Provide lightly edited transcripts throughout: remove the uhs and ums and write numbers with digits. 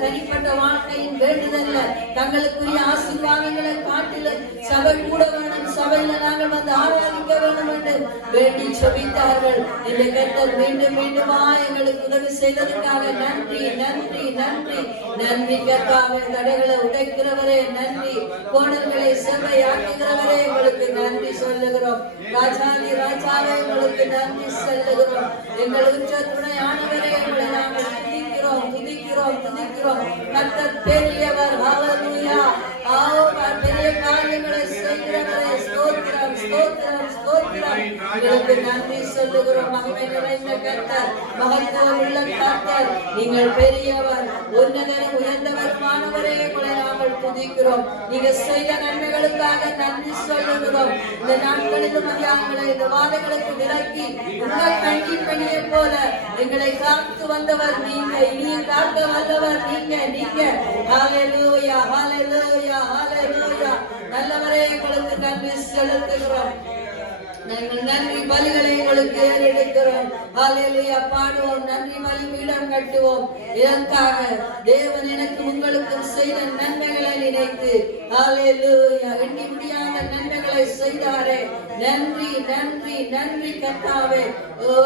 தனிப்பட்ட வாழ்க்கையின் வேண்டுதல்ல தங்களுக்குரிய ஆசீர்வாதங்களை காட்டிலும் சபை கூட வேணும், சபையில நாங்கள் வந்து ஆராதிக்க வேண்டும் என்று வேண்டி செபித்தார்கள். இந்த கர்த்தர் மீண்டும் மீண்டுமா எங்களுக்கு உதவி செய்ததற்காக நன்றி நன்றி நன்றி நன்றி. கர்த்தாவே, தடைகளை உடைக்கிறவரே நன்றி, கோணல்களை செவ்வையாக்குகிறவரே எங்களுக்கு நன்றி சொல்லுகிறோம். ராஜாதி ராஜாவே உங்களுக்கு நன்றி சொல்லுகிறோம். எங்களுக்கு துணையானவரே எங்களை நாங்கள் துதிக்கிறோம் துதிக்கிறோம் துதிக்கிறோம். கர்த்தர் பெரியவர், ஹல்லேலூயா. பெரிய காரியங்களை செய்கிறவரே ஸ்தோத்திரம் ஸ்தோத்திரம் ஸ்தோத்திரம். உங்களுக்கு நன்றி சொல்லுகிறோம். மகிமை நிறைந்த கர்த்தர், மகத்துவம் உள்ள கர்த்தர், நீங்கள் பெரியவர், உன்னதரும் உயர்ந்தவருமானவரே உங்களை நாங்கள் துதிக்கிறோம். நீங்க செய்த நன்மைகளுக்காக நன்றி சொல்லுகிறோம். இந்த நாட்களிலும் மதியானங்களை இந்த வாதைகளுக்கு விலக்கி உங்கள் கண்ணின் பணியை போல எங்களை காத்து வந்தவர் நீங்க, இனியும் காக்க வல்லவர் நீங்க நீங்க. ஹல்லேலூயா ஹல்லேலூயா ஹல்லேலூயா. நல்லவரே எங்களுக்கு நன்றி செலுத்துகிறோம். நாங்கள் நன்றி பலிகளை உங்களுக்கு ஏறெடுக்கிறோம். ஹல்லேலூயா பாடுவோம், நன்றி பலிபீடம் கட்டுவோம். இதற்காக தேவன் எனக்கு உங்களுக்கும் செய்த நன்மைகளை நினைத்து ஹல்லேலூயா எண்ணி முடியாத நன்மைகளை செய்தாரே. நன்றி நன்றி நன்றி கர்த்தாவே.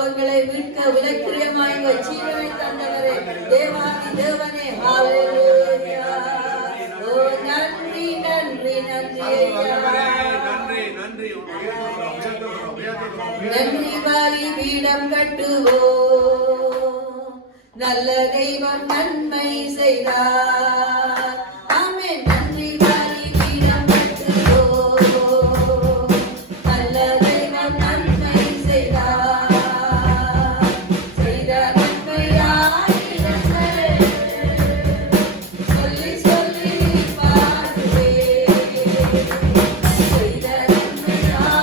எங்களை மீட்க விலக்கிரியமாய் ஜீவனை தந்தவரே, தேவாதி தேவனே. ஹல்லேலூயா. நன்றி நன்றி நன்றி ஐயா. நன்றி பலிபீடம் கட்டுவோம், நல்ல தெய்வம் நன்மை செய்தார். ஆமென். நன்றி பலிபீடம் கட்டுவோம், நல்ல தெய்வம் நன்மை செய்தார். செய்த நன்மையாயிரங்கள் சொல்லி சொல்லி பாடுவேன். செய்த நன்மையாயிரங்கள்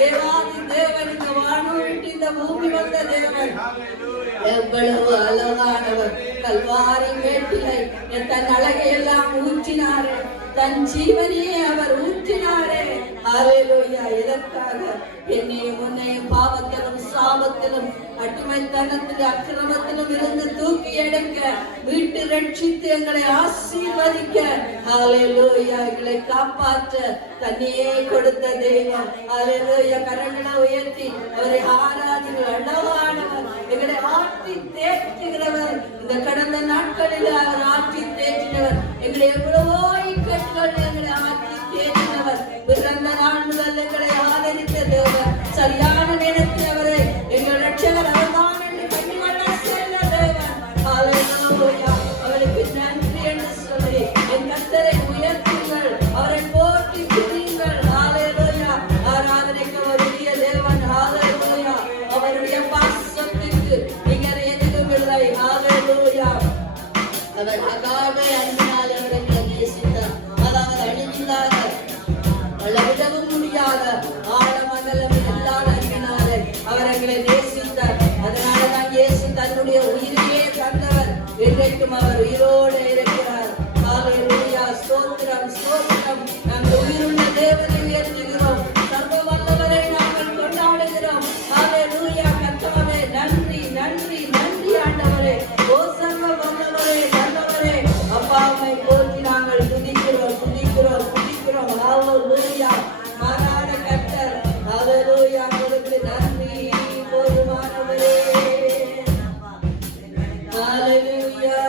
தேவாதி தேவன் இந்த வானம் விட்டு இந்த பூமி வந்த தேவன் எவ்வளவு அழகானவர். கல்வாரி மேட்டிலை தன் அழகையெல்லாம் ஊற்றினாரே, தன் ஜீவனையே அவர் ஊற்றினாரே. ஹல்லேலூயா. எதற்காக? என்னையும் உன்னையும் பாவத்திலும் சாபத்திலும் அடிமைத்தனத்திலும் அக்கிரமத்திலும் இருந்து தூக்கி எடுக்க, மீட்டு ரட்சித்து எங்களை ஆசீர்வதிக்க, ஹல்லேலூயா, எங்களை காப்பாற்ற தன்னையே கொடுத்த தெய்வம். ஹல்லேலூயா. கரங்களை உயர்த்தி அவரை ஆராதிங்கள். அழகானவர், எங்களை ஆற்றி தேற்றுகிறவர். இந்த கடந்த நாட்களில் அவர் ஆற்றி தேற்றினவர். எங்களை எவ்வளவோ இக்கட்டுகள் எங்களை ஆற்றி தேற்றினவர். பிறந்த நாள் முதல் எங்களை ஆதரித்த தேவன். சரியான நேரத்தில் அவரை எங்கள் ரட்சகர் அவர்தான் என்று கண்டிப்பாக செல்ல தேவன். ஹல்லேலூயா. அவருக்கு நன்றி என்று சொல்லி என் கர்த்தரை உயர்த்துங்கள், அவரை போற்றி துதியுங்கள். ஹல்லேலூயா. ஆராதனைக்கு வருகிற தேவன். ஹல்லேலூயா. அவருடைய பாசத்திற்கு நிகர் எதுவும் இல்லை. ஹல்லேலூயா. அவர் அகாவே அன்பினால் அவர்களை நேசித்தார். அதாவது அழிவில்லாத அளவிடவும் முடியாத ஆழமண்டலம் இல்லாத அன்பினாலே அவர்களை நேசித்தார். அதனாலதான் இயேசு தன்னுடைய உயிரையே தந்தவர். இன்றைக்கும் அவர் உயிரோடு இருக்கிறார். ஹல்லேலூயா. ஸ்தோத்திரம், ஸ்தோத்திரம். நாங்கள் உயிருள்ள தேவனை உயர்த்துகிறோம். சர்வ வல்லவரை நாங்கள் கொண்டாடுகிறோம். ஹல்லேலூயா. கர்த்தாவே நன்றி, நன்றி, நன்றி ஆண்டவரே. ஓ சர்வ வல்லவரே, நல்லவரே, அப்பாவை போற்றி நாங்கள் துதிக்கிறோம், துதிக்கிறோம், துதிக்கிறோம். ஹல்லேலூயா. மாறாத கர்த்தர். ஹல்லேலூயா. உங்களுக்கு நன்றி போதுமானவரே. ஹல்லேலூயா.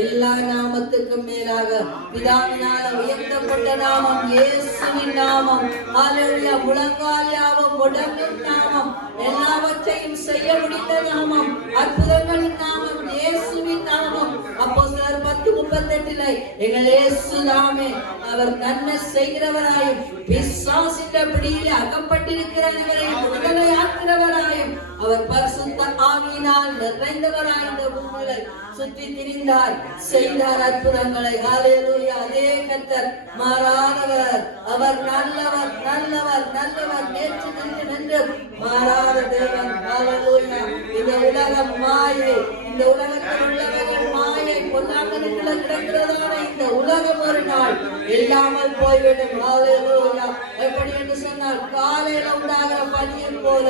எல்லா நாமத்துக்கும் மேலாக பிதாவினால உயர்த்தப்பட்ட நாமம் இயேசுவின் நாமம். ஹalleluya. முழங்கால் யாவும் முடங்கும் நாமம், எல்லாவற்றையும் செய்ய முடிந்த நாமம், அற்புதங்களின் நாமம் இயேசுவின் நாமம். அப்போஸ்தலர் 10:38 எங்கள் இயேசு நாமே அவர் நன்மை செய்கிறவராயும் பிசாசின் பிடியிலே அகப்பட்டிருக்கிறவரையும் விடுதலை ஆக்கிறவராயும் அவர் பரிசுத்த ஆவியினால் நிறைந்தவராய் இந்த பூமியிலே சுற்றி திரிந்தார், செய்தார் அற்புதங்களை. ஹalleluya. அதே கர்த்தர் மாறாதவர், அவர் நல்லவர் நல்லவர் நல்லவர், நேற்று நின்று மாறாத தேவன். ஹalleluya. இந்த உலகம் மாயை, இந்த உலகத்தில் உள்ளவர்கள் மாயை, பொல்லாங்கனில் கிடக்கிறதான இந்த உலகம் ஒரு நாள் இல்லாமல் போய்விடும். ஹalleluya. எப்படி என்று சொன்னால் காலையில உண்டாகிற பனியன் போல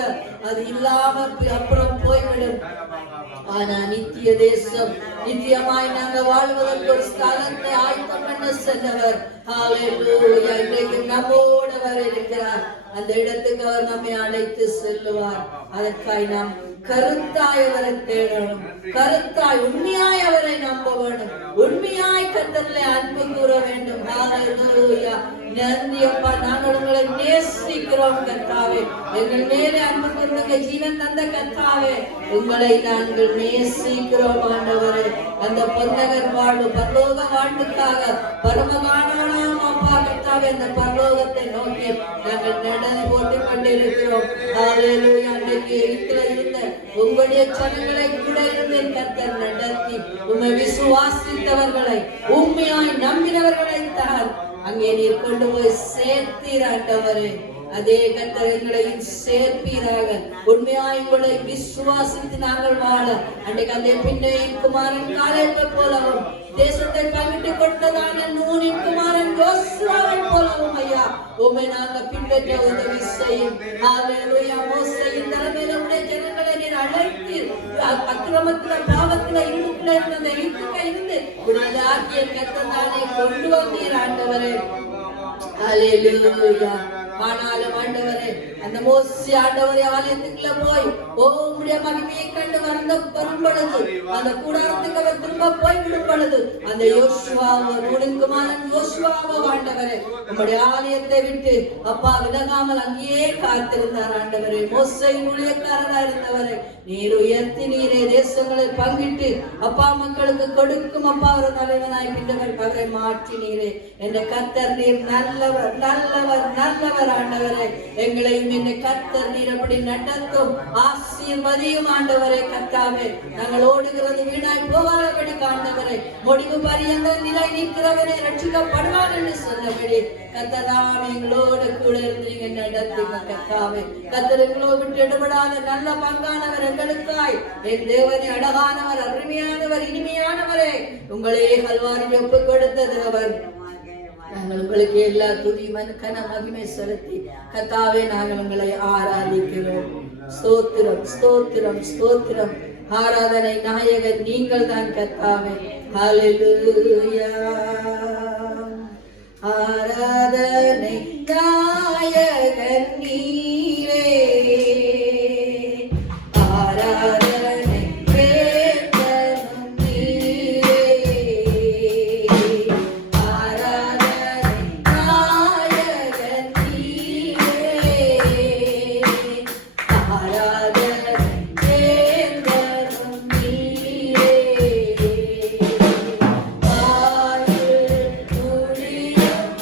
அது இல்லாமல் அப்புறம் போய்விடும். ஆனா நித்திய தேசம், நித்தியமாய் நாங்கள் வாழ்வதற்கு ஒரு ஸ்தலத்தை ஆயத்தம் பண்ண சென்றவர். ஹalleluya. இன்றைக்கு நம்மோடு வர இருக்கிறார். அந்த இடத்துக்கு அவர் நம்மை அழைத்து செல்லுவார். அதற்காய் நாம் கருத்தாய் அவரை தேடணும், கருத்தாய் உண்மையாய் அவரை நம்ப வேண்டும், உண்மையாய் கர்த்தரிலே அன்பு கூற வேண்டும். ஹalleluya. நன்றியப்பா, நாங்கள் உங்களை நேசிக்கிறோம் கர்த்தாவே. எங்கள் மேலே அன்பு கூர்ந்து ஜீவன் தந்த கர்த்தாவே, உங்களை நாங்கள் நேசிக்கிறோம் ஆண்டவரே. அந்த பொன்னகர் வாழ்வு, பரலோக வாழ்வுக்காக பரமகாணோம் அப்பா கர்த்தாவே. அந்த பரலோகத்தை நோக்கி நாங்கள் நடந்து போட்டு கொண்டிருக்கிறோம். ஹalleluya. அன்றைக்கு இருந்த உங்களுடைய ஜனங்களை கூட இருந்து கர்த்தர் நடத்தி உம்மை விசுவாசித்தவர்களை, உண்மையாய் நம்பினவர்களை தான் அங்கே நீர் கொண்டு போய் சேர்த்தீர் ஆண்டவரே. அதே கர்த்தர் எங்களையும் சேர்ப்பீராக. உண்மையாய் உங்களை விசுவாசித்து நாங்கள் வாழ அன்றைக்கு அதே பின்னையின் குமாரன் காலேபை போலவும், தேசத்தை பங்கிட்டு கொடுத்ததான நூனின் குமாரன் யோசுவாவை போலவும் ஐயா உம்மை நாங்கள் பின்பற்ற உதவி செய்யும். ஹalleluya. மோசேயின் தலைமையில உடைய ஜனங்களை நீர் அழைத்தீர். அக்கிரமத்துல பாவத்துல இருந்து உடைய ஆக்கிய கர்த்தராலே கொண்டு வந்தீர் ஆண்டவரே. ஹalleluya. ஆனாலும் ஆண்டவரே, அந்த மோசே ஆண்டவரே ஆலயத்துக்குள்ள போய் உம்முடைய மகிமையை கண்டு வரும் பொழுது, அந்த கூடாரத்துக்கு அவர் திரும்ப போய் விடும் பொழுது, அந்த யோசுவாவோ நூனின் குமாரன் யோசுவாவோ ஆண்டவரே உம்முடைய ஆலயத்தை விட்டு அப்பா விலகாமல் அங்கேயே காத்திருந்தார் ஆண்டவரே. மோசேயின் ஊழியக்காரராக இருந்தவரை நீர் உயர்த்தி நீரே தேசங்களை பங்கிட்டு அப்பா மக்களுக்கு கொடுக்கும் அப்பா ஒரு தலைவனாய் பின்னவர் அவரை மாற்றி நீரே. என்ற கர்த்தர் நீர் நல்லவர் நல்லவர் நல்லவர் ஆண்டவரே. எங்களையும் என்னை கர்த்தர் நீர் அப்படி நடத்தும், ஆசீர்வதியும் ஆண்டவரே. கர்த்தாவே, நாங்கள் ஓடுகிறது வீணாய் போகாதபடி ஆண்டவரே, முடிவு பரியந்த நிலை நிற்கிறவரே ரட்சிக்கப்படுவார் என்று சொன்னபடி கர்த்தராம் எங்களோடு கூட இருந்து நீங்க நடத்துங்க கர்த்தாவே. கர்த்தர் எங்களோடு விட்டு எடுபடாத நல்ல பங்கானவர் எங்களுக்காய் என் தேவனே, அழகானவர், அருமையானவர், இனிமையானவரே, உங்களே கல்வாரில் ஒப்பு கொடுத்த தேவன். நாங்கள் உங்களுக்கு எல்லா துதி கன மகிமை செலுத்தி கர்த்தாவே நாங்கள் உங்களை ஆராதிக்கிறோம். ஸ்தோத்திரம் ஸ்தோத்திரம் ஸ்தோத்திரம். ஆராதனை நாயகன் நீங்கள் தான் கர்த்தாவே. ஹalleluya. ஆராதனை நாயகன் நீரே, ஆராதனை வேதனும் நீரே, ஆராதனை நாயகன் நீரே, ஆராதனை வேதனும் நீரே. ஆயுள் முடியும்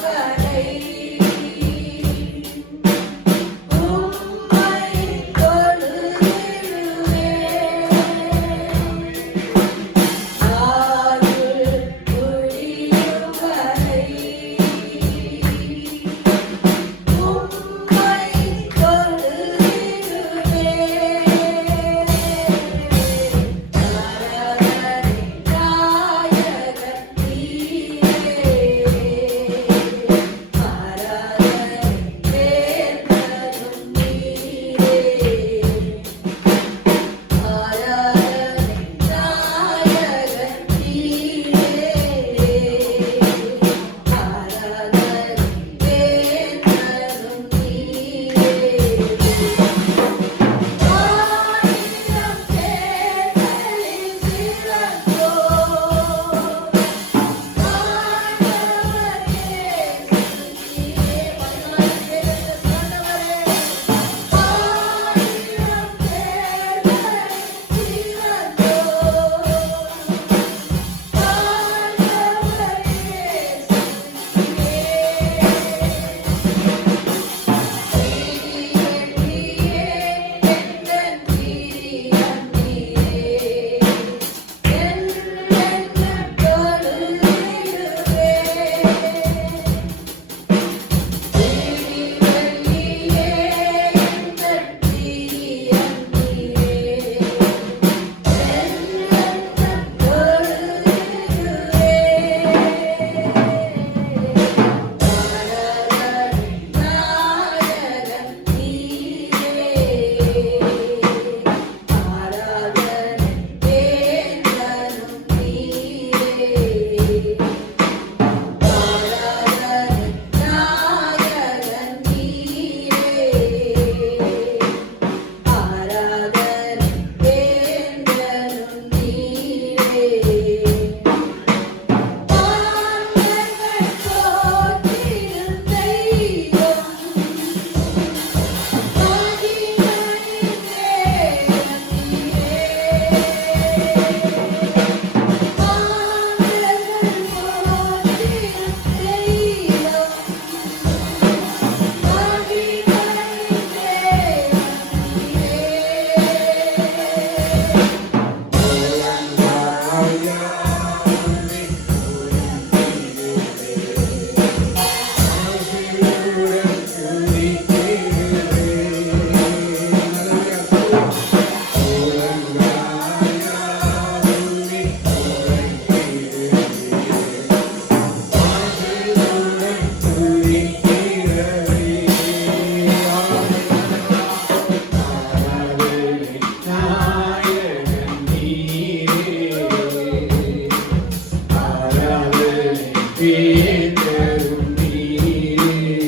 பேதரும் நீரே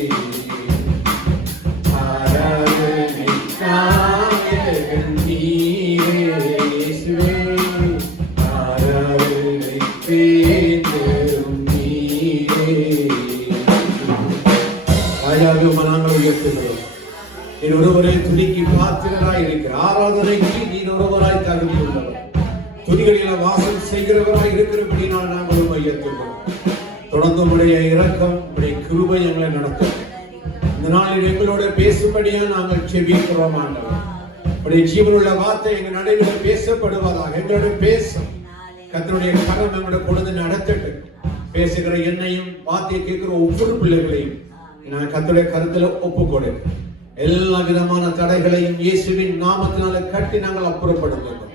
ஆராதனை நாயகன் நீரே இயேசுவே ஆராதனை பேதரும் நீரே ராஜாவின் நாங்கள் உயர்த்துகிறோம். நீ ஒருவரை துதிக்கு பாத்திரராய் இருக்கிற ஆராதனைக்கு நீ ஒருவராய் தகுதி உள்ளவர். துதிகளில வாசம் செய்கிறவராய் இருக்கிறபடினால் நாங்கள் உயர்த்துகிறோம். தொடர்ந்து உடைய இரக்கம் உடைய கிருபை எங்களை நடத்தும். இந்த நாளில் எங்களோட பேசும்படியா நாங்கள் செபிக்கிறோம் ஆண்டவர். உடைய ஜீவனுள்ள வார்த்தை எங்கள் நடைமுறை பேசப்படுவதாக எங்களோட பேசும். கர்த்தருடைய கரம் எங்களோட பொழுது நடத்தட்டு. பேசுகிற என்னையும் வார்த்தையை கேட்கிற ஒவ்வொரு பிள்ளைகளையும் நான் கர்த்தருடைய கருத்துல ஒப்புக்கொடு. எல்லா விதமான தடைகளையும் இயேசுவின் நாமத்தினால கட்டி நாங்கள் அப்புறப்படுத்துகிறோம்.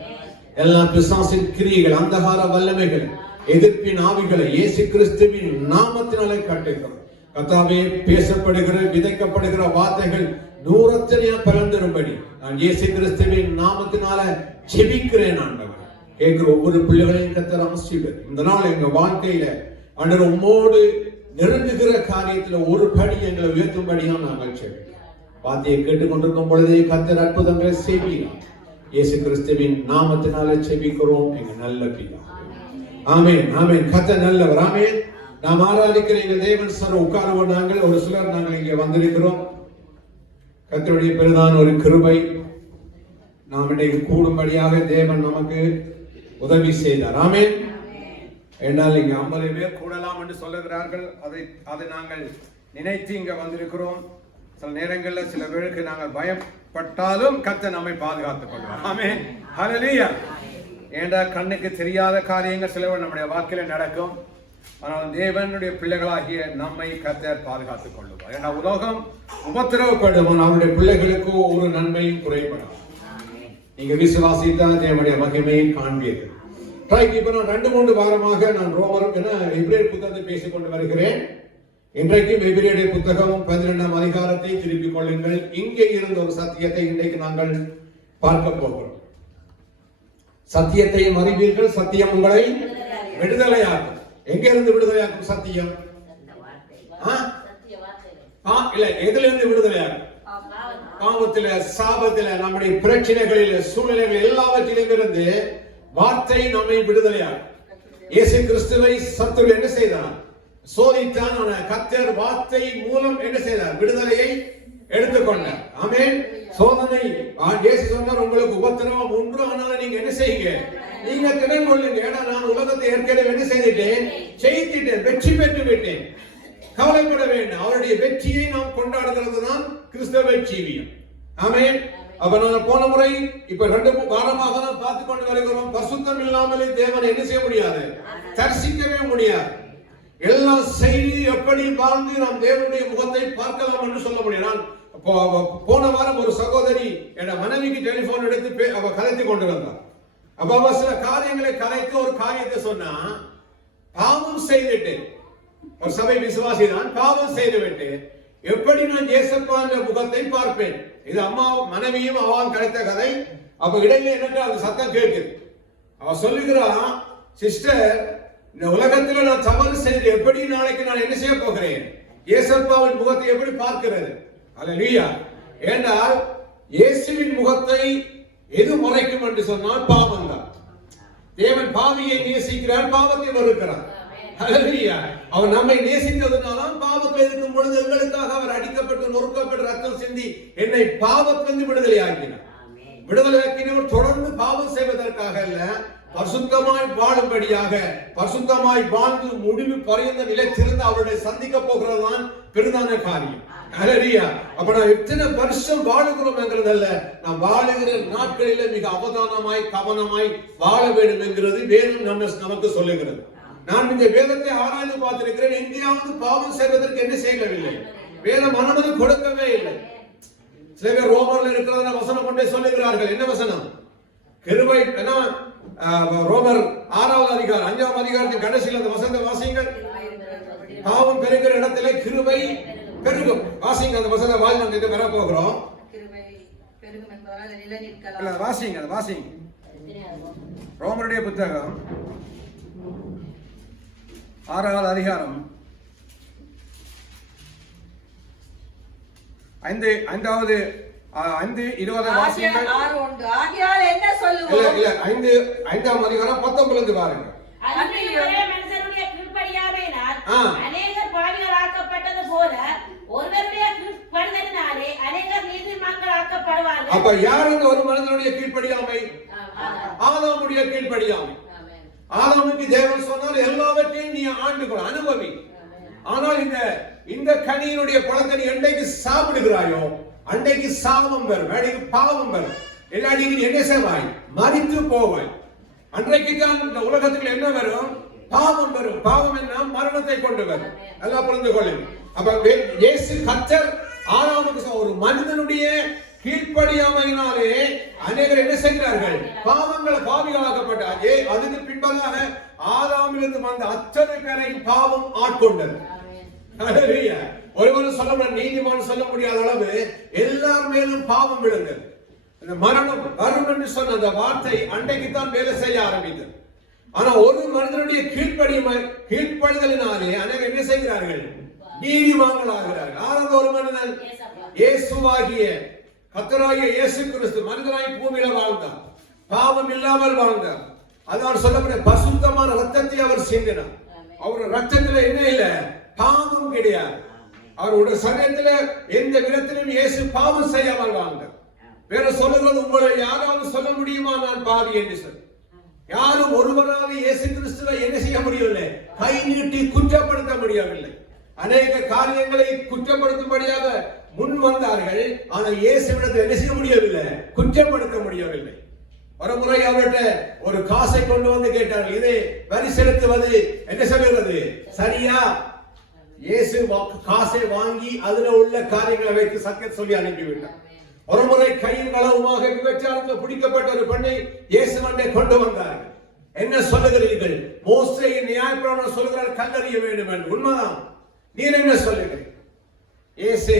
எல்லா பிசாசின் கிரியைகள் அந்தகார வல்லமைகள் எதிர்ப்பின் ஆவிகளை இயேசு கிறிஸ்துவின் நாமத்தினாலே கட்டுகிறோம். கர்த்தாவே பேசப்படுகிற விதைக்கப்படுகிற வார்த்தைகள் நூறத்தனையா பலர்ந்தரும்படி நான் இயேசு கிறிஸ்துவின் நாமத்தினால ஜெபிக்கிறேன் ஆண்டவர். கேட்கிற ஒவ்வொரு பிள்ளைகளையும் கர்த்தர் ஆசீர்வதி. இந்த நாள் எங்க வாழ்க்கையில ஆண்டவர் உம்மோடு நெருங்குகிற காரியத்துல ஒரு படி எங்களை உயர்த்தும்படியா நாங்கள் ஜெபிக்கிறோம். வார்த்தையை கேட்டுக்கொண்டிருக்கும் பொழுதே கர்த்தர் அற்புதங்களை செய்வீர்கள். இயேசு கிறிஸ்துவின் நாமத்தினாலே ஜெபிக்கிறோம் எங்க நல்ல பிதா. ஆமென் ஆமென். கர்த்தர் நல்லவர். ஆமென். நாம் ஆராதிக்கிற எங்க தேவன் சார் உட்காருவோம். நாங்கள் ஒரு சிலர் நாங்கள் இங்கே வந்திருக்கிறோம். கர்த்தருடைய பெரிதான ஒரு கிருபை நாம் இன்றைக்கு கூடும்படியாக தேவன் நமக்கு உதவி செய்தார். ஆமென். என்றால் இங்க 50 பேர் கூடலாம் என்று சொல்லுகிறார்கள். அதை நாங்கள் நினைத்து இங்க வந்திருக்கிறோம். சில நேரங்களில் சில பேருக்கு நாங்கள் பயப்பட்டாலும் கர்த்தர் நம்மை பாதுகாத்துக் கொள்வார். ஆமென். ஹல்லேலூயா. ஏண்டா கண்ணுக்கு தெரியாத காரியங்கள் சிலவர் நம்முடைய வாழ்க்கையில நடக்கும். ஆனால் தேவனுடைய பிள்ளைகளாகிய நம்மை கர்த்தர் பாதுகாத்துக் கொள்வார். ஏன்னா உலகம் உபத்திரவப்படும் அவருடைய பிள்ளைகளுக்கு ஒரு நன்மையும் குறைபடும். நீங்க விசுவாசித்தால் தேவனுடைய மகிமையை காண்பீர்கள். இப்ப நான் 2-3 வாரமாக நான் ரோமர் என எபிரேயர் புத்தகத்தை பேசிக் கொண்டு வருகிறேன். இன்றைக்கும் எபிரேயர் புத்தகம் 12ஆம் அதிகாரத்தை திருப்பிக் கொள்ளுங்கள். இங்கே இருந்த ஒரு சத்தியத்தை இன்றைக்கு நாங்கள் பார்க்க போகிறோம். சத்தியத்தையும் அறிவீர்கள், சத்தியம் உங்களை விடுதலையாக்கும். எங்க இருந்து விடுதலையாக்கும் சத்தியம்? இல்ல, எதுல இருந்து விடுதலையாக்கும்? பாவத்தில, சாபத்தில, நம்முடைய பிரச்சனைகளில், சூழ்நிலைகள் எல்லாவற்றிலும் இருந்து வார்த்தை நம்மை விடுதலையாக்கும். இயேசு கிறிஸ்துவை சத்துரு என்ன செய்தார்? சோதித்தான். கர்த்தர் வார்த்தை மூலம் என்ன செய்தார்? விடுதலையை எடுத்துக்கொண்டார். ஆமென். சோதனை இயேசு சொன்னார், உங்களுக்கு உபத்திரவம் உண்டு, ஆனாலும் நீங்க என்ன செய்யுங்க? நீங்க திடன் கொள்ளுங்க. ஏன்னா நான் உலகத்தை ஏற்கனவே என்ன செய்துட்டேன்? ஜெயித்துட்டேன், வெற்றி பெற்று விட்டேன். கவலைப்பட வேண்டும். அவருடைய வெற்றியை நாம் கொண்டாடுகிறது தான் கிறிஸ்தவ ஜீவியம். ஆமென். அப்ப நான் போன முறை இப்ப 2 வாரமாக தான் பார்த்து கொண்டு வருகிறோம். பரிசுத்தம் இல்லாமலே தேவனை என்ன செய்ய முடியாது? தரிசிக்கவே முடியாது. எல்லா செய்தி எப்படி வாழ்ந்து நாம் தேவனுடைய முகத்தை பார்க்கலாம் என்று சொல்ல முடியும். நான் போன வாரம் ஒரு சகோதரி என் மனைவிக்கு டெலிபோன் எடுத்து அவ கலைத்து கொண்டு வந்தார். அப்ப அவ சில காரியங்களை கலைத்து ஒரு காரியத்தை சொன்னா, பாவம் செய்துட்டு ஒரு சபை விசுவாசி தான், பாவம் செய்துவிட்டு எப்படி நான் இயேசுவின் முகத்தை பார்ப்பேன்? இது அம்மா மனைவியும் அவாவும் கலைத்த கதை. அப்ப இடையில எனக்கு அது சத்தம் கேட்குது. அவ சொல்லுகிறா, சிஸ்டர், இந்த உலகத்துல நான் தவறு செய்து எப்படி நாளைக்கு நான் என்ன செய்ய போகிறேன்? இயேசுவின் முகத்தை எப்படி பார்க்கிறது? அல்லேலூயா. ஏண்டால் இயேசுவின் முகத்தை எது மறைக்கும் என்று சொன்னால் பாவம் தான். தேவன் பாவியை நேசிக்கிறார், பாவத்தை வெறுக்கிறார். அல்லேலூயா. அவர் நம்மை நேசித்ததுனால பாவத்தில் இருக்கும் பொழுது எங்களுக்காக அவர் அடிக்கப்பட்டு நொறுக்கப்பட்டு ரத்தம் சிந்தி என்னை பாவத்திலிருந்து விடுதலை ஆக்கினார். விடுதலை ஆக்கினவர் தொடர்ந்து பாவம் செய்வதற்காக அல்ல, பரிசுத்தமாய் வாழும்படியாக, பரிசுத்தமாய் வாழ்ந்து முடிவு பரியந்த நிலைத்திருந்து அவருடைய சந்திக்க போகிறதுதான் பெரிதான காரியம். அல்லேலூயா. அப்ப நான் எத்தனை வருஷம் வாழுகிறோம் என்கிறதல்ல, நாம் வாழுகிற நாட்களில மிக அவதானமாய் கவனமாய் வாழ வேண்டும் என்கிறது வேதம் நமக்கு சொல்லுகிறது. நான் இந்த வேதத்தை ஆராய்ந்து பார்த்திருக்கிறேன். எங்கேயாவது பாவம் செய்வதற்கு என்ன செய்யவில்லை, வேதம் அனுமதி கொடுக்கவே இல்லை. சில பேர் ரோமர்ல இருக்கிறத வசனம் கொண்டே சொல்லுகிறார்கள். என்ன வசனம்? கிருபை. ரோமர் 6ஆம் அதிகாரம் 5ஆம் அதிகாரத்தின் கடைசியில் அந்த வசனத்தை வாசியுங்கள். பாவம் பெருகிற இடத்திலே கிருபை பெருகும். வாசிங்க அந்த வசனத்தை. வாசி, நம்ம இதை வர போகிறோம். வாசிங்க வாசிங்க. ரோமருடைய புத்தகம் 6வது அதிகாரம் 5:20 வாசியுங்கள். ஆகையால் என்ன சொல்லுவோம்? இல்ல 5ஆம் அதிகாரம் 19 பாருங்க. மனுஷனுடைய கீழ்ப்படியாமையினால் அநேகர் பாவிகளாக்கப்பட்டது போல ஒருவருடைய கீழ்ப்படிதலினாலே அநேகர் நீதிமான்களாக்கப்படுவார்கள். அப்ப யார் அந்த ஒரு மனிதனுடைய கீழ்ப்படியாமை? ஆதாமுடைய கீழ்ப்படியாமை. ஆதாமுக்கு தேவன் சொன்னார் எல்லாவற்றையும் நீ ஆண்டுகொள், அனுபவி. ஆனால் இந்த கனியினுடைய பழத்தை நீ என்றைக்கு சாப்பிடுகிறாயோ அன்றைக்கு சாபம் வரும், அன்றைக்கு பாவம் வரும். இல்லாட்டி நீ என்ன செய்வாய்? மரித்து போவாய். அன்றைக்கு தான் இந்த உலகத்துக்கு என்ன வரும்? பாவம் வரும். பாவம் என்ன? மரணத்தை கொண்டு வரும். எல்லாம் புரிந்து கொள்ளுங்க. அப்ப இயேசு கர்த்தர் ஆதாமுக்கு ஒரு மனிதனுடைய கீழ்ப்படியாமையினாலே அநேகர் என்ன செய்கிறார்கள்? பாவிகளாக்கப்பட்டார். அதுக்கு பின்பதாக ஆதாமிலிருந்து வந்த அத்தனை பேரையும் பாவம் ஆட்கொண்டது. ஒருவரும் சொல்ல நீதிமான் சொல்ல முடியாத அளவு எல்லார் மேலும் பாவம் விழுந்தது. இந்த மரணம் வரும் என்று சொன்ன அந்த வார்த்தை அன்றைக்கு தான் வேலை செய்ய ஆரம்பித்தது. ஆனா ஒரு மனிதனுடைய கீழ்ப்படிதலினாலே அநேகர் என்ன செய்கிறார்கள்? நீதிமான்கள் ஆகிறார்கள். ஆரம்ப ஒரு மனிதன் இயேசுவாகிய கர்த்தராகிய இயேசு கிறிஸ்து மனிதனாய் பூமியில வாழ்ந்தார், பாவம் இல்லாமல் வாழ்ந்தார். அதான் சொல்லப்பட்ட பசுத்தமான ரத்தத்தை அவர் சிந்தினார். அவர் ரத்தத்துல என்ன இல்ல? பாவம் கிடையாது. அவருடைய சரீரத்துல எந்த விதத்திலும் இயேசு பாவம் செய்யாமல் வாழ்ந்தார். வேற சொல்லுகிறது, உங்களை யாராவது சொல்ல முடியுமா நான் பாவி என்று சொல்லி? யாரும் ஒருவராவது இயேசு கிறிஸ்துவை என்ன செய்ய முடியவில்லை? கை நீட்டி குற்றப்படுத்த முடியவில்லை. அநேக காரியங்களை குற்றப்படுத்தும்படியாக முன் வந்தார்கள். ஆனால் இயேசுவிடத்தில் என்ன செய்ய முடியவில்லை? குற்றப்படுத்த முடியவில்லை. ஒரு முறை அவர்கிட்ட ஒரு காசை கொண்டு வந்து கேட்டார்கள், இதை வரி செலுத்துவது என்ன சொல்லுகிறது சரியா? இயேசு காசை வாங்கி அதுல உள்ள காரியங்களை வைத்து சத்தியம் சொல்லி அனுப்பிவிட்டார். ஒரு முறை கையும் களவுமாக விபச்சாரத்தில் பிடிக்கப்பட்ட ஒரு பெண்ணை இயேசுவண்டை கொண்டு வந்தார்கள். என்ன சொல்லுகிறீர்கள்? மோசேயின் நியாயப்பிரமாணம் சொல்கிறார் கல்லறிய வேண்டும் என்று. உண்மைதான். நீர் என்ன சொல்லுகிறீர்கள்? இயேசு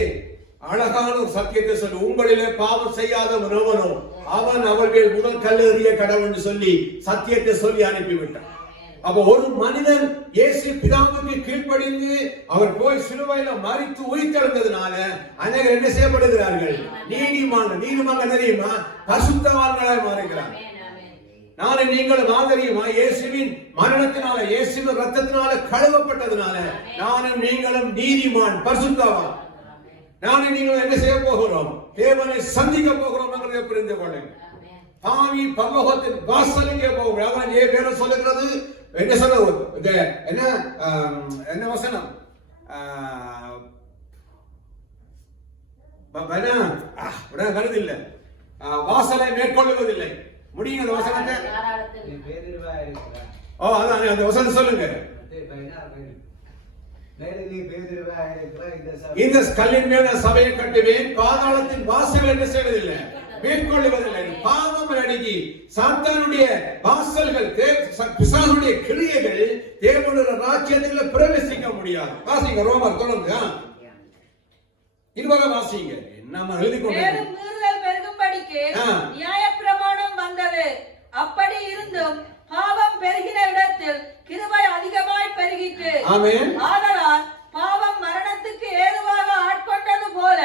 அழகான ஒரு சத்தியத்தை சொல்லி, உங்களிலே பாவம் செய்யாதவன் எவனோ அவன் அவர்கள் முதல் கல்லெறிய கடவுள் என்று சொல்லி சத்தியத்தை சொல்லி அனுப்பிவிட்டார். அப்ப ஒரு மனிதன் இயேசு பிதாவுக்கு கீழ்ப்படிந்து அவர் போய் சிலுவையில மரித்து உயிர்த்தெழுந்ததுனால அநேகர் என்ன செய்யப்படுகிறார்கள்? நீதிமான் தெரியுமா? பரிசுத்தவான்களாய் மாறுகிறார்கள். நானும் நீங்களும் தெரியுமா? இயேசுவின் மரணத்தினால, இயேசுவின் ரத்தத்தினால கழுவப்பட்டதுனால நானும் நீங்களும் நீதிமான், பரிசுத்தவான். நானும் நீங்களும் என்ன செய்ய போகிறோம்? தேவனை சந்திக்க போகிறோம் என்கிறதை புரிந்து கொள்ளுங்க. பாவி பரலோகத்தின் வாசலுக்கே போகிறோம். அதான் ஏன் வேற சொல்லுகிறது? என்ன சொல்றது? என்ன வசனம்? வருதில்லை, வாசலை மேற்கொள்ளுவதில்லை. முடியுங்க அந்த வசனத்தை. அதான் அந்த வசனம் சொல்லுங்க. இந்த கல்லின் மேல சபையை கட்டுவேன், பாதாளத்தின் வாசல் என்ன செய்வதில்லை? மேற்கொள்ளுவதில்லை. பாவம் அடங்கி சாத்தானுடைய வாசல்கள், பிசாசுடைய கிரியைகள் தேவனுடைய ராஜ்யத்தில் பிரவேசிக்க முடியாது. வாசிங்க ரோமர் தொடர்ந்து 20 வாசிங்க. நம்ம எழுதி கொண்டு பெருகும்படிக்கு நியாயப்பிரமாணம் வந்தது. அப்படி இருந்தும் பாவம் பெருகின இடத்தில் கிருபை அதிகமாய் பெருகிற்று. ஆதலால் பாவம் மரணத்துக்கு ஏதுவாக ஆட்கொண்டது போல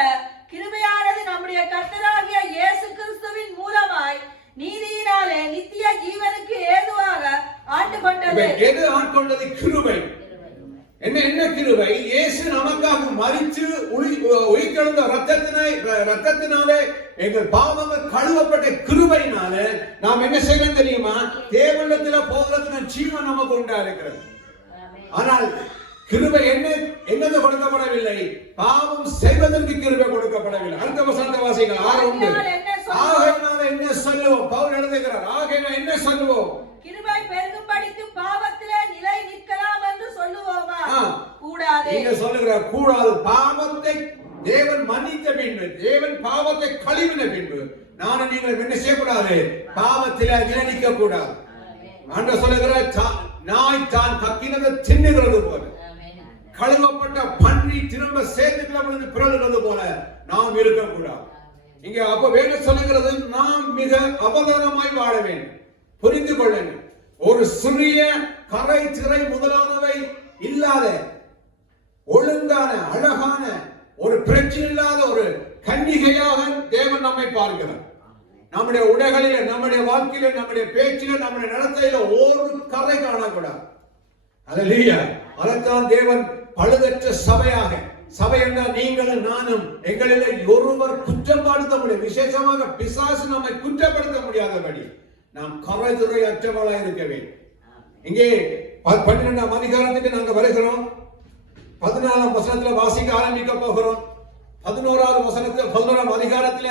கிருபையானது நம்முடைய கர்த்தராகிய இயேசு கிறிஸ்துவின் மூலமாய் நீதியினாலே நித்திய ஜீவனுக்கு ஏதுவாக ஆட்கொண்டது. எது ஆட்கொண்டது? கிருபை. என்ன கிருபை? இயேசு நமக்காக மரித்து உயிர்த்தெழுந்த ரத்தத்தினாலே எங்கள் பாவங்கள் கழுவப்பட்ட கிருபையினால நாம் என்ன செய்யணும் தெரியுமா? தேவனிடத்தில் போகிறதுக்கு ஜீவன் நமக்கு உண்டா இருக்கிறது. ஆனால் கிருபை என்னது கொடுக்கப்படவில்லை? பாவம் செய்வதற்கு கிருபை கொடுக்கப்படவில்லை. அடுத்த வசனத்தை வாசிங்கள். 6 ஆகையினால என்ன சொல்லுவோம்? பவுல் எழுதுகிறார், ஆகையினால என்ன சொல்லுவோம்? கிருபை பெருகும்படிக்கு பாவத்திலே நிலை நிற்கலாம் என்று சொல்லுவோமா? கூடாது. நீங்க சொல்லுகிறார் கூடாது. பாவத்தை தேவன் மன்னித்த பின்பு, தேவன் பாவத்தை கழுவின பின்பு நானும் நீங்கள் என்ன செய்யக்கூடாது? பாவத்திலே நிலை நிற்க கூடாது. ஆண்டவர் சொல்லுகிறார், நாய் தான் கக்கினதை தின்னுகிறது போல, கழுவப்பட்ட பன்றி திரும்ப சேர்த்துக்கிறது பிறகுறது போல நாம் இருக்கக்கூடாது. இங்க அப்ப வேணும் சொல்லுகிறது, நாம் மிக அவதானமாய் வாழ வேண்டும். புரிந்து கொள்ளுங்கள். ஒரு சிறிய கரை திரை முதலானவை இல்லாத ஒழுங்கான அழகான ஒரு பிரச்சனை இல்லாத ஒரு கன்னிகையாக தேவன் நம்மை பார்க்கிறார். நம்முடைய உடைகளில, நம்முடைய வாழ்க்கையில, நம்முடைய பேச்சில, நம்முடைய நடத்தையில ஒரு கரை காணக்கூடாது. அல்லேலூயா. அதைத்தான் தேவன் பழுதற்ற சபையாக, சபை என்றால் நீங்களும் நானும், எங்களிலே ஒருவர் குற்றப்படுத்த முடியும், விசேஷமாக பிசாசு நம்மை குற்றப்படுத்த முடியாதபடி நாம் கரைதுறை அற்றவர்களாக இருக்க வேண்டும். இங்கே 12ஆம் அதிகாரத்துக்கு நாங்கள் வருகிறோம். 14ஆம் வசனத்துல வாசிக்க ஆரம்பிக்க போகிறோம். 11ஆம் அதிகாரத்துல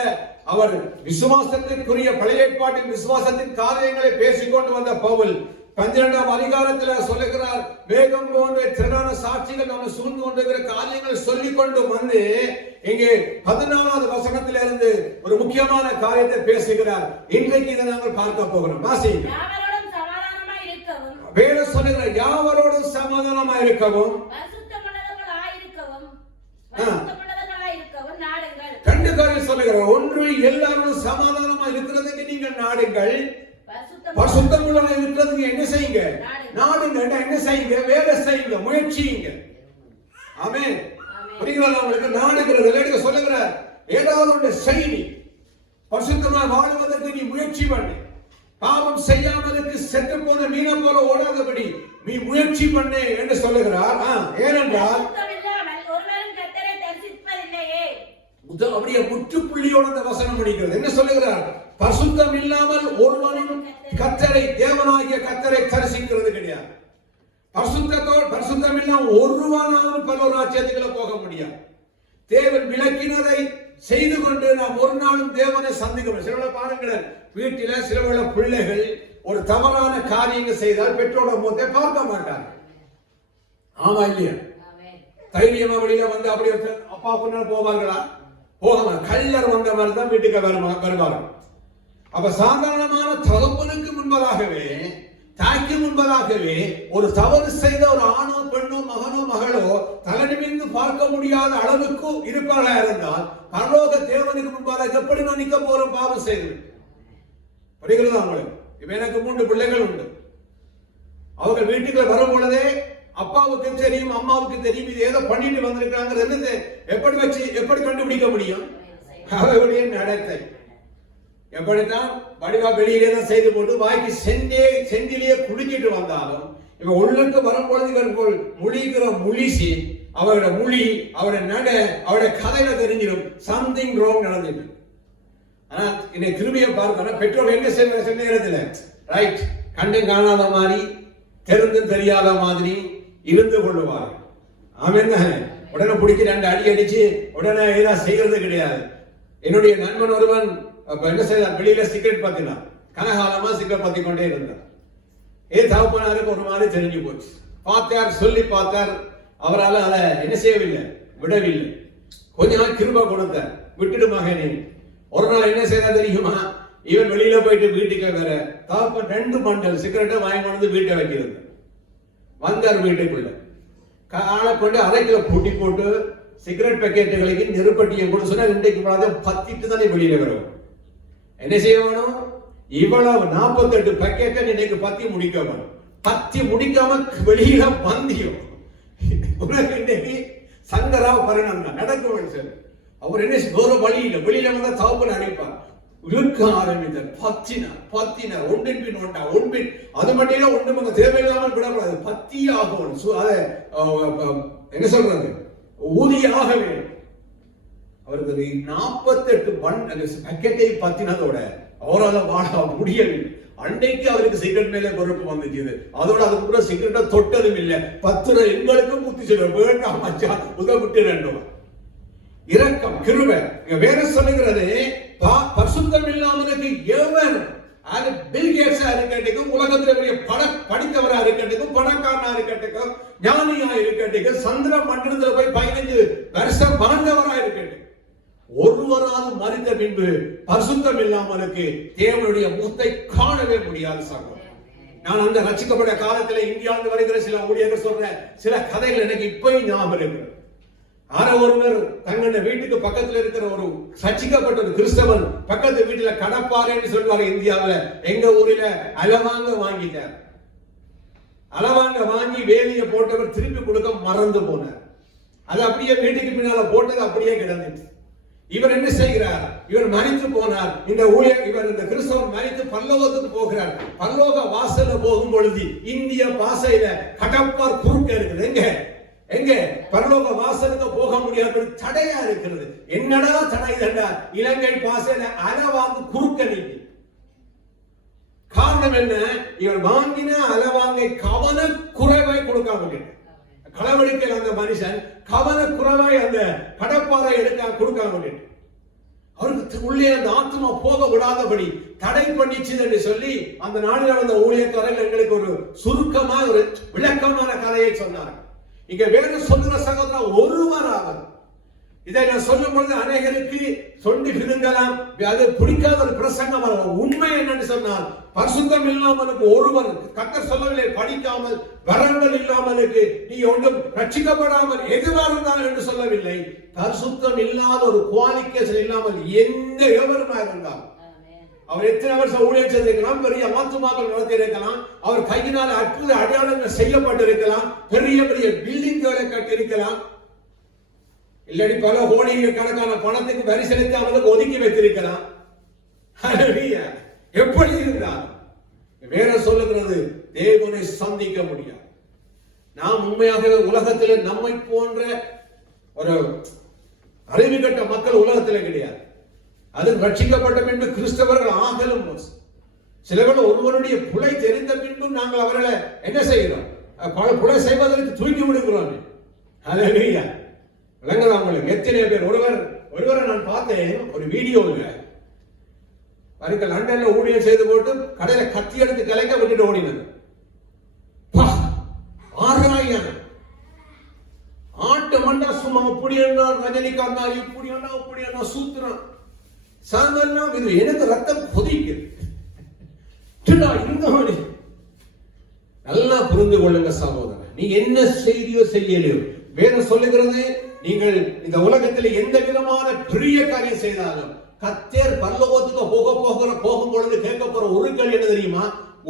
அவர் விசுவாசத்திற்குரிய பழைய ஏற்பாட்டின் விசுவாசத்தின் காரியங்களை பேசிக்கொண்டு வந்த பவுல் 12ஆம் அதிகாரத்துல சொல்லுகிறார், வேகம் போன்ற திரளான சாட்சிகள் நம்ம சூழ்ந்து கொண்டிருக்கிற காரியங்களை சொல்லிக் கொண்டு வந்து இங்கே 14ஆவது வசனத்தில இருந்து ஒரு முக்கியமான காரியத்தை பேசுகிறார். இன்றைக்கு இதை நாங்கள் பார்க்க போகிறோம். வாசிங்க. வேதம் சொல்லுகிற யாவரோடும் சமாதானமாய் இருக்கவும் ரெண்டு காரியம் சொல்லுகிற, ஒன்று எல்லாரும் சமாதானமா இருக்கிறதுக்கு நீங்கள் நாடுங்கள், பரிசுத்தமுள்ளவர்களாக இருக்கிறதுக்கு என்ன செய்யுங்க, நாடுங்க. என்ன செய்யுங்க, வேலை செய்யுங்க, முயற்சியுங்க. ஆமென். புரிகிறதா உங்களுக்கு? நாடுகிறது சொல்லுகிறார், ஏதாவது ஒன்று செய்தி பரிசுத்தமாய் வாழ்வதற்கு நீ முயற்சி பண்ணு. பாவம் செய்யாமலுக்கு செத்து போன மீனை போல ஓடாதபடி நீ முயற்சி பண்ணு என்று சொல்லுகிறார். ஏனென்றால் அப்படியே முற்றுப்புள்ளியோட அந்த வசனம் முடிக்கிறது. என்ன சொல்லுகிறார்? பரிசுத்தம் இல்லாமல் ஒருவனும் கர்த்தரை, தேவனாகிய கர்த்தரை தரிசிக்கிறது கிடையாது. பரிசுத்தம் இல்லாமல் ஒருவனாலும் பரலோகராஜ்யத்துக்குள்ள போக முடியாது. தேவன் விளக்கினதை செய்து கொண்டு நாம் ஒரு நாளும் தேவனை சந்திக்கிறோம். சில பாருங்கள், வீட்டில சில பிள்ளைகள் ஒரு தவறான காரியங்கள் செய்தால் பெற்றோட முகத்தை பார்க்க மாட்டாங்க. ஆமா இல்லையா? தைரியமா வெளியில வந்து அப்படி அப்பா பொண்ணு போவார்களா? போக கள்ளர் வந்த மாதிரி தான் வீட்டுக்கு வருவார்கள். அப்ப சாதாரணமான தகப்பனுக்கு முன்பதாகவே, தாய்க்கு முன்பதாகவே ஒரு தவறு செய்த ஒரு ஆணோ பெண்ணோ மகனோ மகளோ தலைநிமிர்ந்து பார்க்க முடியாத அளவுக்கு இருப்பார்களா இருந்தால் பரலோக தேவனுக்கு முன்பாக எப்படி நான் நிற்க போறோம் பாவம் செய்து? புரிகிறதா உங்களுக்கு? இப்ப எனக்கு 3 பிள்ளைகள் உண்டு. அவங்க வீட்டுக்குள்ள வரும் பொழுதே அப்பாவுக்கு தெரியும், அம்மாவுக்கு தெரியும், இது ஏதோ பண்ணிட்டு வந்திருக்காங்க. என்னது எப்படி கண்டுபிடிக்க முடியும்? அவருடைய நடத்தை எப்படித்தான் வடிவா வெளியிலே தான் செய்து போட்டு வாய்க்கு செந்திலேயே குளிக்கிட்டு வந்தாலும் இவ உள்ளுக்கு வரும்பொழுது இவர்கள் மொழிகிற மொழிசி அவருடைய மொழி, அவருடைய நட, அவருடைய கதையில தெரிஞ்சிடும் சம்திங் ராங் நடந்துட்டு. ஆனா இந்த கிருபியை பார்க்கணும், பெற்றோர் என்ன செய்ய நேரத்தில் ரைட் கண்டு காணாத மாதிரி, தெரிந்தும் தெரியாத மாதிரி இருந்து கொள்ளுவார். ஆமென். உடனே பிடிச்சி 2 அடி அடிச்சு உடனே ஏதாவது செய்யறது கிடையாது. என்னுடைய நண்பன் ஒருவன் என்ன செய்தார், வெளியில சிகரெட் பத்தினார். கனகாலமா சிகரெட் பத்தி கொண்டே இருந்தார். தகப்பனாருக்கு ஒரு மாதிரி தெரிஞ்சு போச்சு. பார்த்தார், சொல்லி பார்த்தார், அவரால் அதை என்ன செய்யவில்லை, விடவில்லை. கொஞ்ச நாள் கிருபை கொடுத்தார், விட்டுடு மகனே. ஒரு நாள் என்ன செய்தா தெரியுமா, இவன் வெளியில போயிட்டு வீட்டுக்கு வேற தகப்பன் 2 பண்டல் சிகரெட்டை வாங்கி கொண்டு வீட்டை வைக்கிறது. வந்தார் வீட்டுக்குள்ள, ஆளை கொண்டு அறைக்குள்ள பூட்டி போட்டு சிகரெட் பேக்கெட்டுகளுக்கு நெருப்பட்டியை கூட சொன்னா இன்றைக்கு பத்திட்டு தானே வெளியில வரும். என்ன செய்ய வேணும், இவ்வளவு 48 பேக்கெட்டை இன்னைக்கு பத்தி முடிக்க வேணும். பத்தி முடிக்காம வெளியில வந்தியும் உனக்கு இன்னைக்கு சங்கராவ பரிணாமம் தான் நடக்கும். சார் அவர் என்ன வேற வழி இல்லை, வெளியில வந்தா தகப்பன் அழைப்பார், இழுக்க ஆரம்பித்தார். பத்தினார் ஒன்றின் பின் ஒன்றா ஒன்பின் அது மட்டும் ஒன்று தேவையில்லாமல் விடக்கூடாது, பத்தி ஆகும். அதை என்ன சொல்றது, ஊதியாக வேணும். அவருக்கு 48 பக்கெட்டை பத்தினதோட அவரால் வாழ முடியவில்லை. அன்றைக்கு அவருக்கு சிகரெட் மேலே பொறுப்பு வந்துச்சு. அதோட அதுக்கு கூட சிகரெட்டை தொட்டதும் இல்லை. 10 எங்களுக்கும் புத்தி சொல்ல வேண்டாம் மச்சா உதவிட்டு வேண்டும். இரக்கம், கிருபை. வேற சொல்லுகிறது, பரிசுத்தம் இல்லாமலுக்கு எவன் பில் கேட்ஸா இருக்கட்டும், உலகத்தில் படித்தவரா இருக்கட்டும், பணக்காரனா இருக்கட்டும், ஞானியா இருக்கட்டும், சந்திர மண்டலத்தில் போய் 15 வருஷம் வாழ்ந்தவரா இருக்கட்டும், ஒருவரால் மறித்த பின்பு பரிசுத்தம் இல்லாமலுக்கு தேவனுடைய முகத்தை காணவே முடியாது. சகோதரர், நான் அந்த ரட்சிக்கப்பட்ட காலத்தில் இந்தியாவில் வருகிற சில ஊழியர்கள் சொல்ற சில கதைகள் எனக்கு இப்பயும் ஞாபகம் இருக்கிறது. ஒருவர் தங்களுடைய வீட்டுக்கு பக்கத்தில் இருக்கிற ஒரு ரட்சிக்கப்பட்ட ஒரு கிறிஸ்தவன் பக்கத்து வீட்டுல கடப்பாறைன்னு சொல்லுவாங்க இந்தியாவில், எங்க ஊரில அலவாங்க வாங்கிட்டார். அளவாங்க வாங்கி வேலியை போட்டவர் திருப்பி கொடுக்க மறந்து போனார். அது அப்படியே வீட்டுக்கு பின்னால போட்டது அப்படியே கிடந்துச்சு. இவர் என்ன செய்கிறார்? இவர் மரித்து போனார். இந்த கிறிஸ்தவர் மரித்து பரலோகத்துக்கு போகிறார். பரலோக வாசல்ல போகும் பொழுது இந்திய பாசையில கடப்பார் குறுக்க இருக்குது. எங்க பரலோக வாசலுக்கு போக முடியாது, தடையா இருக்கிறது. என்னடா தடை? இலங்கை பாசையில அளவாங்கு குறுக்க நீக்கி. காரணம் என்ன? இவர் வாங்கின அளவாங்கை கவன குறைவாய் கொடுக்காம களவெடுக்கிற அந்த மனுஷன் கவன குறைவாய் அந்த கடப்பாறை எடுக்க கொடுக்காம அவருக்கு உள்ளே அந்த ஆத்மா போக விடாதபடி தடை பண்ணிச்சு என்று சொல்லி அந்த நாளில் வந்த ஊழியக்காரர்கள் எங்களுக்கு ஒரு சுருக்கமா ஒரு விளக்கமான கதையை சொன்னார். இங்க வேறு சொல்லுற சகோதரர் ஒருவர் ஆவர். இதை நான் சொல்லும் பொழுது அநேகருக்கு சொல்லி விருங்கலாம், அது பிடிக்காத ஒரு பிரசங்கம். உண்மை என்னன்னு சொன்னால், பரிசுத்தம் இல்லாமலுக்கு ஒருவர், கர்த்தர் சொல்லவில்லை படிக்காமல் வரங்கள் இல்லாமலுக்கு நீ ஒன்றும் ரட்சிக்கப்படாமல் எதுவாக இருந்தாலும் என்று சொல்லவில்லை. பரிசுத்தம் இல்லாத ஒரு குவாலிஃபிகேஷன் இல்லாமல் எந்த எவருமா இருந்தாலும், அவர் எத்தனை வருஷம் ஊழியம் செய்திருக்கலாம், பெரிய ஆத்துமாக்கள் நடத்தி இருக்கலாம், அவர் கையினால் அற்புத அடையாளங்கள் செய்யப்பட்டிருக்கலாம், பெரிய பெரிய பில்டிங்களை கட்டி இருக்கலாம், இல்லாட்டி பல கோடி கணக்கான பணத்துக்கு வரி செலுத்தி அவனுக்கு ஒதுக்கி வைத்திருக்கலாம். எப்படி இருந்தால் வேற சொல்லுகிறது, தேவனை சந்திக்க முடியாது. நாம் உண்மையாகவே உலகத்தில் நம்மை போன்ற ஒரு அறிவு கட்ட மக்கள் உலகத்தில் கிடையாது. அது ரட்சிக்கப்பட்ட பின்பு கிறிஸ்தவர்கள் ஆகலும் சிலர்கள் ஒருவருடைய புலை தெரிந்த பின்பும் நாங்கள் அவர்களை என்ன செய்கிறோம்? பல புலை செய்வதற்கு தூக்கி விடுகிறோம். அல்லேலூயா. விளங்குதா உங்களுக்கு? எத்தனை பேர் ஒருவரை நான் பார்த்தேன் ஒரு வீடியோவில். பாருங்க, லண்டன்ல ஊழியம் செய்து போட்டு கடையில கத்தி எடுத்து கலைக்க விட்டுட்டு ஓடினது. ஆட்டு மண்டா சும்மா அப்படி என்ன ரஜினிகாந்த் இப்படி என்ன அப்படி என்ன சூத்திரம் சாயந்தரம் இது எனக்கு ரத்தம் கொதிக்குது. நல்லா புரிந்து கொள்ளுங்க சகோதரன், நீ என்ன செய்தியோ செய்யலையோ வேதம் சொல்லுகிறது, நீங்கள் இந்த உலகத்தில் எந்த விதமான பெரிய காரியம் செய்தாலும் கர்த்தர் பரலோகத்துக்கு போகும் பொழுது கேட்க போற ஒரு கேள்வி என்ன தெரியுமா?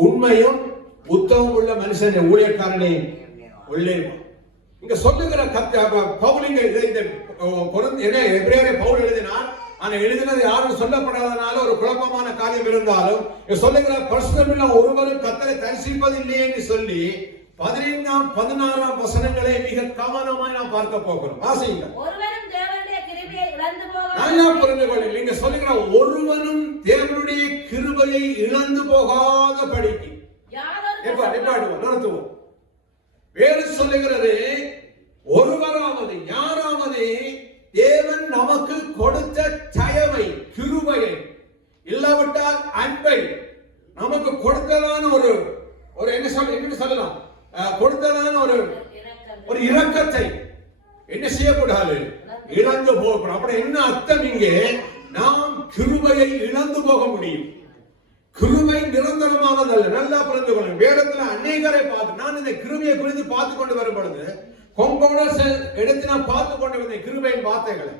உண்மையும் உத்தமம் உள்ள மனுஷன் ஊழியக்காரனே உள்ளே. இங்க சொல்லுகிற பவுலிங்க எபிரேயரை பவுல் எழுதினார். ஆனா எழுதினது யாரும் சொல்லப்படாதனால ஒரு குழப்பமான காரியம் இருந்தாலும் சொல்லுகிற பரிசுத்தமுள்ள ஒருவரும் கர்த்தரை தரிசிப்பதில்லை என்று சொல்லி 15ஆம் 16ஆம் வசனங்களை மிக கவனமாய் நாம் பார்க்க போகிறோம். வாசிங்க. ஒருவனும் தேவனுடைய கிருபையை இழந்து போகாத. நல்லா புரிந்து கொள்ளுங்கள். நீங்க சொல்லுகிற ஒருவனும் தேவனுடைய கிருபையை இழந்து போகாத படிக்கு நிறுத்துவோம். வேறு சொல்லுகிறது, ஒருவராவது யாராவது தேவன் நமக்கு கொடுத்த தயவை கிருபையை இல்லாவிட்டால் அன்பை நமக்கு கொடுத்ததான ஒரு என்ன சொல்லலாம், கொடுத்ததான ஒரு இரக்கத்தை என்ன செய்யக்கூடாது? இழந்து போகக்கூடாது. அப்படி என்ன அர்த்தம்? இங்கே நாம் கிருபையை இழந்து போக முடியும். கிருபை நிரந்தரமானதல்ல. நல்லா புரிந்து கொள்ளுங்க. வேதத்துல அநேகரை பார்த்து நான் இந்த கிருபையை குறித்து பார்த்து கொண்டு வரும் பொழுது கொங்கோட எடுத்து நான் பார்த்து கொண்டு வந்தேன் கிருபையின் வார்த்தைகளை.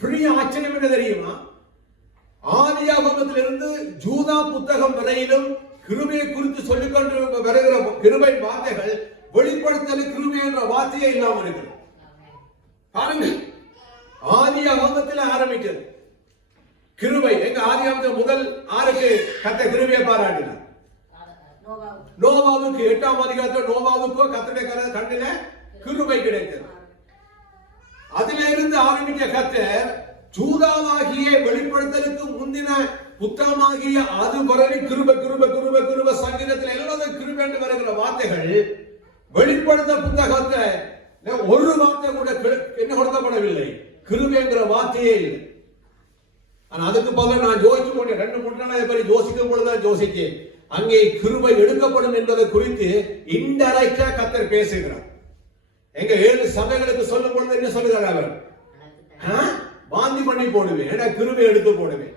பெரிய ஆச்சரியம் என்ன தெரியுமா? ஆதியாகமத்திலிருந்து ஜூதா புத்தகம் வரையிலும் கிருபையை குறித்து சொல்லிக் கொண்டு வருகிற கிருபை வார்த்தைகள் வெளிப்படுத்தல் கிருபை என்ற வார்த்தையே இல்லாமல் இருக்கிறது. பாருங்கள், ஆதியாகமத்தில் ஆரம்பிக்கிறது கிருபை. எங்க ஆதியாகமத்தில் முதல் ஆருக்கு கர்த்தர் கிருபையை பாராட்டினார்? நோவாவுக்கு 8ஆம் அதிகாரத்தில் நோவாவுக்கோ கர்த்தருடைய கண்ணில கிருபை கிடைத்தது. அதில இருந்து ஆரம்பிக்க கர்த்தர் ஜூதாவாகிய வெளிப்படுத்தலுக்கு முந்தின புத்தகமாகிய அது வரை கிருபை கிருபை கிருபை கிருபை சங்கீதத்தில் எல்லாரும் கிருபை என்று வருகிற வார்த்தைகள் வெளிப்படுத்த புத்தகத்தை ஒரு வார்த்தை கூட என்ன கொடுக்கப்படவில்லை, கிருபைங்கிற வார்த்தையே இல்லை. ஆனா அதுக்கு பதில் நான் யோசிச்சு கொண்டே 2-3 நாள் யோசிக்கும் பொழுதுதான் யோசிச்சேன். அங்கே கிருபை எடுக்கப்படும் என்பதை குறித்து இன்டைரக்டா கர்த்தர் பேசுகிறார். எங்க 7 சபைகளுக்கு சொல்லும் பொழுது என்ன சொல்லுகிறார்? அவர் வாந்தி பண்ணி போடுவேன், ஏன்னா கிருபை எடுத்து போடுவேன்.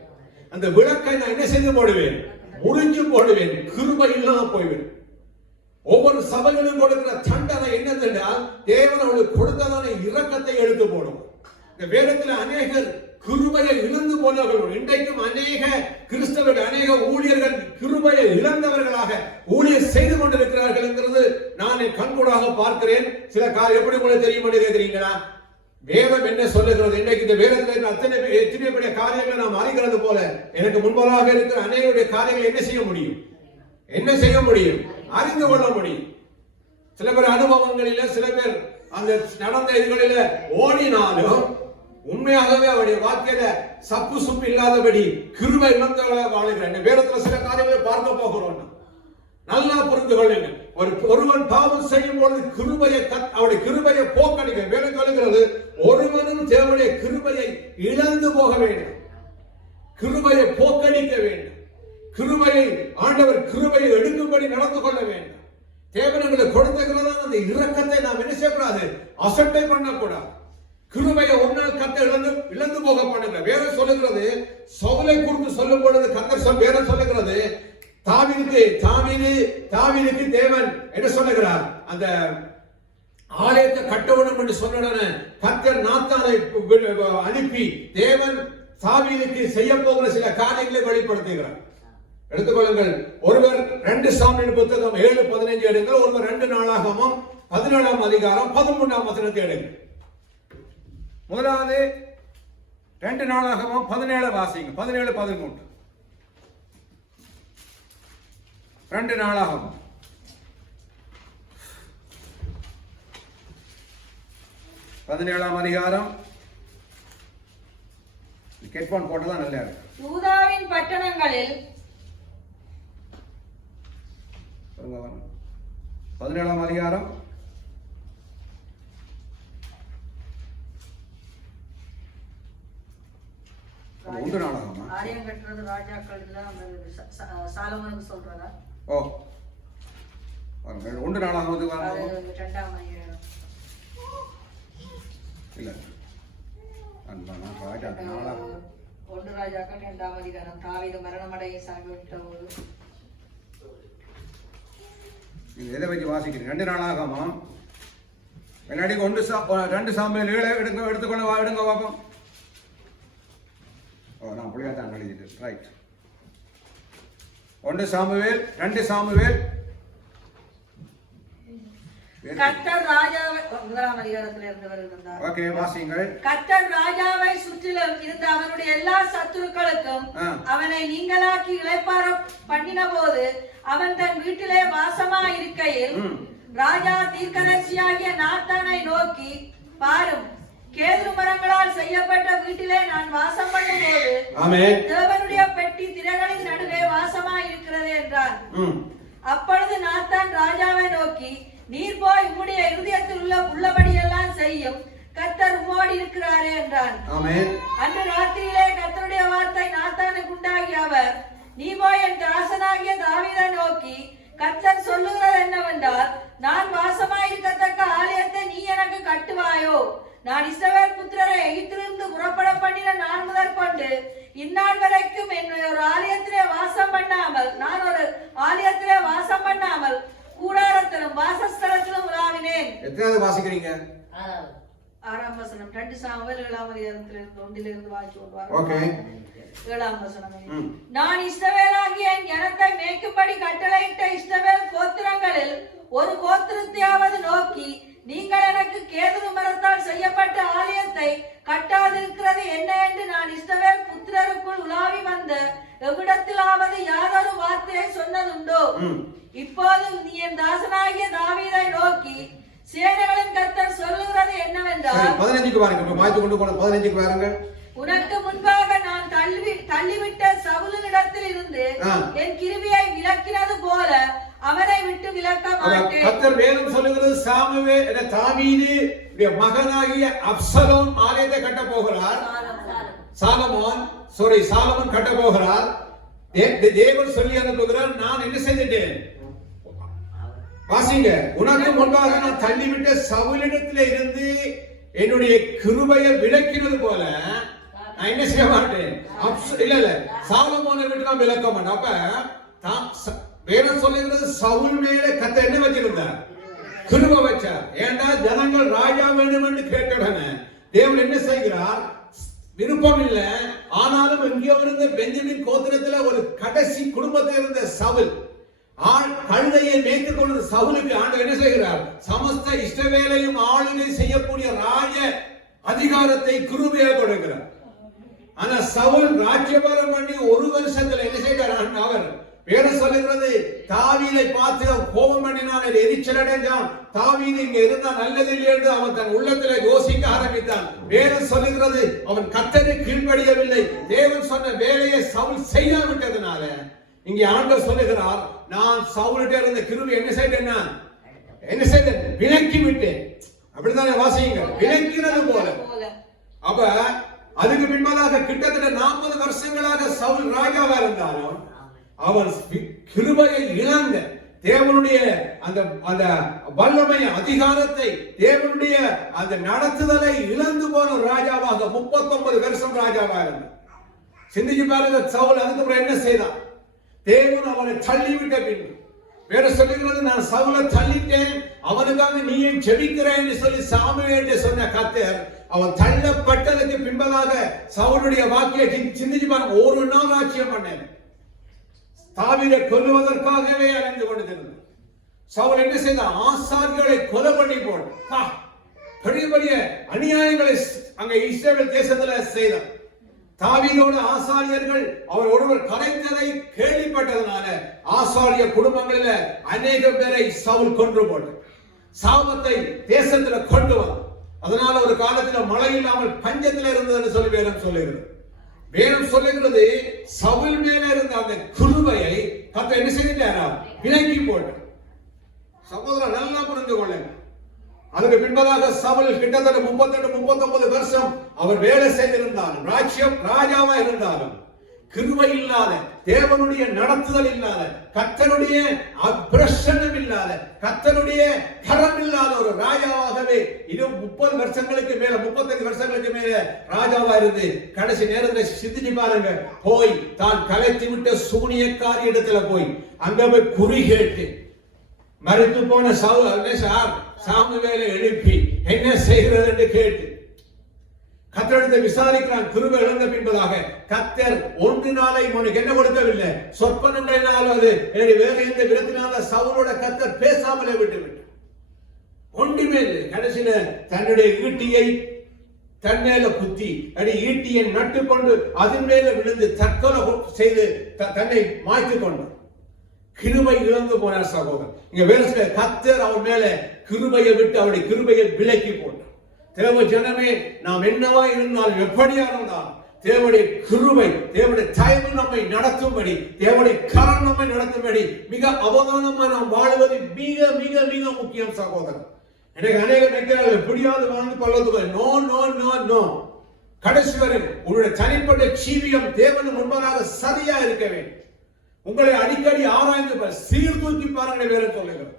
அந்த விளக்கை நான் என்ன செய்து போடுவேன்? முறிஞ்சு போடுவேன். கிருபை இல்லாம போய்விடும். ஒவ்வொரு சபைகளும் கொடுக்கிற தண்டனை என்னதென்றால் தேவன் அவளுக்கு கொடுத்ததான இரக்கத்தை எடுத்து போடும். இந்த வேதத்தில் அநேகர் கிருபையை இழந்து போனவர்கள். இன்றைக்கும் அநேக கிறிஸ்தவர்கள், அநேக ஊழியர்கள் கிருபையை இழந்தவர்களாக ஊழியர் செய்து கொண்டிருக்கிறார்கள் என்கிறது நான் என் கண்கூடாக பார்க்கிறேன். சில காரியம் எப்படி உங்களுக்கு தெரியும் என்று கேட்கிறீங்களா? வேதம் என்ன சொல்லுகிறது? இன்றைக்கு இந்த வேதத்தில் எத்தனை பெரிய காரியங்களை நாம் அறிகிறது போல எனக்கு முன்பாக இருக்கிற அநேகருடைய காரியங்களை என்ன செய்ய முடியும்? என்ன செய்ய முடியும்? அறிந்து கொள்ள முடியும். சில பேர் அனுபவங்களில, சில பேர் அந்த நடந்த இதுகளில ஓடினாலும் உண்மையாகவே அவருடைய வாக்கியல சப்பு சுப்பு இல்லாதபடி கிருபை இழந்தவர்களாக வாழ்கிறேன். வேதத்துல சில காரியங்களை பார்க்க போகிறோம். நல்லா புரிந்து கொள்ளுங்க. ஒருவன் பாவம் செய்யும் பொழுது அவருடைய கிருபையை போக்கடிக்க வேதம் சொல்லுகிறது. ஒருவனும் தேவனுடைய கிருபையை இழந்து போக வேண்டும், கிருபையை போக்கடிக்க வேண்டும், கிருபையை ஆண்டவர் கிருபையை எடுக்கும்படி நடந்து கொள்ள வேண்டும். தேவனங்களை கொடுத்துக்கிறதா அந்த இரக்கத்தை நாம் என்ன செய்யக்கூடாது? அசட்டை பண்ணக்கூடாது. கிருபையை ஒரு நாள் கத்த இழந்து போக பண்ணுங்க. வேதம் சொல்லுகிறது, சவுலை குறித்து சொல்லும் பொழுது கத்தர் வேதம் சொல்லுகிறது, தாவீதுக்கு தேவன் என்ன சொல்லுகிறார்? அந்த ஆலயத்தை கட்டணும் என்று சொன்ன கர்த்தர் நாத்தானை அனுப்பி தேவன் தாவீதுக்கு செய்ய போகிற சில காரியங்களை வெளிப்படுத்துகிறார். எடுத்துக்கொள்ளுங்கள். ஒருவர் 2 சாமுவேல் புத்தகம் 7:15 எடுங்கள். ஒருவர் 2 நாளாகமம் 17ஆம் அதிகாரம் 13ஆம் வசனத்தை எடுங்கள். முதலாவது 2 நாளாகமம் 17 வாசிங்க. 17-13. 2 நாளாகமம் 17ஆம் அதிகாரம். ஹெட்போன் போட்டதான் நல்லா இருக்கு. யூதாவின் பட்டணங்களில் 17ஆம் அதிகாரம் 1 நாளாகமா? ஆலயம் கட்டுறது ராஜாக்கள் சாலமோனுக்கு சொல்றதா? ஓ, 1 நாளாகமம் 2ஆம் அதிகாரம். இல்ல, ராஜாக்கள் 1 ராஜாக்கள் 2ஆம் அதிகாரம். தாவீது மரணமடைய சாகிவிட்ட போது நீங்க எதை வச்சு வாசிக்கிறீங்க? 2 நாளாகமம் வினாடி 2 சாமுவேல் 7 எடுத்துக்கொள்ள எடுங்க பார்ப்போம். ஓ, நான் புள்ளியா தான் எழுதிட்டு. ரைட். 2 சாமுவேல் கர்த்தர் ராஜாவை 1ஆம் அதிகாரத்தில் இருந்து வருகிறார். ஓகே, வாசிங்கள். கர்த்தர் ராஜாவை சுற்றிலும் இருந்த அவனுடைய எல்லா சத்துருக்களுக்கும் அவனை நீங்களாக்கி இளைப்பாற பண்ணின போது அவன் தன் வீட்டிலே வாசமா இருக்கையில் ராஜா தீர்க்கதரிசியாகிய நாத்தானை நோக்கி, பாரும், கேதுரு மரங்களால் செய்யப்பட்ட வீட்டிலே நான் வாசம் பண்ணும்போது தேவனுடைய பெட்டி திரைகளின் நடுவே வாசமா இருக்கிறது என்றார். அப்பொழுது நாத்தான் ராஜாவை நோக்கி, நீர் போய் உம்முடைய இருதயத்தில் உள்ளபடியெல்லாம் செய்யும், கர்த்தர் உம்மோடு இருக்கிறாரே என்றான். அன்று ராத்திரியிலே கர்த்தருடைய வார்த்தை நாத்தானுக்கு உண்டாகி அவர், நீ போய் என் தாசனாகிய தாவீதை நோக்கி, கர்த்தர் சொல்லுகிறது என்னவென்றால், நான் வாசமாயிருக்கத்தக்க ஆலயத்தை நீ எனக்கு கட்டுவாயோ? நான் இஸ்ரவேல் புத்திரரை எகிப்திலிருந்து புறப்பட பண்ணின நாள் முதற்கொண்டு இந்நாள் வரைக்கும் என்னுடைய ஒரு ஆலயத்திலே வாசம் பண்ணாமல் கூடாரத்திலும் வாசஸ்தலத்திலும் உலாவினேன். எத்தனாவது வாசிக்கிறீங்க? 6ஆம் வசனம். 2 சாமுவேல் 7ஆம் அதிகாரத்திலிருந்து 1 வாசிச்சு கொண்டு ஓகே. 7ஆம் வசனம். நான் இஸ்ரவேலாகிய என் ஜனத்தை மேய்க்கும்படி கட்டளையிட்ட இஸ்ரவேல் கோத்திரங்களில் ஒரு கோத்திரத்தையாவது நோக்கி, நீங்கள் எனக்கு கேதுரு மரத்தால் செய்யப்பட்ட ஆலயத்தை கட்டாதிருக்கிறது என்ன என்று நான் இஸ்ரவேல் புத்திரருக்குள் உலாவி வந்த எவ்விடத்திலாவது யாதொரு வார்த்தையை சொன்னதுண்டோ? இப்போதும் நீ என் தாசனாகிய தாவீதை நோக்கி, சேனைகளின் கர்த்தர் சொல்லுகிறது என்னவென்றால், 15க்கு வாருங்க. மாய்த்து கொண்டு போன 15க்கு வாருங்க. உனக்கு முன்பாக நான் தள்ளிவிட்ட சவுலினிடத்தில் இருந்து என் கிருபையை விலக்கினது போல அவரை விட்டு விலக்க மாட்டேன். கர்த்தர் வேதம் சொல்லுகிறது, தாவீது மகனாகிய அப்சலோம் ஆலயத்தை கட்ட போகிறார். சாலமோன் கட்ட போகிறார். தேவன் சொல்லி அனுப்புகிறார், நான் என்ன செய்துட்டேன்? வாசிங்க. உனக்கு முன்பாக நான் தள்ளிவிட்ட சவுலிடத்திலே இருந்து என்னுடைய கிருபையை விலக்கினது போல நான் என்ன செய்ய மாட்டேன்? இல்ல சாலமோனை விட்டு நான் விலக்க மாட்டேன். அப்ப வேதம் சொல்லுகிறது, சவுல் மேலே கர்த்தர் என்ன வச்சிருந்தார்? கிருபை வச்சார். ஏண்டா ஜனங்கள் ராஜா வேண்டும் என்று கேட்கிறாங்க. தேவன் என்ன செய்கிறார்? விருப்பம் இல்லை. ஆனாலும் எங்கேயோ இருந்த பெஞ்சமின் கோத்திரத்துல ஒரு கடைசி குடும்பத்தில் இருந்த சவுல், கழுதையை மேய்த்துக் கொண்ட சவுலுக்கு ஆண்டவர் என்ன செய்கிறார்? சமஸ்த இஸ்ரவேலையும் ஆளுகை செய்யக்கூடிய ராஜ அதிகாரத்தை கிருபையாக கொடுக்கிறார். ஆனா சவுல் ராஜ்யபாரம் பண்ணி ஒரு வருஷத்துல என்ன செய்கிறார்? அவர் வேற சொல்லுகிறது, தாவீதை பார்த்து கோபம் பண்ணினான், எரிச்சல் அடைஞ்சான். தாவீது இங்க இருந்தா நல்லது இல்லை என்று அவன் தன் உள்ளத்திலே யோசிக்க ஆரம்பித்தான். வேற சொல்லுகிறது, அவன் கர்த்தருக்கு கீழ்ப்படியவில்லை. தேவன் சொன்ன வேலையை சவுல் செய்யாவிட்டதுனால இங்கே ஆண்டவர் சொல்லுகிறார், நான் சவுல்கிட்ட இருந்த கிருபை என்ன செய்தேன்? விலக்கி விட்டேன். அப்படித்தானே வாசிங்க, விலக்கினது போல. அப்ப அதுக்கு பின்பதாக கிட்டத்தட்ட 40 வருஷங்களாக சவுல் ராஜாவா இருந்தாலும் அவன் கிருபையை இழந்த, தேவனுடைய அந்த வல்லமை அதிகாரத்தை, தேவனுடைய அந்த நடத்துதலை இழந்து போன ராஜாவாக 39 வருஷம் ராஜாவா இருந்தான். சிந்திச்சு பாருங்க, சவுல் அதுக்கப்புறம் என்ன செய்தான்? தேவன் அவனை தள்ளிவிட்ட பின் வேற சொல்லுகிறது, நான் சவுலை தள்ளிட்டேன், அவனுக்காக நீயும் ஜெபிக்கிறேன் என்று சொல்லி சாமுவேல் சொன்ன கர்த்தர், அவன் தள்ளப்பட்டதுக்கு பின்பதாக சவுலுடைய வாக்கியத்தை சிந்திச்சு பாருங்க. ஒரு நாள் ஆட்சியம் பண்ணேன், தாவீதை கொல்லுவதற்காகவே அலைந்து கொண்டிருந்தார். சவுல் என்ன செய்தான்? ஆசாரியர்களை கொலை பண்ணி போட்டான். பெரிய பெரிய அநியாயங்களை அங்க இஸ்ரவேல் தேசத்துல செய்தார். தாவீதோடு ஆசாரியர்கள் அவர் ஒருவர் கரைத்ததை கேள்விப்பட்டதனால ஆசாரிய குடும்பங்களில் அநேக பேரை சவுல் கொன்று போட்டார். சாபத்தை தேசத்துல கொண்டு வந்தார். அதனால ஒரு காலத்துல மழை இல்லாமல் பஞ்சத்தில் இருந்ததுன்னு சொல்லி வேதம் சொல்லுகிறது. வேதம் சொல்லுகிறது, சவுல் மேல இருந்த அந்த கிருபையை கர்த்தர் என்ன செய்தாரா? விலக்கி போட்டார். சகோதரர் நல்லா புரிந்து கொள்ளுங்க. அதுக்கு பின்பதாக சவுல் கிட்டத்தட்ட 38-39 வருஷம் அவர் வேலை செய்திருந்தார். ராஜாவா இருந்தாலும் கிருபை இல்லாத, தேவனுடைய நடத்துதல் இல்லாத, கர்த்தருடைய பிரசன்னம் இல்லாத, கர்த்தருடைய கரம் இல்லாத ஒரு ராஜாவாகவே 30 வருஷங்களுக்கு மேல, 35 வருஷங்களுக்கு மேல ராஜாவா இருந்து கடைசி நேரத்தில் சிந்திச்சு பாருங்க, போய் தான் கலைத்து விட்ட சூனியக்காரி இடத்துல போய் அங்க போய் குறி கேட்டு மறித்து போன சாமுவேலை எழுப்பி என்ன செய்கிறது என்று கேட்டு கர்த்தரிடத்தை விசாரிக்கிறான். கிருபை இழந்த பின்பதாக கர்த்தர் ஒன்றினாலே உனக்கு என்ன கொடுக்கவில்லை, சொற்பனங்களினாலும் வேற எந்த விதத்தினால சவுலோட கர்த்தர் பேசாமலே விட்டுவிட்டார். ஒன்றுமே இல்லை. கடைசியில தன்னுடைய ஈட்டியை தன்மேல குத்தி ஈட்டியை நட்டு கொண்டு அதன் மேல விழுந்து தற்கொலை செய்து தன்னை மாய்த்து கொண்டார். கிருபை இழந்து போனார் சகோதரர். இங்க வேற சில கர்த்தர் அவர் மேல கிருபையை விட்டு அவருடைய கிருபையை விலக்கி போட்டார். தேவ ஜனமே, நாம் என்னவா இருந்தாலும் எப்படியா இருந்தாலும் தேவனுடைய கிருபை, தேவனுடைய தயவு நம்மை நடத்தும்படி, தேவனுடைய கரம் நம்மை நடத்தும்படி மிக அவதானமா நாம் வாழ்வது மிக மிக மிக முக்கியம் சகோதரர். எனக்கு அநேக நினைக்கிறார்கள், எப்படியாவது வாழ்ந்து பல்லதுக்கு நோ நோ நோ நோ. கடைசி வரை உங்களுடைய தனிப்பட்ட ஜீவியம் தேவன் முன்பதாக சரியா இருக்க வேண்டும். உங்களை அடிக்கடி ஆராய்ந்து சீர்தூக்கி பாருங்க. வேற சொல்லுகிறேன்,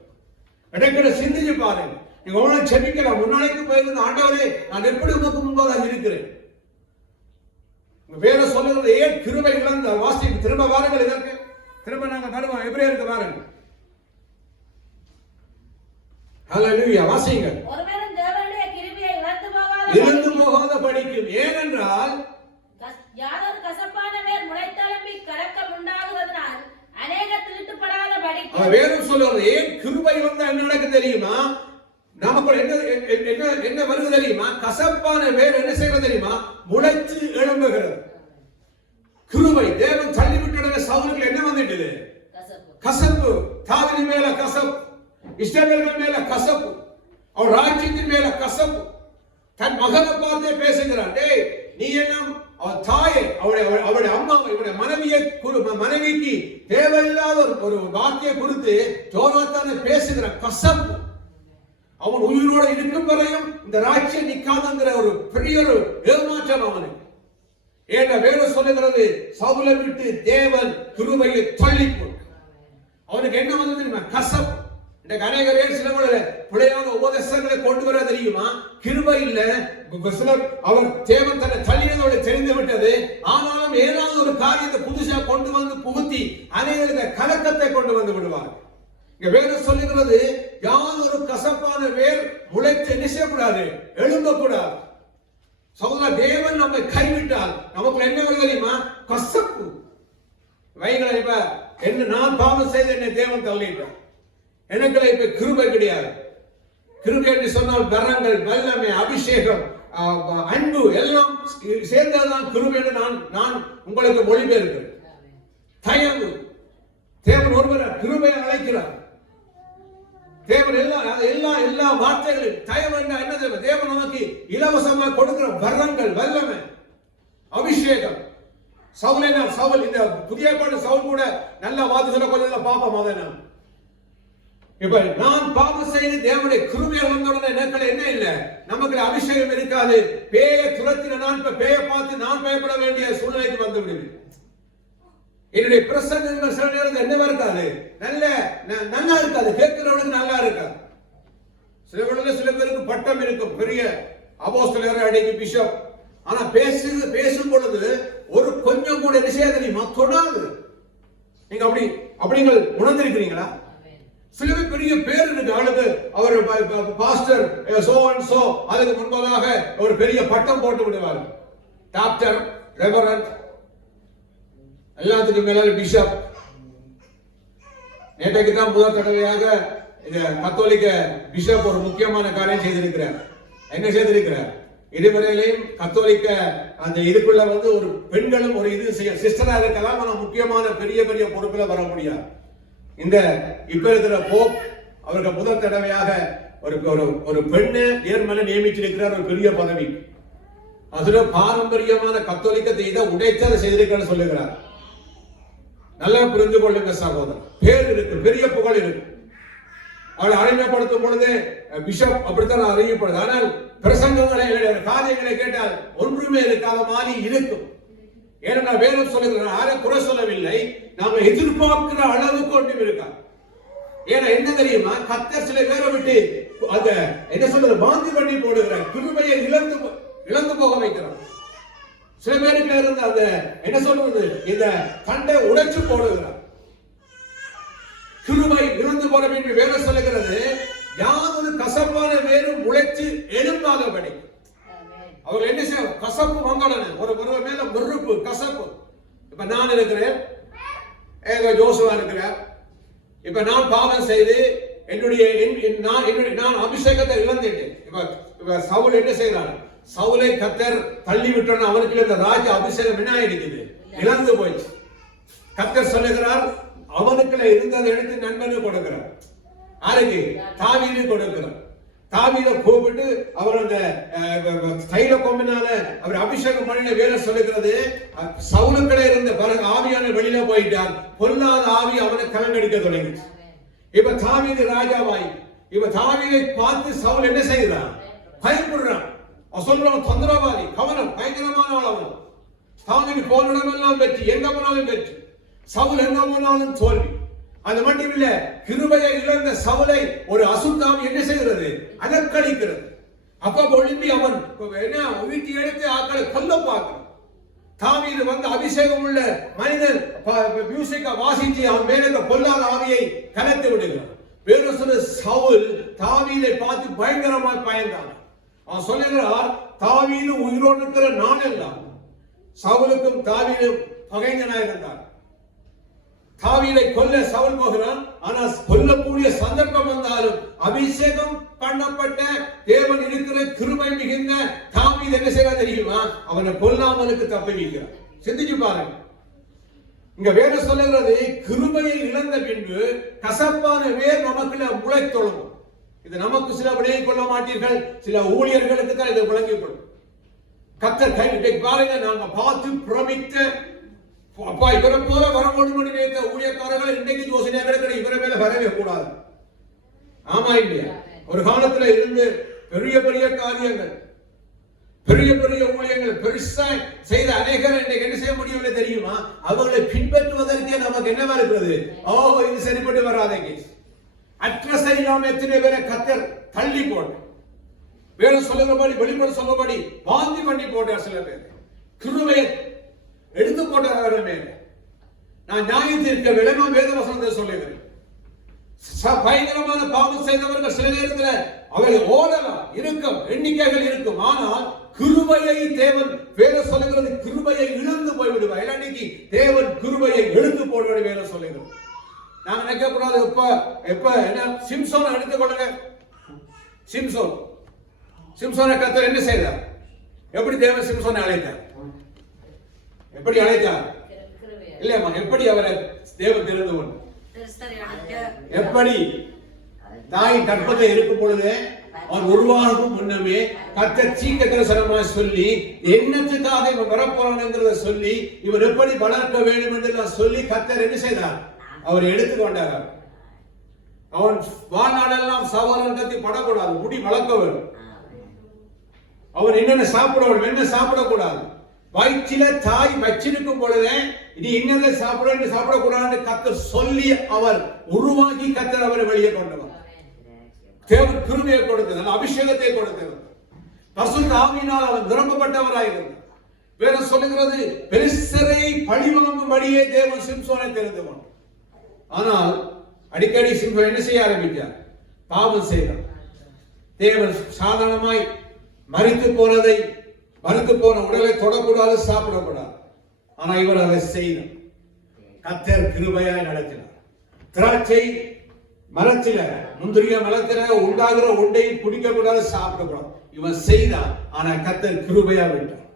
இடைக்கிட சிந்திச்சு பாருங்க. நீங்க ஒன்றும் செபிக்கலாம். முன்னாடிக்கு போயிருந்த ஆண்டவரே, நான் எப்படி உனக்கு முன்பதாக இருக்கிறேன். வேற சொல்லுகிறது, ஏன் கிருபை இழந்த வாசி திரும்ப வாருங்கள். இதற்கு திரும்ப நாங்க தருவோம். எபிரேயருக்கு வாருங்க. ஹல்லேலூயா. வாசிங்க. ஒருவரும் தேவனுடைய கிருபையை இழந்து போகாத படிக்கும். ஏனென்றால் யாதொரு கசப்பான வேர் முளைத்தெழும்பி கலக்கம் உண்டாகுவதனால் அநேக தீட்டுப்படாத படிக்கும். வேதம் சொல்லுகிறது, ஏன் கிருபை வந்தா என்ன நடக்கு தெரியுமா? நமக்கு என்ன வருது தெரியுமா? கசப்பான வேர் என்ன செய்வது தெரியுமா? முளைத்து எழும்புகிறது. கிருபை தேவன் தள்ளிவிட்ட சவுலுக்கு என்ன வந்துட்டது? கசப்பு. தாவீது மேல கசப்பு, இஸ்ரவேல் மேல கசப்பு, அவர் ராஜ்யத்தின் மேல கசப்பு. தன் மகனை பார்த்தே பேசுகிறான், டேய் நீ என்ன அவன் தாயை, அவருடைய அம்மாவை, இவருடைய மனைவிக்கு தேவையில்லாத ஒரு வார்த்தையை குறித்து ஜோனாத்தானை பேசுகிற கசப்பு. அவன் உயிரோடு இருக்கும் வரையும் இந்த ராஜ்யம் நிக்காதுங்கிற ஒரு பெரிய ஒரு ஏமாற்றம் அவனுக்கு. ஏன்னா வேதம் சொல்லுகிறது, சவுலை விட்டு தேவன் கிருபையை தள்ளி போட்டார். அவனுக்கு என்ன வந்து தெரியுமா? கசப்பு. இன்றைக்கு அநேகர் சில பிள்ளையான உபதேசங்களை கொண்டு வர தெரியுமா? கிருபை இல்ல, அவர் தேவன் தன்னை தள்ளியதோடு தெரிந்து விட்டது. ஆனாலும் ஏதாவது ஒரு காரியத்தை புதுசா கொண்டு வந்து புகுத்தி அநேக கலக்கத்தை கொண்டு வந்து விடுவார். இங்க வேதம் சொல்லுகிறது, யாதொரு கசப்பான வேர் முளைத்து என்ன செய்யக்கூடாது? எழும்பக்கூடாது. சகோதர, தேவன் நம்மை கைவிட்டால் நமக்கு என்ன வருது தெரியுமா? கசப்பு. வைகளை இப்ப என்ன நான் பாவம் செய்து என்னை தேவன் தள்ளிட்டார். எனக்குள்ள இப்ப கிருபை கிடையாது. கிருபை என்று சொன்னால் வரங்கள், வல்லமை, அபிஷேகம், அன்பு எல்லாம் சேர்ந்ததுதான் கிருபை என்று நான் உங்களுக்கு மொழிபெயர்க்கிறேன். தயவு. தேவன் ஒருவர் கிருபையை அழைக்கிறார். தேவன் எல்லா வார்த்தைகளும் தயவு என்ன தேவன்? தேவன் நமக்கு இலவசமாக கொடுக்கிற வரங்கள், வல்லமை, அபிஷேகம். சவுல் இந்த புதிய ஏற்பாடு சவுல் கூட நல்ல வார்த்தை சொல்ல கொஞ்சம் பாப்போம். அதை இப்ப நான் பாவம் செய்து தேவனுடைய கிருபையை வந்தவுடனே எனக்கு என்ன இல்லை, நமக்கு அபிஷேகம் இருக்காது. பேயை துரத்தின நான் இப்ப பேயை பார்த்து நான் பயப்பட வேண்டிய சூழ்நிலைக்கு வந்து விடுவேன். என்னுடைய பிரசங்கங்கள் சில நேரத்தில் என்னவா இருக்காது, நல்லா இருக்காது, கேட்கிறவனுக்கு நல்லா இருக்காது. சில பேருக்கு பட்டம் இருக்கும், பெரிய அப்போஸ்தலர், அடிக்கு பிஷப். ஆனா பேசும் பொழுது ஒரு கொஞ்சம் கூட என்ன செய்ய தெரியுமா? தொடாது. நீங்க அப்படிங்கள் உணர்ந்திருக்கிறீங்களா? சில பெரிய பேர் இருக்கு ஆளுக்கு. அவர் பாஸ்டர் சோ அண்ட் சோ, அதுக்கு முன்பதாக ஒரு பெரிய பட்டம் போட்டு விடுவார். டாக்டர், ரெவரண்ட், எல்லாத்துக்கும் மேல பிஷப். நேற்றைக்கு தான் முதல் தடவையாக இந்த கத்தோலிக்க பிஷப் ஒரு முக்கியமான காரியம் செய்திருக்கிறார். என்ன செய்திருக்கிறார்? இதுவரையிலையும் கத்தோலிக்க அந்த இதுக்குள்ள ஒரு பெண்களும் ஒரு இது செய்ய சிஸ்டரா இருக்கலாம், ஆனா முக்கியமான பெரிய பெரிய பொறுப்புல வர முடியாது. இந்த இப்ப இருக்கிற போப் அவருக்கு முதல் தடவையாக ஒரு பெண்ணை ஏர்மலை நியமிச்சிருக்கிறார், ஒரு பெரிய பதவி. அதுல பாரம்பரியமான கத்தோலிக்கத்தை இதை உடைத்து அதை செய்திருக்கிறார் சொல்லுகிறார். நல்லா புரிந்து கொள்ளுங்க சகோதரர். பேர் இருக்கு, பெரிய புகழ் இருக்கு. அவளை அறிமுகப்படுத்தும் பொழுது பிஷப் அப்படித்தான் அறியப்படுது. ஆனால் பிரசங்கங்களை, காரியங்களை கேட்டால் ஒன்றுமே இருக்காத மாதிரி இருக்கும். ஏனென்றால் வேதம் சொல்லுகிறார், யாரும் குறை சொல்லவில்லை, நாம எதிர்பார்க்கிற அளவுக்கு ஒன்றும் இருக்காது. ஏன்னா என்ன தெரியுமா? கர்த்தர் சில பேரை விட்டு அந்த என்ன சொல்றது வாந்தி பண்ணி போடுகிறார், கிருபையை இழந்து போக வைக்கிறார். சில பேருக்கு இருந்த அந்த என்ன சொல்றது இந்த கண்டை உடைச்சு போடுகிறார். கிருபை இழந்து போற என்று வேதம் சொல்லுகிறது. யாவது கசப்பான வேறு முளைச்சு எழும்பாதபடி அவர் என்ன செய்ய கசப்பு வந்தோடனே ஒரு மேல வெறுப்பு, கசப்பு. இப்ப நான் இருக்கிறேன், ஜோசுவா இருக்கிறார். இப்ப நான் பாவம் செய்து நான் அபிஷேகத்தை இழந்துட்டேன். இப்ப சவுல் என்ன செய்யறான்? சவுலை கர்த்தர் தள்ளி விட்டோன்னு அவனுக்கு இந்த ராஜ அபிஷேகம் என்ன ஆயிடுது? இழந்து போயிடுச்சு. கர்த்தர் சொல்லுகிறார், அவனுக்குள்ள இருந்ததை எடுத்து நண்பனுக்கு கொடுக்கிறார். யாருக்கு? தாவீது கொடுக்கிறார். தாவீத கூப்பிட்டு அவர் அந்த தைல கொம்பினால அவர் அபிஷேகம் பண்ணின வேலை சொல்லுகிறது. சவுலுக்குள்ள இருந்த ஆவியான வெளியில போயிட்டார். பொல்லாத ஆவி அவனை கலங்கடிக்க தொடங்கிச்சு. இப்ப தாவீது ராஜாவாய். இப்ப தாவீதை பார்த்து சவுல் என்ன செய்கிறான்? பயப்படுறான். சொல்றான், தொந்தரவாதி, கவனம், பயங்கரமான அவன். தாவீது போன இடமெல்லாம் வெற்றி, எங்க போனாலும் வெற்றி. சவுல் எங்க போனாலும் தோல்வி. அது மட்டும் இல்ல, கிருபையை இழந்த சவுலை ஒரு அசுத்தாவி என்ன செய்கிறது? அலக்களிக்கிறது. அப்ப ஒளிம்பி அவன் என்ன வீட்டி எடுத்து ஆக்களை கொல்ல பார்க்கிறான். தாவீது வந்து அபிஷேகம் உள்ள மனிதன் மியூசிக்க வாசிச்சு அவன் மேல பொல்லாத ஆவியை கலத்து விடுகிறான். வேறு சொல்ல சவுல் தாவீதை பார்த்து பயங்கரமாய் பயந்தான். அவன் சொல்லுகிறார், தாவீது உயிரோடு இருக்கிற நான் எல்லாம் சவுலுக்கும் தாவீதும் பகைஞனாக இருந்தார். தாவீதை கொல்ல சவுல் போகிறான். ஆனால் கொல்லக்கூடிய சந்தர்ப்பம் வந்தாலும் அபிஷேகம் பண்ணப்பட்ட தேவன் இருக்கிற கிருபை மிகுந்த தாவீது என்ன செய்ய தெரியுமா? அவனை கொல்லாமலுக்கு தப்பி வைக்கிறான். சிந்திச்சு பாருங்க. இங்க வேற சொல்லுகிறது, கிருபையை இழந்த பின்பு கசப்பான வேர் நமக்குள்ள முளை தொடங்கும். இது நமக்கு சில விடையை கொள்ள மாட்டீர்கள், சில ஊழியர்களுக்கு தான் இதை விளங்கிக்கொள்ளும். கர்த்தர் கை பாருங்க, நாங்க பார்த்து பிரமித்த அப்பா இவரை போல வர முடியும் நினைத்த ஊழியக்காரர்கள் இன்றைக்கு யோசனையா கிடைக்கிற இவரை மேல வரவே கூடாது. ஆமா இல்லையா? ஒரு காலத்துல இருந்து பெரிய பெரிய காரியங்கள், பெரிய பெரிய ஊழியங்கள் பெருசா செய்த அநேகர் இன்றைக்கு என்ன செய்ய முடியவில்லை தெரியுமா? அவர்களை பின்பற்றுவதற்கே நமக்கு என்னவா இருக்கிறது? இது சரிப்பட்டு வராதே. அட்ரஸ் இல்லாம எத்தனை பேரை கர்த்தர் தள்ளி போட்டு வேற சொல்லுறபடி வெளிப்பட சொல்லபடி வாந்தி பண்ணி போட்டார். சில பேர் கிருபையை எடுத்து போட்டார் மேல. நான் நியாயத்திற்கு விளங்க வேத வசனத்தை சொல்லுகிறேன். பயங்கரமான பாவம் செய்தவர்கள் சில நேரத்தில் அவர்கள் ஓடலாம், இருக்கும், எண்ணிக்கைகள் இருக்கும். ஆனால் கிருபையை தேவன் வேலை சொல்லுகிறது, கிருபையை இழந்து போய்விடுவார். இல்லாண்டிக்கு தேவன் கிருபையை எடுத்து போடுவது வேலை சொல்லுகிறது. நாங்க நினைக்க கூடாது. எப்ப என்ன சிம்சோனை எடுத்துக்கொள்ளுங்க. சிம்சோனை கர்த்தர் என்ன செய்தார்? எப்படி தேவன் சிம்சோனை அழைத்தார்? எப்படி அழைத்தார்? இல்லையம்மா, எப்படி அவரை தேவன் தெரிந்து கொண்டார்? எப்படி தாய் கற்பத்தில் இருக்கும் பொழுது அவன் உருவாகும் முன்னமே கர்த்தர் தீர்க்க தரிசனமாக சொல்லி என்னத்துக்காக இவன் வரப்போறான்ங்கிறத சொல்லி இவர் எப்படி வளர்க்க வேண்டும் என்று சொல்லி கர்த்தர் என்ன செய்தார்? அவர் எடுத்துக்கொண்டார். அவன் வாழ்நாளெல்லாம் சவாரன் கத்தி படக்கூடாது, முடி வளர்க்க வேண்டும். அவன் என்னென்ன சாப்பிட வேண்டும், என்ன சாப்பிடக்கூடாது. வயிற்றில தாய் வச்சிருக்கும் பொழுதே இது என்னதை சாப்பிடக்கூடாது கர்த்தர் சொல்லி அவர் உருவாக்கி கர்த்தர் அவரை வெளியே கொண்டு வந்தார். தேவன் கிருபையை கொடுத்தது, அபிஷேகத்தை கொடுத்தது. பரிசுத்த ஆவியினால் அவன் நிரப்பப்பட்டவராயிருந்தார். வேற சொல்லுகிறது, பெலிஸ்தரை பழிவாங்கும்படியே தேவன் சிம்சோனை தெரிந்து கொண்டார். ஆனால் அடிக்கடி சிம்சோன் என்ன செய்ய ஆரம்பித்தார்? பாவம் செய்தார். தேவன் சாதாரணமாய் மரித்து போன உடலை தொடக்கூடாது, சாப்பிடக்கூடாது. ஆனா இவர் அதை செய்தார். கர்த்தர் கிருபையாய் நடத்தினார். திராட்சை மரத்தில, முந்திரிய மரத்தில உண்டாகிற ஒன்றை குடிக்கக்கூடாது, சாப்பிடக்கூடாது. இவன் செய்தான். ஆனா கர்த்தர் கிருபையா விட்டார்.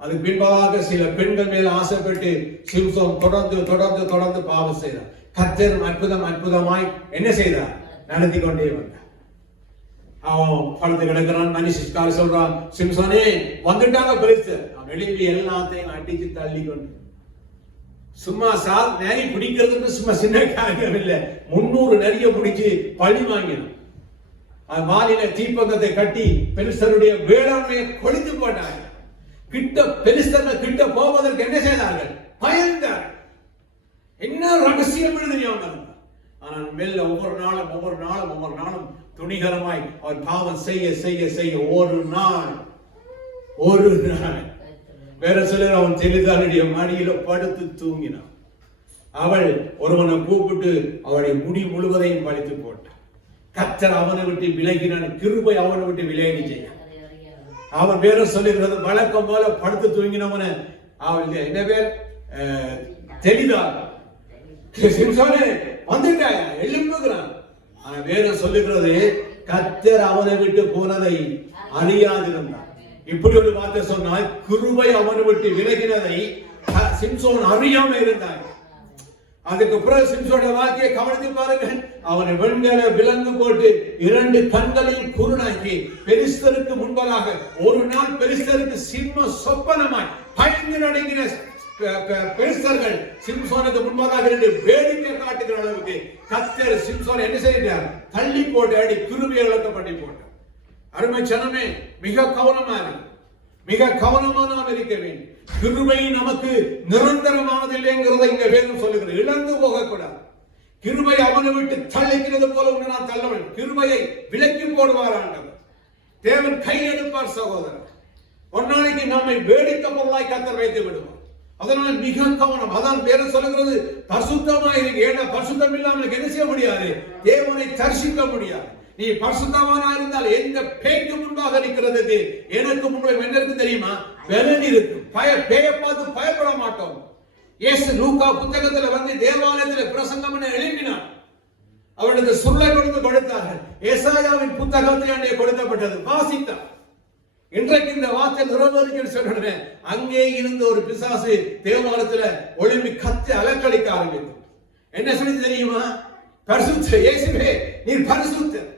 அதுக்கு பின்பாக சில பெண்கள் மேல ஆசைப்பட்டு சிம்சோன் தொடர்ந்து பாவம் செய்தார். கர்த்தர் அற்புதமாய் என்ன செய்தார்? நடத்தி கொண்டே வந்தார். அவன் படுத்து கிடக்கிறான். மனுஷிக்கார சொல்றான், சிம்சோனே வந்துட்டாங்க பெலிஸ்தர். அவன் எழுப்பி எல்லாத்தையும் அடிச்சு தள்ளி கொண்டு சும்மா நரி பிடிக்கிறதுக்கு சும்மா சின்ன காரியம் இல்லை, 300 நரிய பிடிச்சு பழி வாங்கினான். வாலில தீப்பந்தத்தை கட்டி பெலிஸ்தருடைய வேளாண்மையை கொளுத்து போட்டாங்க. பெலிஸ்தர் கிட்ட போவதற்கு என்ன செய்தார்கள்? பயந்தார். என்ன ரகசியம் தெரியும். ஆனால் மெல்ல ஒவ்வொரு நாளும் துணிகரமாய் அவர் பாவம் செய்ய ஒரு நாள் வேற சிலர் அவன் தெளிதாளுடைய மடியில படுத்து தூங்கினான். அவள் ஒருவனை கூப்பிட்டு அவளுடைய முடி முழுவதையும் பறித்து போட்டான். கர்த்தர் அவனை விட்டு விலகினான். கிருபை அவனை விட்டு விலகி செய்ய. அவன் வேற சொல்லுகிறது, வழக்கம் போல படுத்து தூங்கினவன அவள் என்ன பேர்? தெளிதாள். சிம்சோனே வந்துட்டாயா, எழும்புகிறான். ஆனா வேற சொல்லுகிறது, கர்த்தர் அவனை விட்டு போனதை அறியாதிருந்தான். இப்படி ஒரு வார்த்தை சொன்னால், கிருபை அவனை விட்டு விலகினதை சிம்சோன் அறியாம இருந்தான். அதுக்கு பிறகு சிம்சோட வார்த்தையை கவனித்து பாருங்கள். அவனை வெண்கல விலங்கு போட்டு 2 கண்களையும் குருடாக்கி பெலிஸ்தருக்கு முன்பதாக ஒரு நாள் பெலிஸ்தருக்கு சிம்ம சொப்பனமாய் பயந்து நடுங்கின பெலிஸ்தர்கள் சிம்சோனுக்கு முன்பதாக இருந்து வேடிக்கை காட்டுகிற அளவுக்கு கர்த்தர் சிம்சோனை என்ன செய்தார்? தள்ளி போட்டு அடி கிருபையை இழக்கப்பட்டு போட்டார். அருமை ஜனமே, மிக கவனமா நாம் இருக்க வேண்டும். கிருபை நமக்கு நிரந்தரமானது இல்லைங்கிறத இங்க வேதம் சொல்லுகிறது. இழந்து போகக்கூடாது. கிருபை அவனை விட்டு தள்ளிக்கிறது போல ஒன்று நான் தள்ளவன். கிருபையை விலக்கி போடுவார் ஆண்டவர். தேவன் கை எடுப்பார் சகோதரர். ஒரு நாளைக்கு நம்மை வேடிக்கை பொருளாய் கர்த்தர் வைத்து விடுவார். அதனால் மிக கவனம். அதான் வேதம் சொல்லுகிறது, பரிசுத்தமா இருக்கு. ஏன்னா பரிசுத்தம் இல்லாமல் என்ன செய்ய முடியாது? தேவனை தரிசிக்க முடியாது. நீ பரிசுத்தமானா இருந்தால் எந்த பேய்க்கு முன்பாக நிற்கிறதுக்கு எனக்கு முன்பு என்ன இருக்கு தெரியுமா? பலன் இருக்கு. பேயை பார்த்து பயப்பட மாட்டோம். இயேசு லூக்கா புத்தகத்துல வந்து தேவாலயத்தில் பிரசங்கம் பண்ண எழுப்பினார். அவருக்கு சுருளை கொடுத்தார்கள். ஏசாயாவின் புத்தகத்தில் அங்கே கொடுக்கப்பட்டது, வாசித்தார். இன்றைக்கு இந்த வார்த்தை நிறைவேறுகிறது சொன்ன அங்கே இருந்த ஒரு பிசாசு தேவாலயத்துல ஒளிம்பி கத்தி அலக்களிக்க ஆரம்பித்தது. என்ன சொல்லி தெரியுமா? பரிசுத்த இயேசுவே, நீர் பரிசுத்தர்.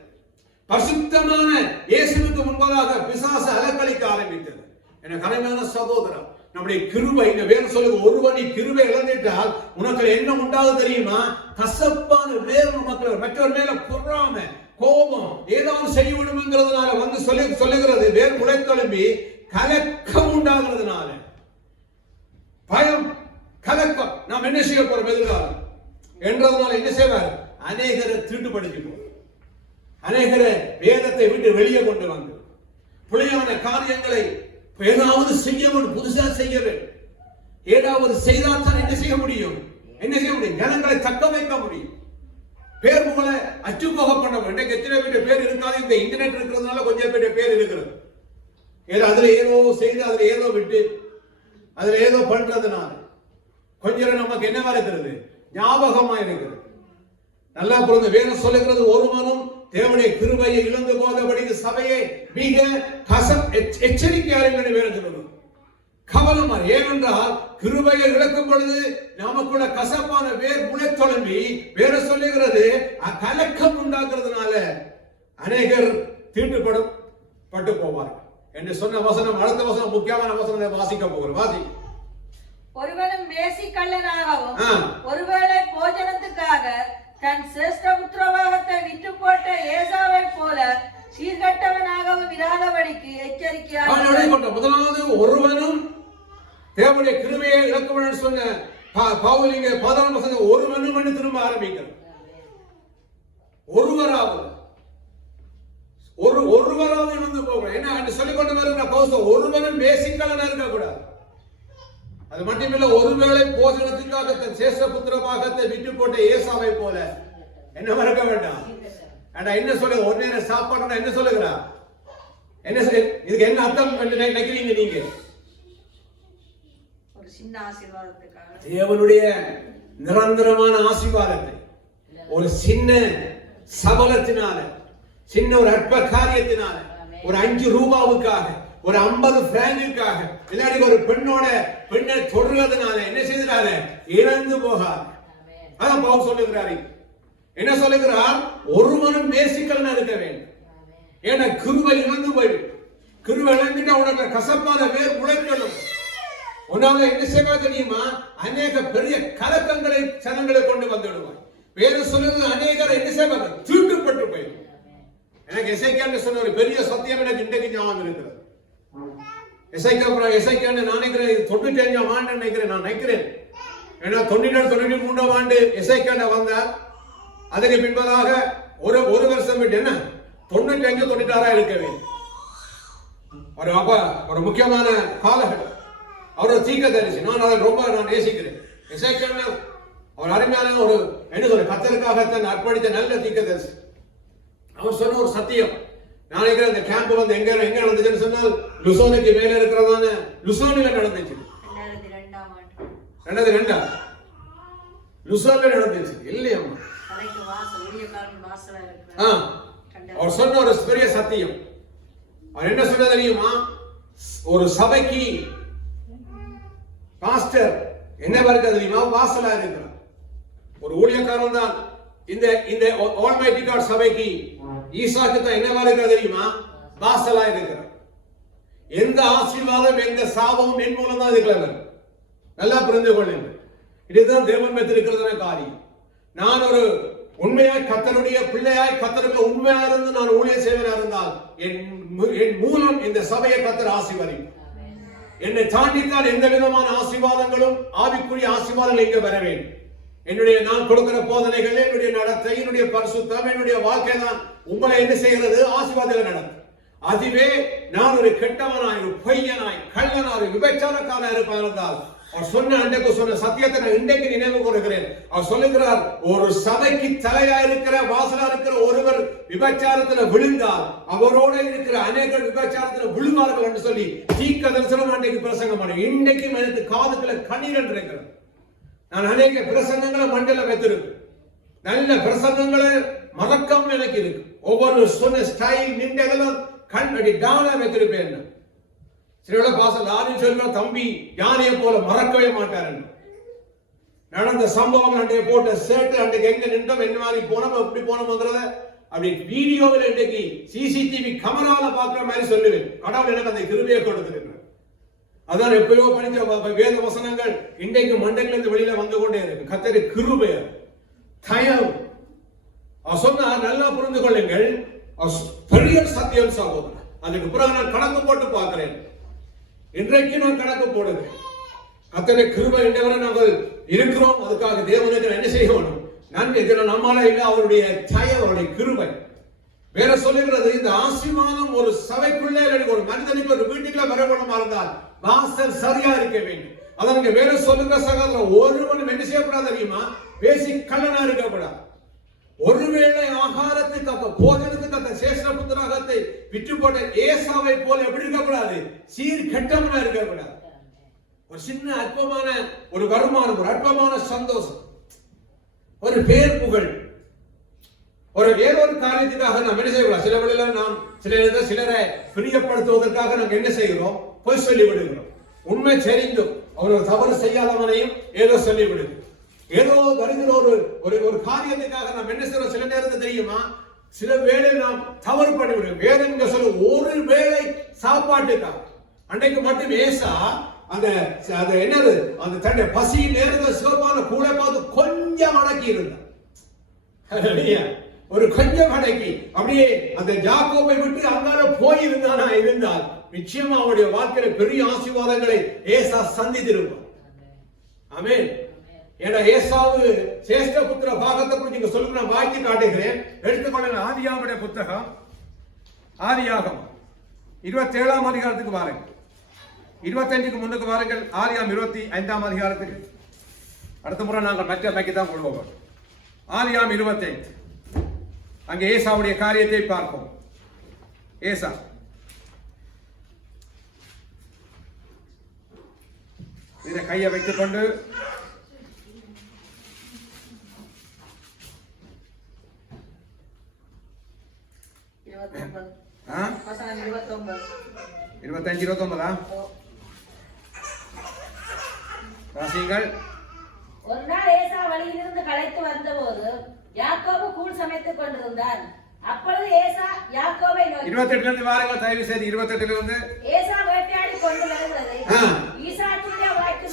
பரிசுத்தமான இயேசுவுக்கு முன்பதாக பிசாசு அலக்களிக்க ஆரம்பித்தது. என கரைமையான சகோதரன், நம்முடைய கிருபை இந்த வேறு சொல்லுங்க, ஒருவன் நீ கிருபை இழந்துட்டால் உனக்கு என்ன உண்டாவது தெரியுமா? கசப்பான வேறு மக்கள் மற்றவர் மேல பொறாம கோபம் ஏதாவது செய்யணும்ங்கிறதுனால வந்து சொல்லுகிறது. வேறு முளைத்தொழும்பி கலக்கம் உண்டாகிறதுனால பயம், கலக்கம், நாம் என்ன செய்ய போறோம் எதிர்காலம் என்றதுனால என்ன செய்வார்? அநேகரை திருட்டுப்படுத்திப்போம். அநேகரை வேதத்தை விட்டு வெளியே கொண்டு வந்து புலையான காரியங்களை ஏதாவது செய்ய வேண்டும், புதுசா செய்ய வேண்டும். ஏதாவது செய்தால் தான் என்ன செய்ய முடியும்? ஜனங்களை தக்க வைக்க முடியும். பேர் புகழ அச்சு போக பண்ண வேண்டும். எத்தனை பேர் பேர் இருக்காது. இந்த இன்டர்நெட் இருக்கிறதுனால கொஞ்சம் பேர் இருக்கிறது. ஏன்னா அதுல ஏதோ செய்து அதுல ஏதோ விட்டு அதுல ஏதோ பண்றதுனால கொஞ்சம் நமக்கு என்னவா இருக்கிறது, ஞாபகமா இருக்கிறது. நல்லா புரிந்து வேதம் சொல்லுகிறது, ஒருவனும் தேவனுடைய கிருபையை இழந்து போதபடிக்கு சபையை மிக எச்சரிக்கையாளர்கள் வேதம் சொல்லுகிறது. கவனமா, ஏனென்றால் கிருபையை இழக்கும் பொழுது நமக்குள்ள கசப்பான வேர் முளை தொடங்கி வேற சொல்லுகிறது கலக்கம் உண்டாக்குறதுனால அநேகர் தீட்டுப்படும் பட்டு போவார்கள் என்று சொன்ன வசனம். அடுத்த வசனம் முக்கியமான வசனத்தை வாசிக்க போகிறோம். வாசி. ஒருவனும் வேசி கள்ளனாகவும் ஒருவேளை போஜனத்துக்காக தன் சிரேஷ்ட புத்திரவாகத்தை விட்டு போட்ட ஏசாவை போல சீர்கட்டவனாகவும் இராதபடிக்கு எச்சரிக்கையாக. முதலாவது ஒருவனும் தேவனுடைய கிருபையை இழக்கவன் சொன்ன பவுலிங்க 14 வசனம் ஒருவனும் என்று திரும்ப ஆரம்பிக்கிறது. ஒருவராவது இழந்து போகணும். என்ன சொல்லிக் கொண்டு வருகிற பவுல், ஒருவனும் பேசிக்கலனா இருக்க கூடாது. அது மட்டுமில்ல, ஒருவேளை போஜனத்துக்காக தன் சேஷ்ட புத்திரபாகத்தை விட்டு போட்ட ஏசாவை போல என்ன மறக்க வேண்டாம். என்ன சொல்லுங்க, ஒரு நேரம் சாப்பாடு என்ன சொல்லுகிறா, என்ன இதுக்கு என்ன அர்த்தம் நினைக்கிறீங்க நீங்க? ஒரு சின்ன ஆசீர்வாதத்துக்காக தேவனுடைய நிரந்தரமான ஆசீர்வாதத்தை ஒரு சின்ன சபலத்தினால, சின்ன ஒரு அற்ப காரியத்தினால, ஒரு 5 ரூபாவுக்காக, ஒரு 50 பிராங்குக்காக, இல்லாட்டி ஒரு பெண்ணை தொடர்றதுனால என்ன செய்தாரு, இழந்து போகார். அதான் பவுல் சொல்லுகிறாரு. என்ன சொல்லுகிறார், ஒருவனும் பேசிக்கலனா இருக்க வேண்டும். ஏன்னா கிருபை இழந்து போயிடும். கிருபை இழந்துட்டா உனக்கு கசப்பான வேர் முளைக்கணும். உன்னால என்ன செய்வா தெரியுமா, அநேக பெரிய கலக்கங்களை சனங்களை கொண்டு வந்துடுவார். வேறு சொல்லுறது அநேகர் என்ன செய்வாங்க, தீட்டுப்பட்டு போயிடும். எனக்கு எசேக்கியா சொன்ன ஒரு பெரிய சத்தியம் எனக்கு இன்றைக்கு ஞாபகம் இருக்கிறது. எசேக்கியா நான் நினைக்கிறேன் 95ஆம் ஆண்டு நினைக்கிறேன். நான் நினைக்கிறேன் ஏன்னா 92 93ஆம் ஆண்டு எசேக்கியா வந்தார். அதற்கு பின்பதாக ஒரு வருஷம் விட்டு என்ன 95 96 இருக்கவே ஒரு முக்கியமான காலகட்டம். அவர் தீர்க்கதரிசி. நான் அதை ரொம்ப நேசிக்கிறேன். எசேக்கியா அவர் அருமையான ஒரு என்ன சொல்ற கர்த்தருக்காக தன் அர்ப்பணித்த நல்ல தீர்க்கதரிசி. அவர் சொன்ன ஒரு சத்தியம், நாளைக்கு அந்த கேம்ப் வந்து எங்க நடந்துச்சுன்னு சொன்னால் லுசோனுக்கு மேல இருக்கிறதான லுசோனில நடந்துச்சு. 2002 லுசோன்ல நடந்துச்சு இல்லையா? அவர் சொன்ன ஒரு பெரிய சத்தியம். அவர் என்ன சொன்ன தெரியுமா, ஒரு சபைக்கு பாஸ்டர் என்ன இருக்க தெரியுமா, வாசலா இருக்கிறார். ஒரு ஊழியக்காரன் தான் இந்த ஆல்மைட்டி காட் சபைக்கு ஈசாக்கு தான் என்னவா இருக்க தெரியுமா, வாசலா இருக்கிறார். எந்த ஆசீர்வாதம் எந்த சாபமும் என் மூலம் தான் இருக்கிறாங்க. நல்லா புரிந்து கொள்ளுங்கள். இதுதான் தேவன் வைத்திருக்கிறதான காரியம். நான் ஒரு உண்மையாய் கர்த்தருடைய பிள்ளையாய் கர்த்தருக்கு உண்மையா இருந்து நான் ஊழியம் செய்வனா இருந்தால் என் மூலம் இந்த சபையை கர்த்தர் ஆசீர்வதிப்பார். என்னை தாண்டித்தான் எந்த விதமான ஆசீர்வாதங்களும் ஆவிக்குரிய ஆசீர்வாதங்கள் இங்க வர வேண்டும். என்னுடைய நான் கொடுக்கிற போதனைகள், என்னுடைய நடத்தை, என்னுடைய பரிசுத்தம், என்னுடைய வாழ்க்கை தான் உங்களை என்ன செய்கிறது, ஆசீர்வாதங்கள் நடக்கும். அதுவே நான் ஒரு கெட்டவனாய், ஒரு பொய்யனாய், கள்ளனாய், ஒரு விபச்சாரக்காரனாய் இருப்பார் இருந்தால் அவர் சொன்ன அன்றைக்கு சொன்ன சத்தியத்தை நான் இன்றைக்கு நினைவு கூறுகிறேன். அவர் சொல்லுகிறார், ஒரு சபைக்கு தலையா இருக்கிற வாசலா இருக்கிற ஒருவர் விபச்சாரத்துல விழுந்தால் அவரோடு இருக்கிற அநேகர் விபச்சாரத்துல விழுவார்கள் என்று சொல்லி தீர்க்க தரிசனம் அன்றைக்கு பிரசங்கம் பண்ண. இன்றைக்கும் எனக்கு காதுக்குள்ள கண்ணீர் என்று இருக்கிறது. நான் அநேக பிரசங்கங்களை மண்டல வைத்திருக்கு, நல்ல பிரசங்கங்களை மறக்காம எனக்கு இருக்கு. ஒவ்வொரு சொன்ன ஸ்டைல் நின்றதெல்லாம் கண்ணடி டானா வைத்திருப்பேன். சில பாசல் யாரும் சொல்ற தம்பி யானையை போல மறக்கவே மாட்டார். நடந்த சம்பவம் அன்றைய போட்ட சேட்டு அன்றைக்கு எங்க நின்றோம், என்ன மாதிரி போனோம், எப்படி போனோம்ங்கிறத அப்படி வீடியோவில் இன்றைக்கு சிசிடிவி கேமரால பாக்குற மாதிரி சொல்லுவேன். கடவுள் எனக்கு அந்த கிருபையை கொடுத்திருக்கிறார். அதான் எப்பயோ படிச்ச வேத வசனங்கள் இன்றைக்கு மண்டையில இருந்து வெளியில வந்து கொண்டே இருக்கு. கர்த்தருடைய கிருபை, தயவு. சொன்னார், நல்லா புரிந்து கொள்ளுங்கள், பெரிய சத்தியம் சகோதரர். அதுக்கு பிறகு நான் கணக்கு போட்டு பார்க்கிறேன். இன்றைக்கு நான் கணக்கு போடுகிறேன். கர்த்தருடைய கிருபை என்றவரை நாங்கள் இருக்கிறோம். அதுக்காக தேவனுக்கு என்ன செய்யணும், நன்றி. இதில் நம்மால இல்லை, அவருடைய தயவு, அவருடைய கிருபை. வேற சொல்லுகிறது, இந்த ஆசீர்வாதம் ஒரு சபைக்குள்ளே ஒரு மனிதனுக்கு ஒரு வீட்டுக்குள்ள வரப்படமா இருந்தால் வாசல் சரியா இருக்க வேண்டும். அதற்கு வேற சொல்லுகிற சகோதரர், ஒருவனும் என்ன செய்யப்படாது தெரியுமா, பேசி கள்ளனா இருக்கக்கூடாது. ஒருவேளை ஆகாரத்துக்காக போஜனத்துக்காக சேஷ்டபுத்திரத்தை விற்று போட்ட ஏசாவை போல எப்படி இருக்கக்கூடாது? சீர் கெட்டவனா இருக்கக்கூடாது. ஒரு சின்ன அற்பமான ஒரு வருமானம், ஒரு அற்பமான சந்தோஷம், ஒரு பேர் புகழ், ஒரு வேறொரு காரியத்துக்காக நாம் என்ன செய்யலாம்? சில வேளையில நாம் சிலரை பிரியப்படுத்துவதற்காக நாம் என்ன செய்கிறோம்? பொய் சொல்லி விடுகிறோம். உண்மை தெரிந்தும் அவர் தவறு செய்யாதவனையும் ஏதோ சொல்லி விடுகிறோம். ஏதோ வருகிற ஒரு காரியத்துக்காக நாம் என்ன செய்யறோம்? சில நேரத்தை தெரியுமா, சில வேளை நாம் தவறு பண்ணிவிடுவோம். வேதம் சொல்ல ஒரு வேளை சாப்பாட்டுக்காக அன்றைக்கு மட்டும் ஏசா அந்த என்னது அந்த தன்னுடைய பசியின் நேரத்தில் சிவப்பான கூட பார்த்து கொஞ்சம் அடக்கி இருந்தார். ஒரு கொஞ்சம் அடக்கி அப்படியே அந்த யாக்கோபை விட்டு அங்கால போயிருந்தானா இருந்தால் நிச்சயமா அவருடைய வாழ்க்கையில பெரிய ஆசீர்வாதங்களை ஏசா சந்தித்திருப்பார். ஆமென். ஏன்னா ஏசாவு சேஷ்ட புத்திர பாகத்தை குறித்து நீங்க சொல்லுங்க, நான் வாக்கி காட்டுகிறேன். எடுத்துக்கொள்ளுங்க. ஆதியாகமுடைய புத்தகம், ஆதியாகம் 27ஆம் அதிகாரத்துக்கு வாருங்க. 25க்கு முன்னுக்கு வாருங்கள். ஆதியாகம் 25ஆம் அதிகாரத்துக்கு. அடுத்த முறை நாங்கள் மற்ற அமைக்கு தான் கொள்வோம். ஆதியாகம் 25, அங்கே ஏசாவுடைய காரியத்தை பார்ப்போம். ஏசா இதை கையை வைத்துக் கொண்டு வசனம் 29. 25, 29 வாசியுங்கள். ஒரு நாள் ஏசா வழியிலிருந்து களைத்து வந்தபோது யாக்கோபு கூழ் சமைத்துக் கொண்டிருந்தான். அப்பொழுது ஏசா யாக்கோபை நோக்கி 28 இருந்து வாருங்கள். தயவு செய்து 28 இருந்து. ஏசா வேட்டையாடி கொண்டு வருகிறது ஈசாக்குடைய வாய்க்கு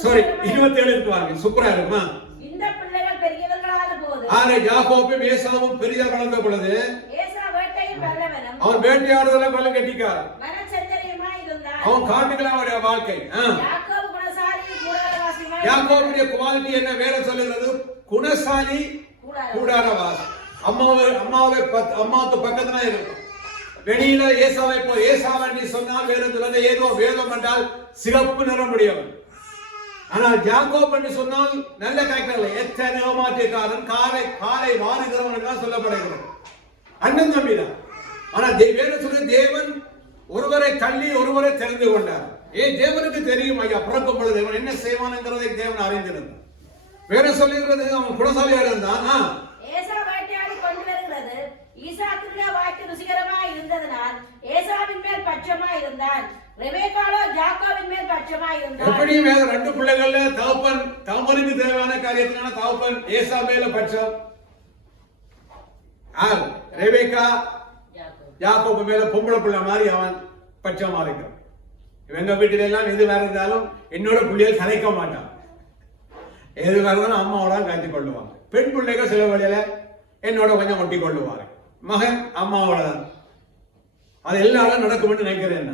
27 வாருங்கள். சூப்பரா இருக்குமா? இந்த பிள்ளைகள் பெரியவர்களான போது யாக்கோபும் ஏசாவும் பெரிதாக வளர்ந்த பொழுது ஏசா வேட்டையில் வல்லவனும் அவன் வேட்டையாடுதல வல்ல கட்டிக்காரன், மனச்சஞ்சரியமாய் இருந்தான். அவன் காட்டுகிறான் அவருடைய வாழ்க்கை. யாக்கோபு குணசாலி கூடாரவாசியுமாய். யாக்கோபுடைய குவாலிட்டி என்ன? வேற சொல்லுகிறது குணசாலி கூடாரவாசி. அம்மாவுக்கு பக்கத்துல இருக்கும். வெளியில ஏசாவை போ ஏசாவை நீ சொன்னால் வேற சொல்ல ஏதோ வேதம் என்றால் சிறப்பு நிறமுடையவன். ஆனால் யாக்கோப் என்று சொன்னால் நல்ல கேரக்டர்ல எத்தனை ஏமாற்றக்காரன், காலை வாருகிறவன் என்றால் சொல்லப்படுகிறது. அண்ணன் தம்பிதான். ஆனா வேற சொல்ல தேவன் ஒருவரை தள்ளி ஒருவரை தெரிந்து கொண்டார். தேவனுக்கு தெரியும் ஐயா பிறக்கும் பொழுது தேவன் என்ன செய்வான்ங்கிறதை தேவன் அறிந்திருந்தார். வேற சொல்லுகிறது அவன் குணசாலியா இருந்தான். ஏசா வேட்டையாடி கொண்டு வருகிறது ஈசாக்குடைய வாய்க்கு ருசிகரமாய் இருந்ததனால் ஏசாவின் மேல் பட்சமாய் இருந்தான். ரெபெக்காளோ யாக்கோபின் மேல் பட்சமாய் இருந்தான். எப்படியும் வேற ரெண்டு பிள்ளைகள்ல தகப்பனுக்கு தேவையான காரியத்தினால தகப்பன் ஏசா மேல பட்சம். ரெபெக்கா யாக்கோபு மேல பொம்பளை பிள்ளை மாதிரி அவன் பட்சமா இருக்கான். எங்க வீட்டில எல்லாம் எது வேற இருந்தாலும் என்னோட பிள்ளைகள் கலைக்க மாட்டான். எது வேற இருந்தாலும் அம்மாவோட கட்டி கொள்ளுவாங்க. பெண் பிள்ளைகள் சில வழியில என்னோட கொஞ்சம் ஒட்டி கொள்ளுவாங்க. மகன் அம்மாவோட தான். அது எல்லாரும் நடக்கும் நினைக்கிறேன்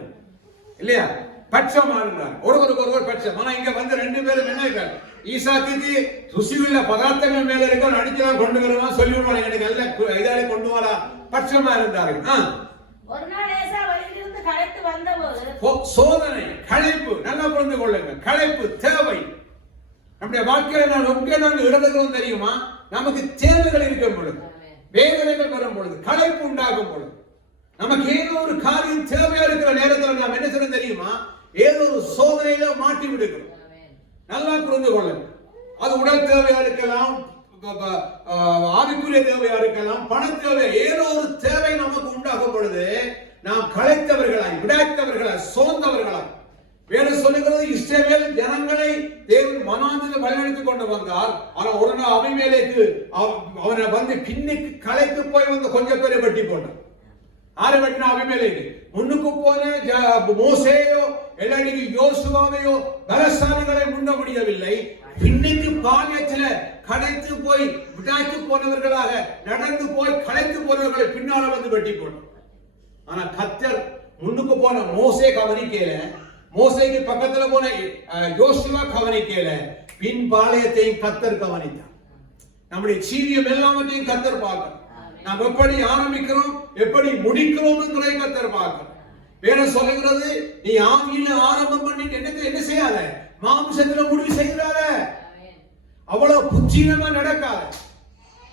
இல்லையா? பட்சமா இருந்தார். ஒருவர் பட்சம். ஆனா இங்க வந்து ரெண்டு பேரும் என்ன இருக்காங்க? ஈசாக்கு ருசியுள்ள பதார்த்தங்கள் மேல இருக்க அடிக்கலாம் கொண்டு வருவான் சொல்லி விடுவாங்க. எனக்கு நல்ல இதாலே கொண்டு வரா பட்சமா இருந்தார்கள். ஒரு நாள் ஏசா வழியிலிருந்து களைத்து வந்தபோது சோதனை, களைப்பு, நல்லா புரிந்து கொள்ளுங்க. களைப்பு தேவை. நம்முடைய வாழ்க்கையில நாங்கள் இறந்துகிறோம் தெரியுமா? நமக்கு தேவைகள் இருக்கும் பொழுது, வேதனைகள் வரும் பொழுது, களைப்பு உண்டாகும் பொழுது, நமக்கு ஏதோ ஒரு காரியம் தேவையா இருக்கிற நேரத்தில் நாம் என்ன செய்ய தெரியுமா? ஏதோ ஒரு சோதனையில மாட்டி விடுகிறோம். நல்லா புரிந்து கொள்ளுங்க. அது உடல் தேவையா இருக்கலாம், ஆவிக்குரிய தேவையா இருக்கலாம், பண தேவை, ஏதோ ஒரு தேவை நமக்கு உண்டாகும் பொழுது நாம் களைத்தவர்களாய், விடாய்த்தவர்களாய், சோர்ந்தவர்களாய். வேறு சொல்லுகிறது இஸ்ரவேல் ஜனங்களை தேவன் வனாந்திரத்தில் வழிநடத்திக் கொண்டு வந்தார். ஆனா ஒரு நாள் அபிமெலேக்கு அவனை வந்து பின்னுக்கு களைத்து போய் வந்து கொஞ்சம் பேரை வெட்டி போட்டான். ஆறு வெட்டின அபிமெலேக்கு முன்னுக்கு போன மோசேயோ எல்லாருக்கு யோசுவாவையோ பலசாலிகளை முன்ன முடியவில்லை. பின்னுக்கு பாலியத்துல களைத்து போய் விடாய்த்து போனவர்களாக நடந்து போய் களைத்து போனவர்களை பின்னால வந்து வெட்டி போட்டான். ஆனா கர்த்தர் முன்னுக்கு போன மோசே கவனிக்கல, மோசேக்கு பக்கத்துல போன யோசுவா கவனிக்கல, பின் பாளையத்தையும் கர்த்தர் கவனித்தார். நம்முடைய சீரியம் எல்லாவற்றையும் கர்த்தர் பார்க்கிறார். நாம் எப்படி ஆரம்பிக்கிறோம், எப்படி முடிக்கிறோம் என்பதை கர்த்தர் பார்க்கிறார். வேற சொல்லுகிறது, நீ ஆவியில ஆரம்பம் பண்ணிட்டு என்ன செய்யாத, மாம்சத்துல முடிவு செய்யாத, அவ்வளவு புச்சீனமா நடக்காத.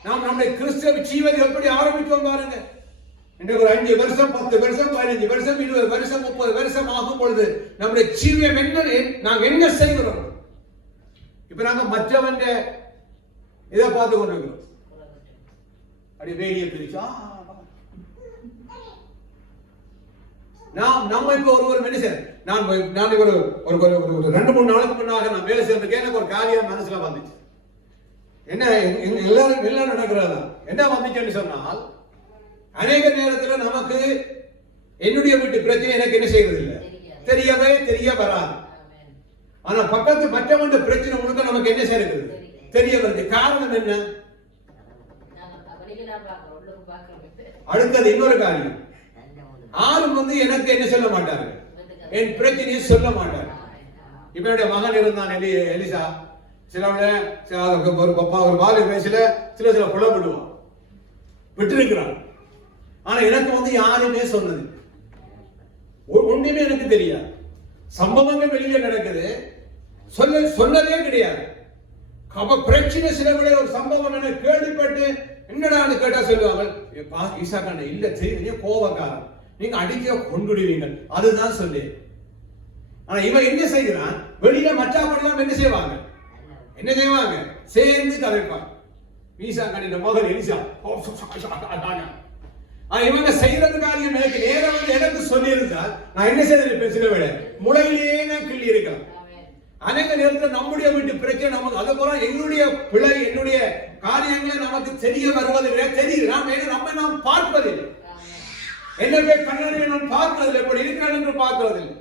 நாம் நம்முடைய கிறிஸ்தவ ஜீவனை எப்படி ஆரம்பித்தோம் பாருங்க. இன்றைக்கு ஒரு 5 வருஷம் 10 வருஷம் 15 வருஷம் 20 வருஷம் 30 வருஷம் ஆகும் பொழுது நம்முடைய ஜீவியம் என்ன, நாங்க என்ன செய்கிறோம்? இப்ப நாங்க மற்றவன் இதை பார்த்து கொண்டிருக்கிறோம். அப்படி வேலியை பிரிச்சா நம்ம இப்ப ஒரு மனுஷன் நான் ஒரு 2-3 நாளுக்கு முன்னாக நான் வேலை செய்யறதுக்கு எனக்கு ஒரு காரியம் மனசுல வந்துச்சு. என்ன எல்லாரும் நடக்கிறதா என்ன வந்துச்சுன்னு சொன்னால், அநேக நேரத்தில் நமக்கு என்னுடைய வீட்டு பிரச்சனை எனக்கு என்ன செய்யறது இல்லை, தெரிய வராது. ஆனா பக்கத்து மற்றவங்க பிரச்சனை முழுக்க நமக்கு என்ன செய்யறது தெரிய வருது. காரணம் என்ன? அடுத்தது இன்னொரு காரியம், ஆளும் எனக்கு என்ன சொல்ல மாட்டாரு, என் பிரச்சனையை சொல்ல மாட்டாரு. இப்ப என்னுடைய மகன் இருந்தான் எலிசா, ஒரு வாலி வயசுல சில புலப்படுவான், விட்டிருக்கிறான். ஆனா எனக்கு யாருமே சொன்னது ஒண்ணுமே எனக்கு தெரியாது. சம்பவங்கள் வெளியில நடக்குது, சொன்னதே கிடையாது. பிரச்சனை சில விட ஒரு சம்பவம் எனக்கு கேள்விப்பட்டு என்னடான்னு கேட்டா சொல்லுவாங்க, ஈசா கண்ண இல்ல தெரியும் கோபக்காரன், நீங்க அடிக்க கொண்டுடுவீங்க, அதுதான் சொல்லு. ஆனா இவன் என்ன செய்கிறான், வெளியில மச்சாப்படலாம் என்ன செய்வாங்க சேர்ந்து கதைப்பாங்க. ஈசா கண்ணின் மகன் எலிசா இவங்க செய்யறது காரியம் எனக்கு நேரம் எனக்கு சொல்லி இருந்தால் நான் என்ன செய்ய பேசுகிற விட முளையிலேயே நான் கிள்ளி இருக்கலாம். அநேக நேரத்தில் நம்முடைய வீட்டு பிரச்சனை நமக்கு அது போல எங்களுடைய பிழை என்னுடைய காரியங்களை நமக்கு தெரிய வருவது விட தெரியுது. நாம் பார்ப்பதில்லை. என்னுடைய கண்ணாடியை நான் பார்ப்பதில்லை, எப்படி இருக்கிறான் என்று பார்ப்பதில்லை.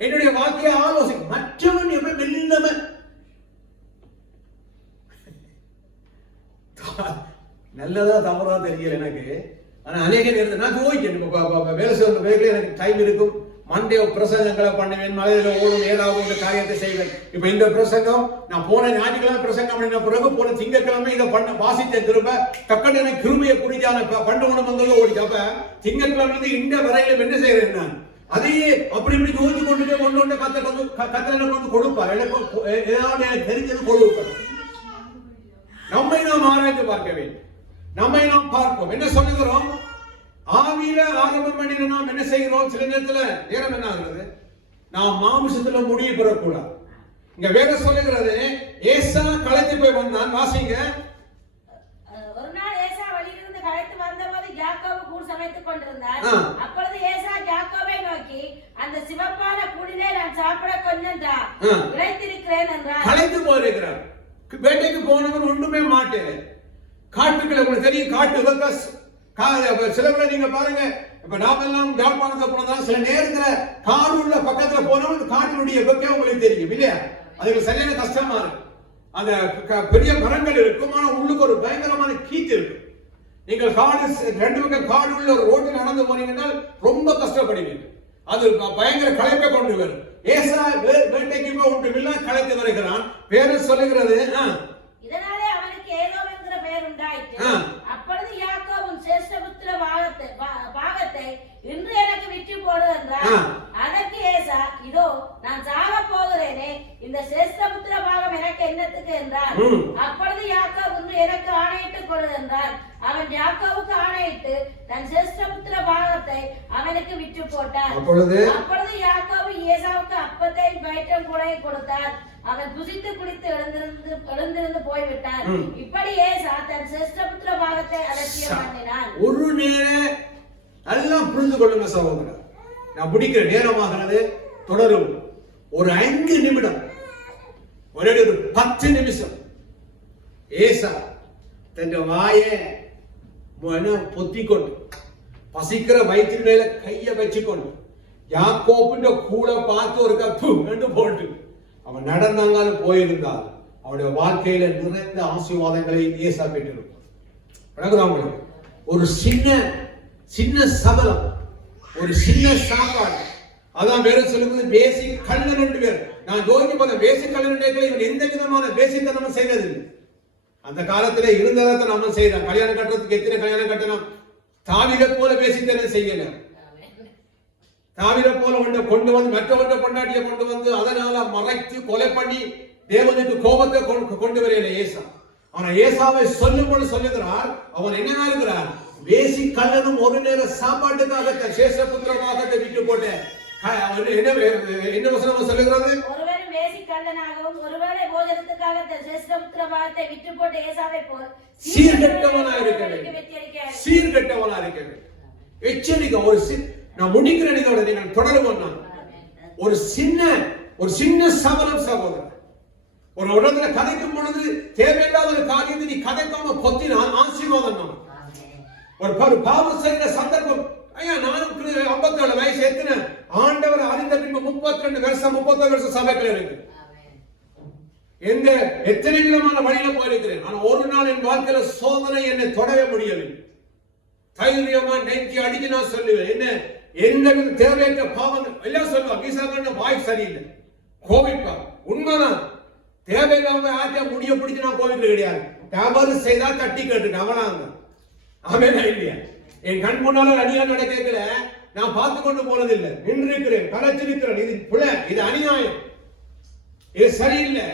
என்னுடைய வாழ்க்கையை ஆலோசனை மற்றவன் எப்படி வெல்லவன் நல்லதா தவறா தெரியல எனக்கு. ஆனா அநேக நேரத்தில் நான் போய்க்கேன் வேலை செய்ய வேலையில எனக்கு டைம் இருக்கும். மண்டே பிரசங்கங்களை பண்ணுவேன், மலையில ஓடும், ஏதாவது ஒரு காரியத்தை செய்வேன். இப்ப இந்த பிரசங்கம் நான் போன ஞாயிற்றுக்கிழமை பிரசங்கம் பண்ணின பிறகு போன திங்கட்கிழமை இதை பண்ண வாசித்த திரும்ப டக்குன்னு எனக்கு கிருமியை குறிச்சான பண்டு உணவங்கள் ஓடி. அப்ப திங்கட்கிழமை இந்த வரையில என்ன செய்யறேன் நான் அதையே அப்படி இப்படி யோசிச்சு கொண்டு கத்தனை கொண்டு கொடுப்பார். ஏதாவது எனக்கு தெரிஞ்சது கொடுப்பேன். நம்மை நாம் ஆராய்ந்து பார்க்க வேண்டும். நம்மை நாம் பார்ப்போம். என்ன சொல்லுகிறோம்? ஆவியில ஆரம்பம் பண்ணி நாம் என்ன செய்கிறோம்? சில நேரத்துல நேரம் என்ன ஆகுறது, நாம் மாமிசத்துல முடிய பெறக்கூடாது. இங்க வேதம் சொல்லுகிறது, ஏசா களைத்து போய் வந்தான். வாசிங்க. ஒரு நாள் ஏசா வழியிலிருந்து களைத்து வந்தபோது யாக்கோபு கூழ் சமைத்துக் கொண்டிருந்தார். அப்பொழுது ஏசா யாக்கோபை நோக்கி, அந்த சிவப்பான கூழிலே நான் சாப்பிட கொஞ்சம் தா, இளைத்திருக்கிறேன் என்றார். களைத்து போயிருக்கிறார். வேட்டைக்கு போனவன் ஒன்றுமே மாட்டேன். காட்டுக்களை உங்களுக்கு தெரியும், காட்டு சில பேர் நீங்க பாருங்க. இப்ப நாமெல்லாம் யாழ்ப்பாணத்தை போனதான் சில நேரத்துல காடு உள்ள பக்கத்துல போனவன் காட்டினுடைய வெப்பம் உங்களுக்கு தெரியும் இல்லையா? அதுக்கு சரியான கஷ்டமா இருக்கு. அந்த பெரிய மரங்கள் இருக்கும், ஆனா உள்ளுக்கு ஒரு பயங்கரமான கீத்து இருக்கு. நீங்கள் காடு 2 பக்கம் காடு உள்ள ஒரு ரோட்டில் நடந்து போனீங்கன்னா ரொம்ப கஷ்டப்படுவீங்க. அது பயங்கர களைப்பை கொண்டு வரும். ஏசா வேட்டைக்கு போய் ஒன்றுமில்லாம் களைத்து வருகிறான். பேரு சொல்லுகிறது, இதனாலே அவனுக்கு ஏதோம் என்கிற பெயர் உண்டாயிற்று. அப்பொழுது யாக்கோபு சேஷ்டபுத்திர பாகத்தை இன்று எனக்கு விற்று போடு என்றார். அதற்கு ஏசா, இதோ நான் சாக போகிறேனே, இந்த சேஷ்டபுத்திர பாகம் எனக்கு என்னத்துக்கு என்றார். அப்பொழுது யாக்கோபு இன்று எனக்கு ஆணையிட்டு கொடு என்றார். அவன் யாக்கோபுக்கு ஆணையிட்டு தன் சேஷ்டபுத்திர பாகத்தை அவனுக்கு விற்று போட்டார். அப்பொழுது யாக்கோபு ஏசாவுக்கு அப்பத்தையும் பயிற்றம் கூடையை கொடுத்தார். அவன் புசித்து குடித்து எழுந்திருந்து போய்விட்டார். இப்படி ஏசா தன் சேஷ்டபுத்திர பாகத்தை அலட்சியம் பண்ணினான். ஒரு நேரம் எல்லாம் புரிந்து கொள்ளுங்க சகோதரர், நான் பிடிக்கிற நேரமாகிறது தொடரும். ஒரு 5 நிமிடம், ஒரு 10 நிமிஷம் ஏசா தன் வாயை பொத்திக்கொண்டு பசிக்கிற வயிற்றின் மேல கைய வச்சுக்கொண்டு யாக்கோபுன்ற கூட பார்த்து ஒரு கப்பு ரெண்டு போட்டு அவன் நடந்தாலும் போயிருந்தால் அவனுடைய வாழ்க்கையில நிறைந்த ஆசீர்வாதங்களை ஏசா பெற்றிருப்பான். ஒரு சின்ன சபலம், ஒரு சின்ன சாப்பாடு, அதான் வேற சொல்லுவது பேசிக் கல்லன் என்று பேர். நான் யோசிச்சு பார்த்தேன், பேசிக் கல்லன் இவன் எந்த விதமான பேசித்தனமும் செய்ததில்லை. அந்த காலத்துல இருந்ததை நம்ம செய்யலாம். கல்யாணம் கட்டுறதுக்கு எத்தனை கல்யாணம் கட்டணும், தாவீதை போல பேசித்தனம் செய்யல. தாவீதை போல கொண்டு வந்து மற்றவற்றை கொண்டாட்டிய கொண்டு வந்து அதனால மறைத்து கொலை பண்ணி தேவனுக்கு கோபத்தை கொண்டு வரையில ஏசா. ஆனா ஏசாவை சொல்லும்போது சொல்லுகிறார், அவன் என்ன இருக்கிறார்? வேசி கள்ளனும் ஒரு நேர சாப்பாட்டுக்காக தன் சேஷபுத்திரமாக விட்டு போட்ட என்ன வசனம் சொல்லுகிறது? ஒருவன் வேசி கள்ளனாகவும் ஒருவேளை போஜனத்துக்காக தன் சேஷபுத்திரமாக விட்டு போட்ட ஏசாவை போல் சீர்கெட்டவனா இருக்கிறது. சீர்கெட்டவனா இருக்கிறது. எச்சரிக்கை. நான் முடிக்கிறேன். இதோட நீங்கள் தொடருவோம். ஒரு சின்ன சபலம் சகோதரர், ஒரு இடத்துல கதைக்கும் பொழுது தேவையில்லாத ஒரு காரியத்தை நீ கதைக்காம பொத்தினா ஆசீர்வாதம் தான். ஒரு பாவம் செய்கிற சந்தர்ப்பம். ஐயா, நானும் 57 வயசு எத்தனை ஆண்டவர் அறிந்த பின்பு 32 வருஷம் சபைகள் இருக்கு. எத்தனை விதமான வழியில போயிருக்கிறேன். ஆனா ஒரு நாள் என் வாழ்க்கையில சோதனை என்னை தொடவே முடியவில்லை. தைரியமா நெஞ்சு அடிச்சு நான் சொல்லுவேன், எந்த தேவையற்ற பாவங்கள் எல்லாம் சொல்லுவாங்க. ஈசாக்கண்ண வாய் சரியில்லை, கோவிப்பா. உண்மைதான். தேவையில்லாம ஆட்ட முடிய பிடிச்சு நான் கோவிக்கிறது கிடையாது. தவறு செய்தா தட்டி கேட்டு அவனாங்க. அவன் இல்லையா? என் கண் முன்னால அடியா நடக்கல, நான் பார்த்து கொண்டு போனதில்லை. நின்றிருக்கிறேன், கலைச்சிருக்கிறேன். இது புல, இது அநியாயம், இது சரியில்லை.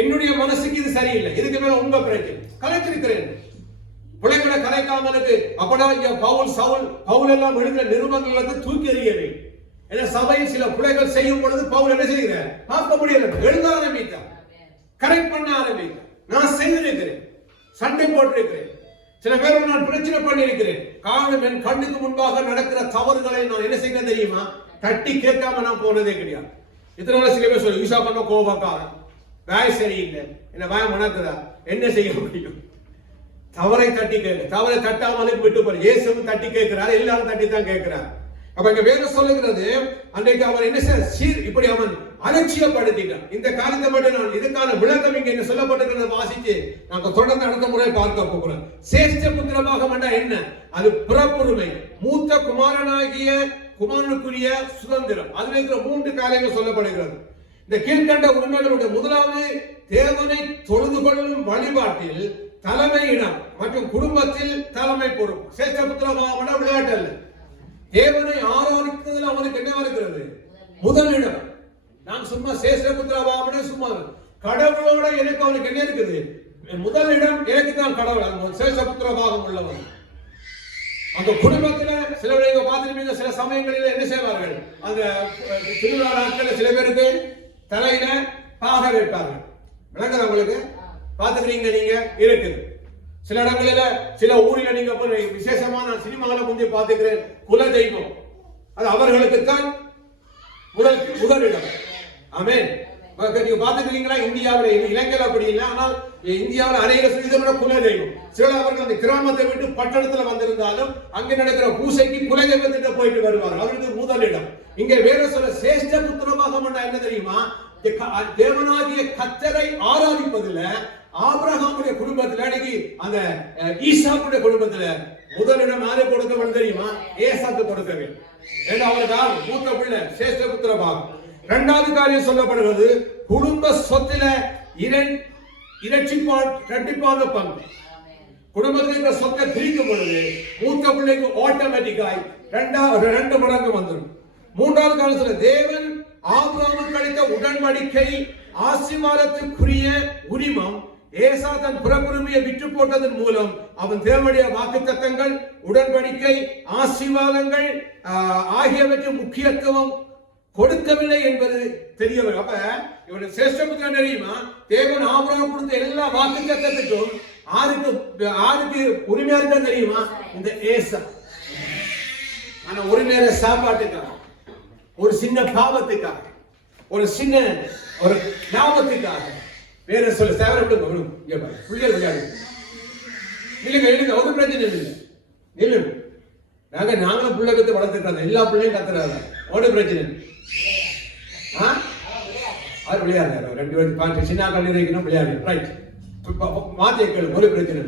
என்னுடைய மனசுக்கு இது சரியில்லை. இதுக்கு மேல உங்க பிரச்சனை. கலைச்சிருக்கிறேன். பிள்ளைகளை கலைக்காமலுக்கு அப்படா பவுல் எல்லாம் எழுதின நிருபங்களுக்கு தூக்கி எறியவே. ஏன்னா சபையில் சில பிள்ளைகள் செய்யும் பொழுது பவுல் என்ன செய்கிறார்? பார்க்க முடியல. எழுத ஆரம்பித்தார், கரெக்ட் பண்ண ஆரம்பித்தார். நான் செய்திருக்கிறேன், சண்டை போட்டிருக்கிறேன், சில பேரோட நான் பிரச்சனை பண்ணியிருக்கிறேன். காரணம், என் கண்ணுக்கு முன்பாக நடக்கிற தவறுகளை நான் என்ன செய்ய தெரியுமா? தட்டி கேட்காம நான் போனதே கிடையாது. இதனால சில பேர் சொல்லி ஈசா பண்ண கோபக்காரன், வாய் சரியில்லை, என்ன வாய் மணக்குதா, என்ன செய்ய முடியும்? தவறை தட்டி கேட்க, தவறை தட்டாமலுக்கு விட்டு போற. இயேசுவும் தட்டி கேட்கிறார், எல்லாரும் தட்டி தான் கேட்கிறார். அப்ப இங்க வேதம் சொல்லுகிறது, அன்றைக்கு அவர் என்ன சீர் இப்படி அவன் அலட்சியப்படுத்திட்டான். இந்த காரியத்தை மட்டும் நான் இதுக்கான விளக்கம் இங்க என்ன சொல்லப்பட்டிருக்கிறத வாசிச்சு நாங்க தொடர்ந்து அடுத்த முறை பார்க்க போகிறோம். சேஷ்ட புத்திரபாகம் என்ன? அது பிறப்புரிமை, மூத்த குமாரனுக்குரிய சுதந்திரம். அதுல இருக்கிற 3 காரியங்கள் சொல்லப்படுகிறது. இந்த கீழ்கண்ட உண்மைகளுடைய முதலாவது, தேவனை தொழுது கொள்ளும் வழிபாட்டில் தலைமை இடம் மற்றும் குடும்பத்தில் தலைமை பொறுப்பு. சேஷ்ட புத்திரபாகம் விளையாட்டு அல்ல. தேவனை ஆராதிப்பதில் அவனுக்கு என்ன இருக்கிறது? முதலிடம். நான் சும்மா சேஷ்டபுத்திரபாவனே சும்மா கடவுளோட எனக்கு அவனுக்கு என்ன இருக்குது? முதலிடம் எனக்கு தான் கடவுள். சேஷ்டபுத்திரபாகம் உள்ளவன். அந்த குடும்பத்துல சில நீங்க பார்த்துருப்பீங்க, சில சமயங்களில் என்ன செய்வார்கள்? அந்த திருவிழா நாட்கள் சில பேருக்கு தலையில பாக வைப்பார்கள். விளங்குது உங்களுக்கு? பார்த்துக்கிறீங்க நீங்க? இருக்குது சில இடங்களில, சில ஊரில் நீங்க விசேஷமான சினிமாவில் முந்தைய பார்த்துக்கிறேன், குல தெய்வம். அது அவர்களுக்குத்தான் முதலிடம். ஆமென். நீங்க பார்த்துக்கிறீங்களா? இந்தியாவில், இலங்கையில் அப்படி இல்லை. ஆனால் இந்தியாவில் அநேக இதை குல தெய்வம். சில அவர்கள் அந்த கிராமத்தை விட்டு பட்டணத்துல வந்திருந்தாலும் அங்கே நடக்கிற பூசைக்கு குல தெய்வத்திட்ட போயிட்டு வருவார்கள். அவர்களுக்கு முதலிடம். இங்க வேற சொல்ல சேஷ்ட புத்திரபாகம் என்ன தெரியுமா? தேவனாகிய கர்த்தரை ஆராதிப்பதில் ஆபிரகாமுடைய குடும்பத்தில் அன்னைக்கு அந்த ஈசாக்குடைய குடும்பத்துல முதலிடம் யாரை கொடுக்க வேண்டும் தெரியுமா? ஏசாக்கு கொடுக்க வேண்டும். ஏன்னா அவருக்கு மூத்த பிள்ளை, சேஷ்ட புத்திரபாகம். இரண்டாவது காரியம் சொல்லப்படுகிறது, குடும்ப சொத்துல இரட்டிப்பான பங்கு. குடும்பத்தில் இருக்கிற சொத்தை பிரிக்கும் பொழுது மூத்த பிள்ளைக்கு ஆட்டோமேட்டிக்காய் 2 மடங்கு வந்துடும். மூன்றாவது காலத்துல தேவன் ஆபிரகாமுக்கு அளித்த உடன்படிக்கை ஆசீர்வாதத்துக்குரிய உரிமம் ஏசா தன் பிறப்புரிமையை விட்டு போட்டதன் மூலம் அவன் தேவனுடைய வாக்குத்தத்தங்கள், உடன்படிக்கை, ஆசீர்வாதங்கள் ஆகியவற்றை முக்கியத்துவம் கொடுக்கவில்லை என்பது தெரியவில்லை. அப்ப இவனுடைய சேஷ்டபுத்திரன் தெரியுமா? தேவன் ஆபிரகாம் கொடுத்த எல்லா வாக்குத்தத்தத்துக்கும் ஆருக்கு உரிமையா இருக்கா தெரியுமா? இந்த ஏசா. ஆனா ஒரு நேர சாப்பாட்டுக்காக, ஒரு சின்ன பாவத்துக்காக, ஒரு சின்ன ஒரு லாபத்துக்காக வேற சொல்ல சேவரப்பட்டு பிள்ளைகள் விளையாடு இல்லைங்க. ஒரு பிரச்சனை இல்லை. நாங்களும் பிள்ளை கத்து வளர்த்துட்டு எல்லா பிள்ளையும் கத்துறாங்க. ஒரு பிரச்சனை அது விளையாடுறாரு. 2 பேரும் பார்த்து சின்ன கல்லூரிக்கணும் விளையாடு. ரைட், மாத்தியக்கள் ஒரு பிரச்சனை.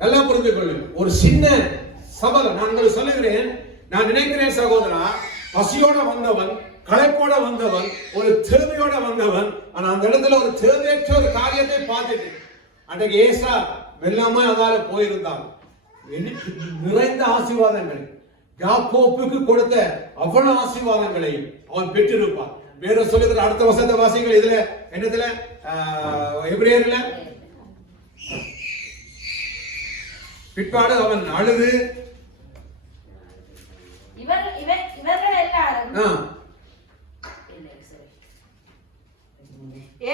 நல்லா புரிந்து கொள்ளும். ஒரு சின்ன சபலம் நான் உங்களுக்கு சொல்லுகிறேன். நான் நினைக்கிறேன் சகோதரா, பசியோட வந்தவன், களைப்போட வந்தவன், ஒரு தேவையோட வந்தவன். ஆனா அந்த இடத்துல ஒரு தேவையற்ற ஒரு காரியத்தை பார்த்துட்டு அன்றைக்கு ஏசா வெல்லாம அதால போயிருந்தான். நிறைந்த ஆசீர்வாதங்கள், யாக்கோப்புக்கு கொடுத்த அவ்வளவு ஆசீர்வாதங்களை அவன் பெற்றிருப்பான். வேற சொல்லுகிற அடுத்த வசந்த வாசிகள் இதுல என்னதுல எபிரேயர்ல பிற்பாடு அவன் அழுது இவர்கள் எல்லாரும்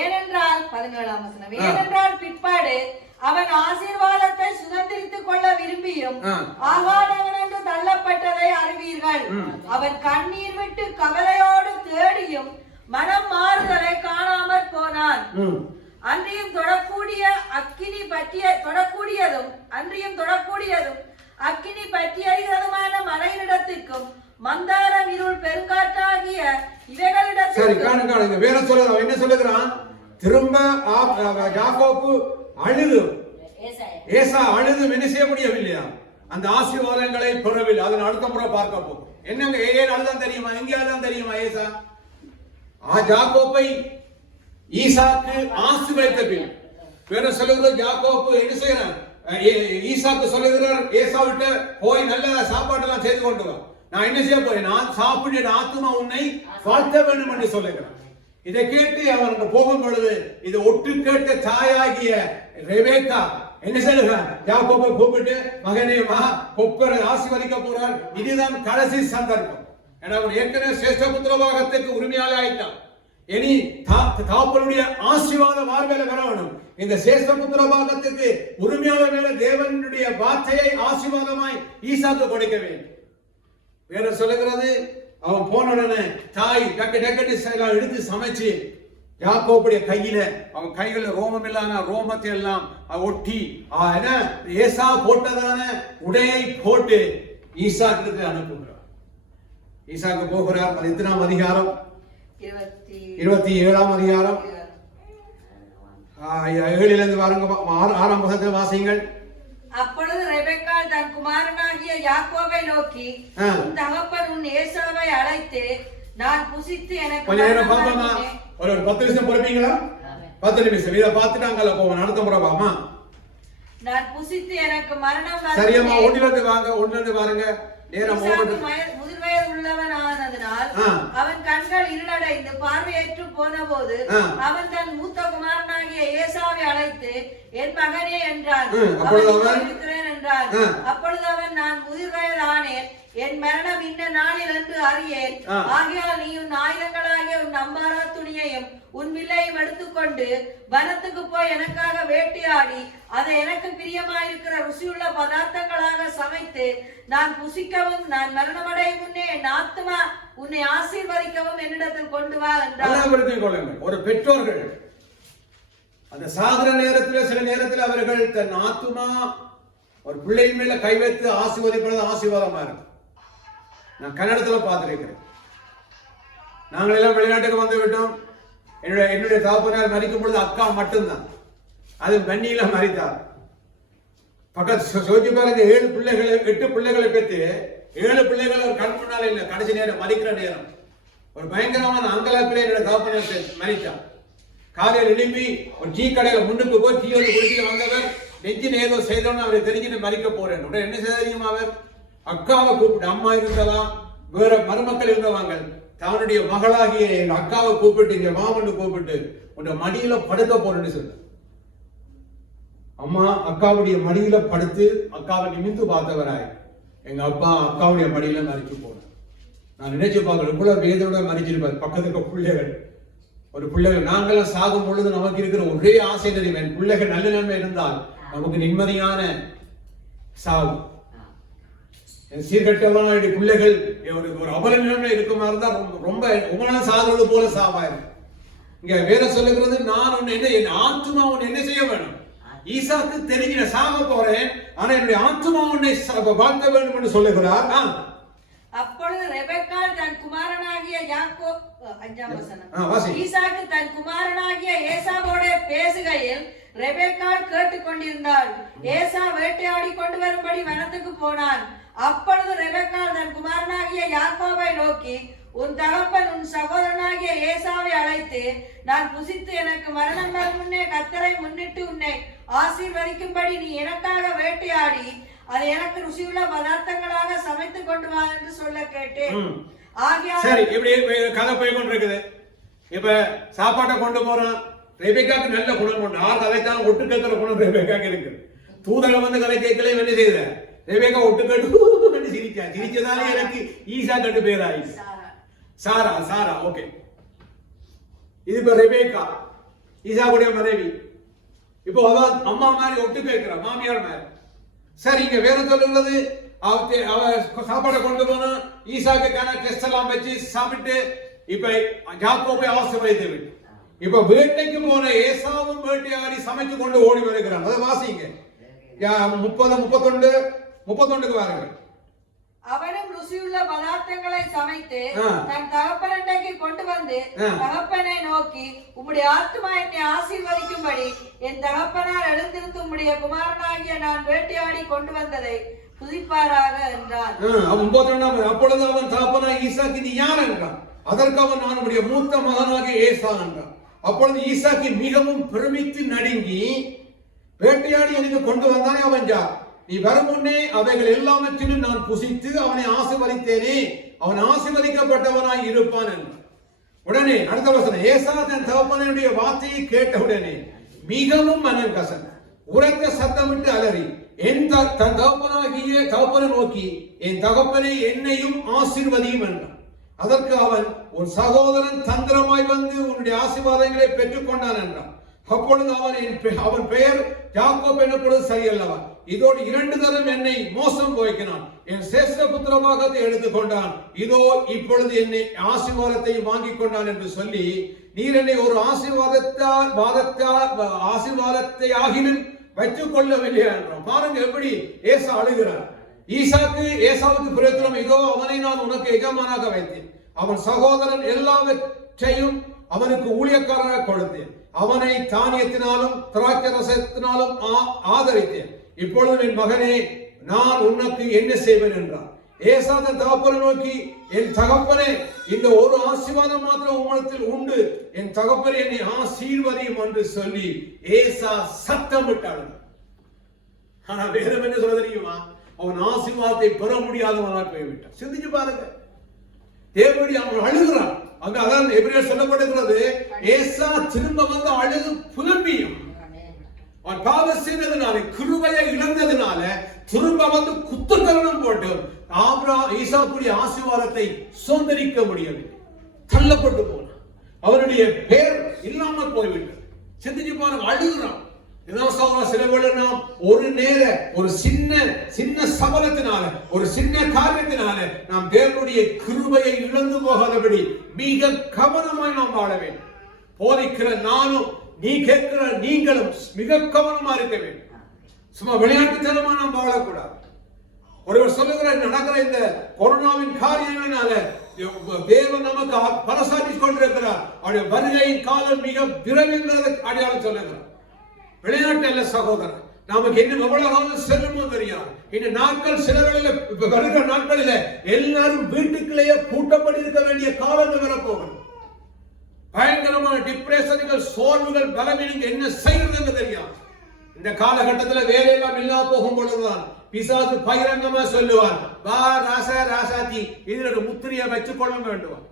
ஏனென்றால் 17ஆம் வசனம், ஏனென்றால் பிற்பாடு அவன் ஆசீர்வாதத்தை சுதந்திரித்துக் கொள்ள விரும்பியும் ஆகாதவன் என்று தள்ளப்பட்டதை அறிவீர்கள். அவன் கண்ணீர் விட்டு கவலையோடு தேடியும் மனம் மாறுதலை காணாமற் போனான். அன்றியும் தொடக்கூடியதும் அக்கினி பற்றியறிகிறதுமான மலையிடத்திற்கும் மந்தாரம் இருள் பெருங்காற்றாகிய இவைகளிடத்திற்கும் வேற சொல்ல என்ன சொல்லுகிறான்? திரும்ப யாக்கோபு அழுது ஏசா அழுது என்ன செய்ய முடியவில்லையா? அந்த ஆசீர்வாதங்களை பெறவில்லை. அதன் அடுத்த முறை பார்க்க போகும். என்னங்க ஏன் அழுதான் தெரியுமா? எங்கேயாதான் தெரியுமா? ஏசா யாக்கோப்பை ஈசாக்கு ஆசீர்வதித்த பின் வேற சொல்லுகிறார். யாக்கோபு என்ன செய்யறான்? ஈசாக்கு சொல்லுகிறார், ஏசாவிட்ட போய் நல்ல சாப்பாட்டெல்லாம் செய்து கொண்டு வா, நான் என்ன செய்ய போறேன், நான் சாப்பிட ஆத்துமா உன்னை வாழ்த்த வேண்டும் என்று சொல்லுகிறான். இதை கேட்டு அவன் போகும் பொழுது இது ஒட்டு கேட்ட தாயாகிய ரெபேக்கா என்ன சொல்லுகிறான்? யாக்கோபை கூப்பிட்டு, மகனே வா, கொப்பரை ஆசீர்வதிக்க போறார். இதுதான் கடைசி சந்தர்ப்பம். ஏன்னா அவர் ஏற்கனவே சிரேஷ்ட புத்திரபாகத்துக்கு உரிமையாளி ஆயிட்டான். இனி தாப்பனுடைய ஆசீர்வாத வார்த்தையில வரணும். இந்த சிரேஷ்ட புத்திரபாகத்துக்கு உரிமையாளர் மேல தேவனுடைய வார்த்தையை ஆசீர்வாதமாய் ஈசாக்கு கொடுக்க வேண்டும். வேற சொல்லுகிறது, அவன் போன உடனே தாய் டக்கு எடுத்து சமைச்சு யாக்கோபுடைய கையில, அவன் கையில ரோமம் இல்லாம ரோமத்தை எல்லாம் ஒட்டி ஏசா போட்டதான உடையை போட்டு ஈசாக்கு அனுப்புகிறார். ஈசாக்கு போகிறார். அது எத்தனாம் அதிகாரம்? 27ஆம் அதிகாரம் 7 வாருங்க, 6ஆம் வசனத்தை வாசியுங்கள். அப்பொழுது ரெபெக்காள் தன் குமாரனாகிய யாக்கோபை நோக்கி, உன் தகப்பன் உன் ஏசாவை அழைத்து நான் புசித்து எனக்கு ஒரு 10 நிமிஷம் பொறுப்பீங்களா? 10 நிமிஷம் இதை பார்த்துட்டு அங்கே போவோம். அடுத்த முறை வாமா. நான் புசித்து எனக்கு மரணம் சரியம்மா. ஒன்றிலிருந்து வாங்க, ஒன்றிலிருந்து பாருங்க. முதிர் வயது உள்ளவன் ஆனதனால் அவன் கண்கள் இருளடைந்து பார்வையற்று போன போது அவன் தன் மூத்த குமாரனாகிய ஏசாவை அழைத்து, என் மகனே என்றான். இருக்கிறேன் என்றான். அப்பொழுது அவன், நான் முதிர் வயது ஆனேன், என் மரணம் இன்ன நாளில் என்று அறியேன். ஆகையால் நீ உன் ஆயுதங்களாகிய உன் அம்பாரா துணியையும் உன் வில்லையும் எடுத்துக்கொண்டு வனத்துக்கு போய் எனக்காக வேட்டையாடி அதை எனக்கு பிரியமாயிருக்கிற ருசியுள்ள பதார்த்தங்களாக சமைத்து நான் புசிக்கவும் நான் மரணமடையும் முன்னே என் ஆத்துமா உன்னை ஆசீர்வதிக்கவும் என்னிடத்தில் கொண்டு வா என்றார். ஒரு பெற்றோர்கள் அந்த சாகர நேரத்தில் சில நேரத்தில் அவர்கள் தன் ஆத்துமா ஒரு பிள்ளை மேல கை வைத்து ஆசீர்வதிப்பது ஆசீர்வாதமா இருக்கு. நான் கன்னடத்துல பார்த்திருக்கிறேன். நாங்கள் எல்லாம் வெளிநாட்டுக்கு வந்து விட்டோம். என்னுடைய தகப்பனார் மறிக்கும் பொழுது அக்கா மட்டும்தான், அது வன்னியில மறித்தார். பக்கத்து சோதி பாருங்க, 8 பிள்ளைகளை பெற்று 7 பிள்ளைகள் ஒரு கண் முன்னால இல்லை. கடைசி நேரம் மறிக்கிற நேரம் ஒரு பயங்கரமான அங்கலாப்பிலே என்னுடைய தகப்பனார் மறித்தார். காலையில் எழுப்பி ஒரு டீ கடையில முன்னுக்கு போய் டீ வந்து குடிச்சிட்டு வந்தவர் நெஞ்சின் ஏதோ செய்தோன்னு அவரை தெரிஞ்சுட்டு மறிக்க போறேன். உடனே என்ன செய்தாரியும் அவர் அக்காவை கூப்பிட்டு, அம்மா இருந்தவா வேற மருமக்கள் இருந்தவாங்க, தன்னுடைய மகளாகிய எங்க அக்காவை கூப்பிட்டு, இங்க மாமன்னு கூப்பிட்டு உன்னை மடியில படுக்க போறேன்னு சொன்ன. அம்மா அக்காவுடைய மடியில படுத்து அக்காவை நிமிந்து பார்த்தவராய் எங்க அப்பா அக்காவுடைய மடியில மறிச்சு போன. நான் நினைச்சு பார்க்கணும், இவ்வளவு வேதோட மறிச்சிருப்பார். பக்கத்துக்கு பிள்ளைகள், ஒரு பிள்ளைகள் நாங்களாம் சாகும் பொழுது நமக்கு இருக்கிற ஒரே ஆசை தெரியும், என் பிள்ளைகள் நல்ல நன்மை இருந்தால் நமக்கு நிம்மதியான சாவு. சீர்கட்டமான பிள்ளைகள் ஒரு அபல நிலைமை இருக்குமா இருந்தா ரொம்ப உங்களால சாகுறது போல சாவாயிரும். இங்க வேற சொல்லுகிறது, நான் உன்னை என்ன, என் ஆத்துமா உன்னை என்ன செய்ய வேணும்? ஈசாக்கு தெரிஞ்ச சாக போறேன், ஆனா என்னுடைய ஆத்துமா உன்னை வாழ்த்த வேண்டும் என்று சொல்லுகிறார். அப்பொழுது ரெபெக்காள் தன் குமாரனாகிய ஈசாக்கு தன் குமாரனாகிய ஏசாவோட பேசுகையில் ரெபெக்காள் கேட்டுக்கொண்டிருந்தாள். ஏசா வேட்டையாடி கொண்டு வரும்படி வனத்துக்கு போனான். அப்பொழுது ரெபெக்காள் தன் குமாரனாகிய யாக்கோபை நோக்கி, உன் தகப்பன் உன் சகோதரனாகிய ஏசாவை அழைத்து, நான் புசித்து எனக்கு மரணம் வரும் முன்னே கர்த்தரை முன்னிட்டு உன்னை ஆசீர்வதிக்கும்படி நீ எனக்காக வேட்டையாடி அதை எனக்கு ருசியுள்ள பதார்த்தங்களாக சமைத்து கொண்டு வா என்று சொல்ல கேட்டேன். சரி, இப்படி கதை போய் கொண்டு இருக்குது. இப்ப சாப்பாட்டை கொண்டு போறோம், ரெபெக்காக்கு நல்ல குணம் உண்டு. ஆறு கதைத்தான் ஒட்டு கேட்கிற குணம் ரெபெக்காக்கு இருக்கு. தூதர்கள் வந்து கதை கேட்கல என்ன செய்த ரெபெக்கா ஒட்டு கேட்டு சிரிச்சா. சிரிச்சதாலே எனக்கு ஈசா கட்டு பேர் ஆயிடுச்சு. சாரா சாரா ஓகே. இது இப்ப ரெபேக்கா ஈசாவுடைய மனைவி. இப்போ அதான் அம்மா மாதிரி ஒட்டு கேட்கிறா, மாமியார் மாதிரி. சரி, இங்க வேற சொல்லுறது அவ சாப்பாடை கொண்டு போனா ஈசாக்கான டெஸ்ட் எல்லாம் வச்சு சாப்பிட்டு இப்ப யாக்கோபை ஆசீர்வதித்து விட்டு இப்ப வேட்டைக்கு போன ஏசாவும் வேட்டையாடி சமைச்சு கொண்டு ஓடி வருகிறான். அதை வாசிங்க 30-31 வாருங்க. அவனும் ருசியுள்ள பதார்த்தங்களை சமைத்து தன் தகப்பனண்டைக்கு கொண்டு வந்து தகப்பனை நோக்கி, உம்முடைய ஆத்துமா என்னை ஆசீர்வதிக்கும்படி என் தகப்பனார் எழுந்திருந்து உம்முடைய குமாரனாகிய நான் வேட்டையாடி கொண்டு வந்ததை துதிப்பாராக என்றான். அப்பொழுது அவன் தகப்பனாகிய ஈசாக்கு நீ யார் என்றான். அதற்கு அவன் நான் உம்முடைய மூத்த மகனாகிய ஏசா என்றான். அப்பொழுது ஈசாக்கு மிகவும் பிரமித்து நடுங்கி, வேட்டையாடி எனக்கு கொண்டு வந்தானே அவன் யார்? நீ வரும் முன்னே அவைகள் எல்லாவற்றிலும் நான் புசித்து அவனை ஆசீர்வதித்தேனே, அவன் ஆசீர்வதிக்கப்பட்டவனாய் இருப்பான் என்றான். உடனே அடுத்த வசனம், ஏசா தன் தகப்பனுடைய வார்த்தையை கேட்டவுடனே மிகவும் மனம் கசன் உரத்த சத்தமிட்டு அலறி என் தன் தகப்பனாகிய தகப்பனை நோக்கி, என் தகப்பனை என்னையும் ஆசீர்வதியும் என்றான். அதற்கு அவன், உன் சகோதரன் தந்திரமாய் வந்து உன்னுடைய ஆசீர்வாதங்களை பெற்றுக் கொண்டான் என்றான். அப்பொழுது அவன் பெயர் யாக்கோப் எனப்படுவது சரியல்லவா? இதோடு 2 தரம் என்னை மோசம் போய்க்கினான், என் சேஷ்ட புத்திரமாக எடுத்துக்கொண்டான், இதோ இப்பொழுது என்னை ஆசீர்வாதத்தை வாங்கி கொண்டான் என்று சொல்லி, நீர் என்னை ஒரு ஆசீர்வாதத்தை ஆகிலும் வைத்துக் கொள்ளவில்லை என்றான். பாருங்க எப்படி ஏசா அழுகிறார். ஈசாக்கு ஏசாவுக்கு பிரயோஜனம், இதோ அவனை நான் உனக்கு எஜமானாக வைத்தேன், அவன் சகோதரன் எல்லாவற்றையும் அவனுக்கு ஊழியக்காரராக கொடுத்தேன், அவனை தானியத்தினாலும் திராட்சை ரசத்தினாலும் ஆதரித்தேன். இப்பொழுது என் மகனே, நான் உனக்கு என்ன செய்வேன் என்றார். ஏசா தன் தகப்பனை நோக்கி, என் தகப்பனே, இந்த ஒரு ஆசீர்வாதம் மாத்திரம் உம்மிடத்தில் உண்டு, என் தகப்பனை என்னை ஆசீர்வதியும் என்று சொல்லி ஏசா சத்தமிட்டான். ஆனா வேதம் என்ன சொல்ல தெரியுமா? அவன் ஆசீர்வாதத்தை பெற முடியாதவனாக போய்விட்டான். சிந்திச்சு பாருங்க, தேவடி அவன் அழுகிறான். அங்க அதான் எபிரேயர் சொல்லப்பட்டிருக்கிறது, ஏசா திரும்ப வந்து அழுது புலம்பியும் அவன் பாவம் செய்ததுனால கிருபையை இழந்ததுனால திரும்ப வந்து குத்துக்கரணம் போட்டு ஈசாவுடைய ஆசீர்வாதத்தை சுதந்திரிக்க முடியவில்லை, தள்ளப்பட்டு போனான். அவனுடைய பேர் இல்லாமல் போய்விட்டது. சிந்திச்சு பாருங்க, அழுகிறான். சில வேளை நாம் ஒரு சின்ன சபலத்தினால ஒரு சின்ன காரியத்தினால நாம் தேவனுடைய கிருபையை இழந்து போகாதபடி மிக கவனமாய் நாம் வாழ வேண்டும். போதிக்கிற நானும் நீ கேட்கிற நீங்களும் மிக கவனமா இருக்க வேண்டும். சும்மா விளையாட்டுத்தனமா நாம் வாழக்கூடாது. ஒருவர் சொல்லுகிற நடக்கிற இந்த கொரோனாவின் காரியங்களினால தேவன் நமக்கு பரசாற்றி கொண்டிருக்கிறார். அவருடைய வருகையின் காலம் மிக விரைவில் அடையாளம் சொல்லுகிறார். விளையாட்டு அல்ல சகோதரன், நமக்கு இன்னும் எவ்வளவு காலம் செல்லுமோ தெரியாது. இந்த நாட்கள் சிலர்களில் வருகிற நாட்களில எல்லாரும் வீட்டுக்குள்ளேயே பூட்டப்படி இருக்க வேண்டிய காலங்கள் வரப்போகும். பயங்கரமான டிப்ரெஷன்கள், சோர்வுகள், பலவீனங்கள் என்ன செய்யறது என்று தெரியாது. இந்த காலகட்டத்தில் வேலையெல்லாம் இல்லாம போகும் பொழுதுதான் பிசாசு பகிரங்கமா சொல்லுவான், வா ராசா ராசாத்தி, இதுல ஒரு முத்திரையை வச்சுக் கொள்ள வேண்டும்.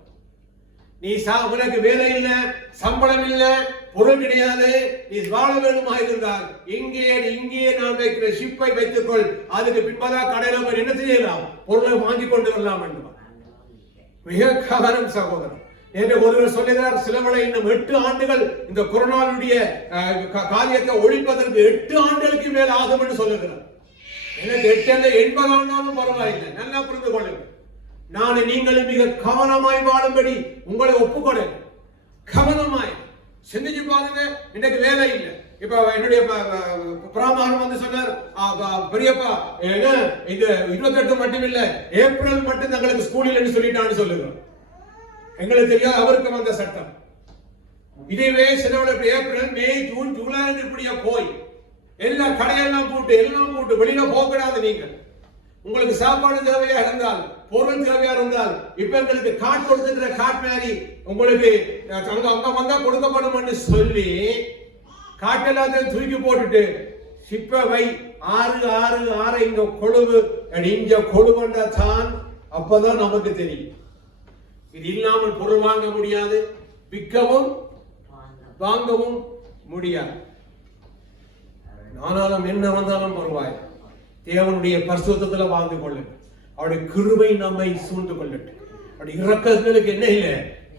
நீ உனக்கு வேலை இல்ல, சம்பளம் இல்ல, பொருள் கிடையாது, நீ வாழ வேண்டுமா இருந்தால் இங்கே நான் வைக்கிற ஷிப்பை வைத்துக்கொள், அதுக்கு பின்பதா கடையில போய் என்ன செய்யலாம், பொருளை வாங்கி கொண்டு வரலாம் என்று. மிக கவனம் சகோதரன். என்று ஒருவர் சொல்லுகிறார், சிலவளை இன்னும் 8 ஆண்டுகள் இந்த கொரோனாவுடைய காரியத்தை ஒழிப்பதற்கு 8 ஆண்டுகளுக்கு மேல் ஆகும் என்று சொல்லுகிறார். எனக்கு 8 அல்ல 80 ஆண்டாலும் பரவாயில்லை. நல்லா புரிந்து கொள்ளுங்கள். நான் நீங்களும் மிக கவனமாய் வாழும்படி உங்களை ஒப்புக்கொடு. கவனமாய் சிந்திச்சு பாருங்க. இன்னைக்கு வேலை இல்லை. இப்ப என்னுடைய பிராமணர் வந்து சொன்னார், பெரியப்பா இந்த 28 மட்டும் இல்ல, ஏப்ரல் மட்டும் தங்களுக்கு ஸ்கூலில் என்று சொல்லிட்டான்னு சொல்லுகிறோம். எங்களுக்கு தெரியாது அவருக்கு வந்த சட்டம். இதுவே சிலவளை ஏப்ரல், மே, ஜூன், ஜூலை இப்படியா போய் எல்லா கடையெல்லாம் போட்டு வெளியில போகக்கூடாது. நீங்கள் உங்களுக்கு சாப்பாடு தேவையா இருந்தால், பொருள் தேவையா இருந்தால், இப்ப எங்களுக்கு காட் கொடுத்துக்கிற காட் மாதிரி உங்களுக்கு அங்க வந்தா கொடுக்கப்படும் என்று சொல்லி காட்டெல்லாத்தையும் தூக்கி போட்டுட்டு சிப்ப வை 6 இங்க கொழுவு இங்க கொழுவண்டா தான். அப்பதான் நமக்கு தெரியும். இது இல்லாமல் பொருள் வாங்க முடியாது, விற்கவும் வாங்கவும் முடியாது. ஆனாலும் என்ன வந்தாலும் பரவாயில்லை, தேவனுடைய பரிசுத்தத்துல வாழ்ந்து கொள்ளுங்க. அவருடைய கிருபை நம்மை சூழ்ந்து கொள்ளட்டும். அவருடைய இரக்கங்களுக்கு என்ன இல்லை,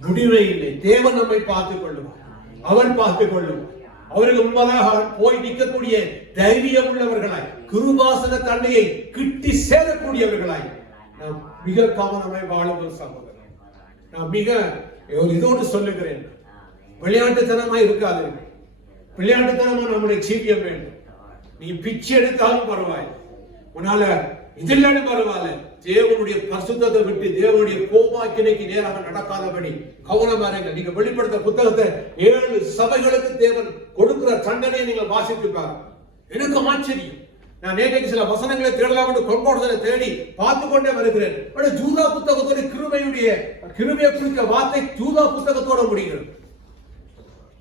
முடிவே இல்லை. தேவன் நம்மை பார்த்துக் கொள்ளுவார், அவர் பார்த்துக் கொள்ளுவார். அவருக்கு முன்பதாக போய் நிற்கக்கூடிய தைரியம் உள்ளவர்களாய், கிருபாசன தன்மையை கிட்டி சேரக்கூடியவர்களாய் நாம் மிக கவனமாய் வாழும் சகோதரர். நான் மிக இதோடு சொல்லுகிறேன், விளையாட்டுத்தனமாய் இருக்காது. விளையாட்டுத்தனமா நம்முடைய ஜீவியம் வேண்டும். நீ பிச்சை எடுத்தாலும் பரவாயில்லை, உன்னால இதெல்லாம் பரவாயில்ல, தேவனுடைய பரிசுத்தத்தை விட்டு தேவனுடைய கோபாக்கினைக்கு நேராக நடக்காதபடி கவனமா இருங்க. நீங்க வெளிப்படுத்த புத்தகத்தை 7 சபைகளுக்கு தேவன் கொடுக்கிற தண்டனையை நீங்கள் வாசித்து பாருங்க. எனக்கு ஆச்சரியம். நான் நேற்றைக்கு சில வசனங்களை தேடலாம் என்று கொண்டோடனை தேடி பார்த்து கொண்டே வருகிறேன். ஜூதா புத்தகத்தோட கிருபையை குறித்த வார்த்தை ஜூதா புத்தகத்தோட முடிகிறது.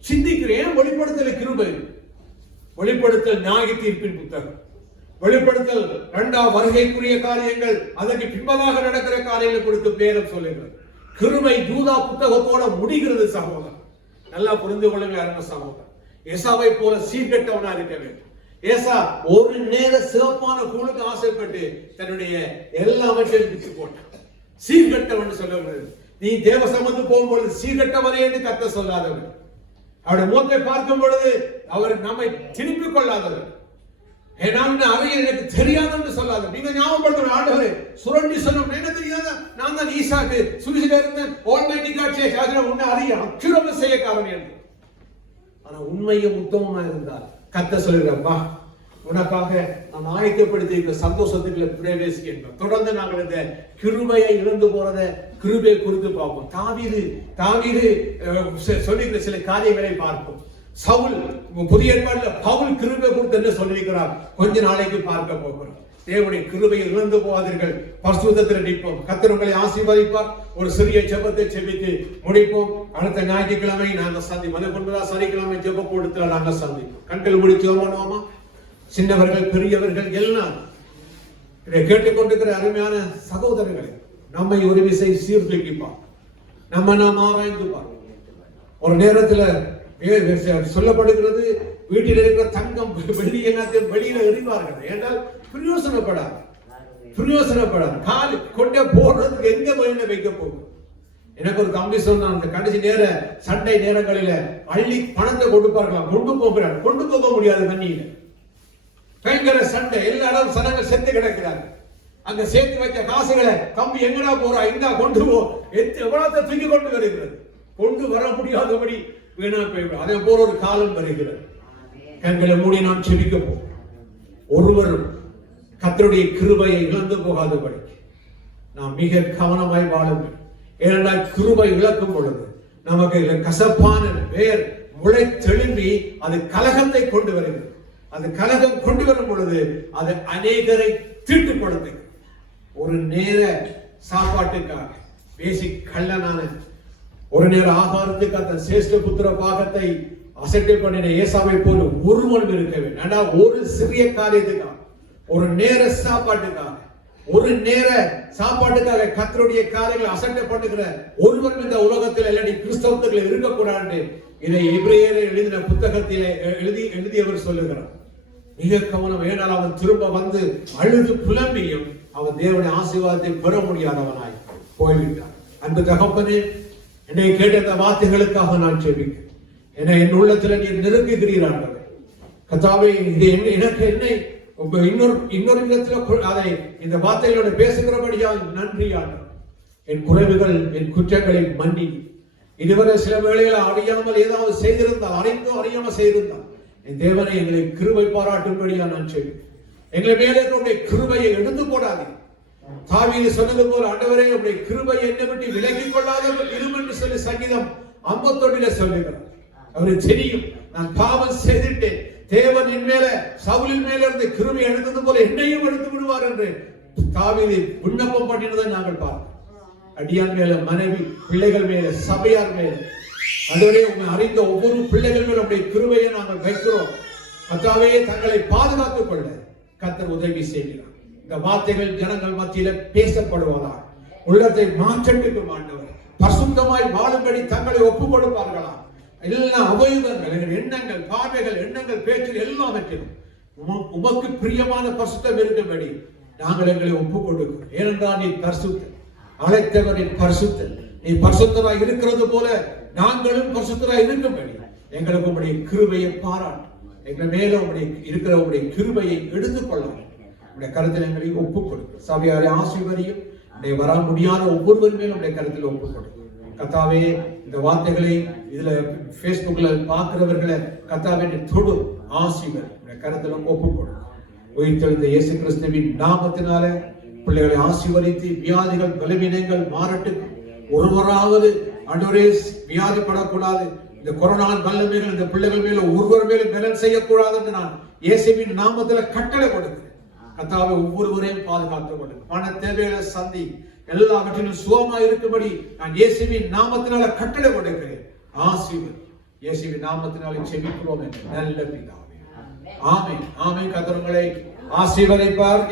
சிந்திக்கிறேன், வெளிப்படுத்தல் கிருபை, வெளிப்படுத்தல் நியாய தீர்ப்பின் புத்தகம், வெளிப்படுத்தல் 2ஆம் வருகைக்குரிய காரியங்கள், அதற்கு பின்பதாக நடக்கிற காரியங்களை கொடுத்து பேரம் சொல்லுகிறது. கிருபை யூதா புத்தகத்தோட முடிகிறது. சகோதரர் நல்லா புரிந்து கொள்ளுங்கள் அருமை சகோதரர். ஏசாவை போல சீர்கெட்டவனா இருக்க வேண்டும். ஏசா ஒரு நேர சிறப்பான கூழுக்கு ஆசைப்பட்டு தன்னுடைய எல்லாவற்றையும் விட்டு போட்டான். சீர்கெட்டவன் சொல்லுகிறது. நீ தேவ சமந்து போகும்பொழுது சீர்கெட்டவனே என்று கர்த்தர் சொல்லாதவர். அவருடைய முகத்தை பார்க்கும் பொழுது அவர் நம்மை திருப்பிக் கொள்ளாதவர். எனக்கு தெரியாதுன்னு சொல்லாத. நீங்க ஞாபகப்படுத்த ஆண்டவரே சுரண்டி சொல்லும் என்ன தெரியாத, நான் தான் ஈசாக்கு சுவிசில இருந்தேன், ஆல்மைட்டி காட்சியை உன்னை அறிய அக்கிரம செய்ய காரணம் என்று. ஆனா உண்மையும் உத்தமமா இருந்தால் கர்த்தர் சொல்லுகிறப்பா, உனக்காக நான் ஆயத்தப்படுத்தி இருக்கிற சந்தோஷத்துக்குள்ள பிரவேசிக்கின்றோம். தொடர்ந்து நாங்கள் இந்த கிருபையை இழந்து போறத கிருபையை குறித்து பார்ப்போம். தாவீது சொல்லுகிற சில காரியங்களை பார்ப்போம். சவுல் புதிய ஏற்பாட்டில் பவுல் கிருபை குறித்து என்ன சொல்லியிருக்கிறார் கொஞ்ச நாளைக்கு பார்க்க போகிறோம். தேவனுடைய கிருபையை இழந்து போகாதீர்கள், பரிசுத்தத்தில் நிற்போம். கர்த்தர் உங்களை ஆசீர்வதிப்பார். ஒரு சிறிய ஜெபத்தை செபித்து முடிப்போம். அடுத்த ஞாயிற்றுக்கிழமை நாங்கள் சந்திப்போம். சனிக்கிழமை ஜெப கூட்டத்தில் நாங்கள் சந்திப்போம். கண்கள் முடிச்சு பண்ணுவோமா? சின்னவர்கள் பெரியவர்கள் எல்லாம் இதை கேட்டுக்கொண்டிருக்கிற அருமையான சகோதரர்களை நம்மை ஒரு விசை சீர்தூக்கிப்பார், நாம் ஆராய்ந்துப்பார். ஒரு நேரத்தில் சொல்லப்படுகிறது, வீட்டில் இருக்கிற தங்கம் வெள்ளி எல்லாத்தையும் வெளியில எறிவார்கள். ஏனால் பிரயோசனப்படாது. கால் கொண்டே போடுறதுக்கு எங்க வெளியில வைக்க போகும். எனக்கு ஒரு தம்பி சொன்னான், அந்த கடைசி நேர சண்டை நேரங்களில அள்ளி பணத்தை கொடுப்பார்களாம், கொண்டு போக முடியாது. தண்ணியில பயங்கர சண்டை, எல்லாரும் சனங்கள் செத்து கிடக்கிறாங்க. அங்க சேர்த்து வைக்க காசுகளை தம்பி எங்கடா போறா, இந்தா கொண்டு போ, எவ்வளவு தூக்கி கொண்டு வருகிறது, கொண்டு வர முடியாதபடி வீணா போய்விடும். அதே போல ஒரு காலம் வருகிறது. கண்களை மூடி நாம் செபிக்க போகிறோம். ஒருவரும் கர்த்தருடைய கிருபையை இழந்து போகாதபடி நாம் மிக கவனமாய் வாழுங்கள். ஏனென்றால் கிருபை இழக்கும் பொழுது நமக்கு கசப்பான வேர் முளை தெளிம்பி அது கலகத்தை கொண்டு வருகிறது. அது கலகம் கொண்டு வரும் பொழுது அது அநேகரை தீட்டுப்படுத்து. ஒரு நேர சாப்பாட்டுக்காக பேசிக் கள்ளனான, ஒரு நேர ஆகாரத்துக்காக தன் சேஷ்ட புத்திர பாகத்தை அசட்டை பண்ணின ஏசாவை போல ஒருவனும் இருக்க வேண்டும். ஒரு சிறிய காரியத்துக்காக, ஒரு நேர சாப்பாட்டுக்காக, ஒரு நேர சாப்பாட்டுக்காக கர்த்தருடைய காரியங்களை அசட்டை பண்ணுகிற ஒருவன் இந்த உலகத்தில் இல்லாட்டி கிறிஸ்தவத்தில் இருக்கக்கூடாது. இதை எபிரேயர் எழுதின புத்தகத்திலே எழுதியவர் சொல்லுகிறார். மிக கவனம். ஏனால் அவன் திரும்ப வந்து அழுது புலம்பியும் அவன் தேவனுடைய ஆசீர்வாதத்தை பெற முடியாதவனாய் போய்விட்டான். அன்பு தகப்பனே, என்னை கேட்ட இந்த வார்த்தைகளுக்காக நான் ஜெபிக்கிறேன். என் உள்ளத்தில் நீர் நெருங்குகிறீர்கள் கர்த்தாவே. இது எனக்கு என்னை இன்னொரு விதத்தில் அதை இந்த வார்த்தைகளோட பேசுகிறபடியால் நன்றியாளர். என் குறைவுகள், என் குற்றங்களை மன்னி. இதுவரை சில வேளைகளை அறியாமல் ஏதாவது செய்திருந்தால், அறியாமல் செய்திருந்தால் என் தேவனை எங்களை கிருபை பாராட்டும்படியா நான் செய்வேன். எங்களை மேலே உடைய கிருபையை எடுத்து போடாதே. தாவீது சொன்னது போல, ஆண்டவரே உடைய கிருபை என்னை விட்டு விலகிக் கொள்ளாத இரும் என்று சொல்லி சங்கீதம் 51 சொல்லுகிறார். அவருக்கு தெரியும் நான் பாவம் செய்துட்டேன், தேவன் என் மேல சவுலின் மேல இருந்து கிருபை எடுத்தது போல என்னையும் எடுத்து விடுவார் என்று தாவீது விண்ணப்பம் பண்ணினதை நாங்கள் பார்க்கிறோம். அடியான் மேல, மனைவி, பிள்ளைகள் மேல, சபையார் மேல, அதுவரை உண்மை அறிந்த ஒவ்வொரு பிள்ளைகள் மேல உடைய கிருபையை நாங்கள் வைக்கிறோம். கர்த்தாவே, தங்களை பாதுகாத்துக் கொள்ள கர்த்தர் உதவி செய்கிறார். இந்த வார்த்தைகள் ஜனங்கள் மத்தியில பேசப்படுவதா, உள்ளத்தை மாற்றத்துக்கு ஆண்டவர் பரிசுத்தமாய் வாழும்படி தங்களை ஒப்புக் கொடுப்பார்களா, எல்லா அவயவங்கள், எங்கள் எண்ணங்கள், பார்வைகள், எண்ணங்கள், பேச்சுகள் எல்லாவற்றிலும் உமக்கு பிரியமான பரிசுத்தம் இருக்கும்படி நாங்கள் எங்களை ஒப்புக் கொடுக்கிறோம். ஏனென்றால் நீ பரிசுத்தர், அழைத்தவரின் பரிசுத்தர். நீ பரிசுத்தராய் இருக்கிறது போல நாங்களும் பரிசுத்தராய் இருக்கும்படி எங்களுக்கு உங்களுடைய கிருபையை பாராட்டு. எங்கள் மேல இருக்கிற உங்களுடைய கிருபையை எடுத்துக்கொள்ளலாம். உடைய கருத்தில் எங்களை ஒப்புக் கொடுக்கும். சபையாரை ஆசீர்வதியும். வர முடியாத ஒவ்வொருவர் மேலும் உடைய கருத்தில் ஒப்புக் கொடுக்கும். கர்த்தாவே, இந்த வார்த்தைகளை இதுல Facebookல பார்க்கிறவர்களை கர்த்தாவே தொடு ஆசீர்வதி. உடைய கருத்தில் ஒப்புக் கொடுக்கும். உயிர்த்தெழுந்த இயேசு கிறிஸ்துவின் நாமத்தினால பிள்ளைகளை ஆசீர்வதித்து வியாதிகள், பலவீனங்கள் மாறட்டும். ஒருவராவது ஆண்டவரே வியாதிப்படக்கூடாது. இந்த கொரோனா வல்லமைகள் இந்த பிள்ளைகள் மேல ஒருவர் மேலும் பலன் செய்யக்கூடாது என்று நான் இயேசுவின் நாமத்துல கட்டளை கொடுக்கிறேன். கர்த்தாவே, ஒவ்வொருவரையும் பாதுகாத்துக் கொள்ளுங்க. பண தேவைகளை சந்தி எல்லாவற்றிலும் சுகமா இருக்கும்படி நான் இயேசுவின் நாமத்தினால கட்டளை கொடுக்கிறேன். ஆசீர்வதி. இயேசுவின் நாமத்தினால செபிக்கிறோம் நல்ல பிதாவே. ஆமென். ஆமென். கர்த்தர் உங்களை ஆசீர்வதிப்பார்.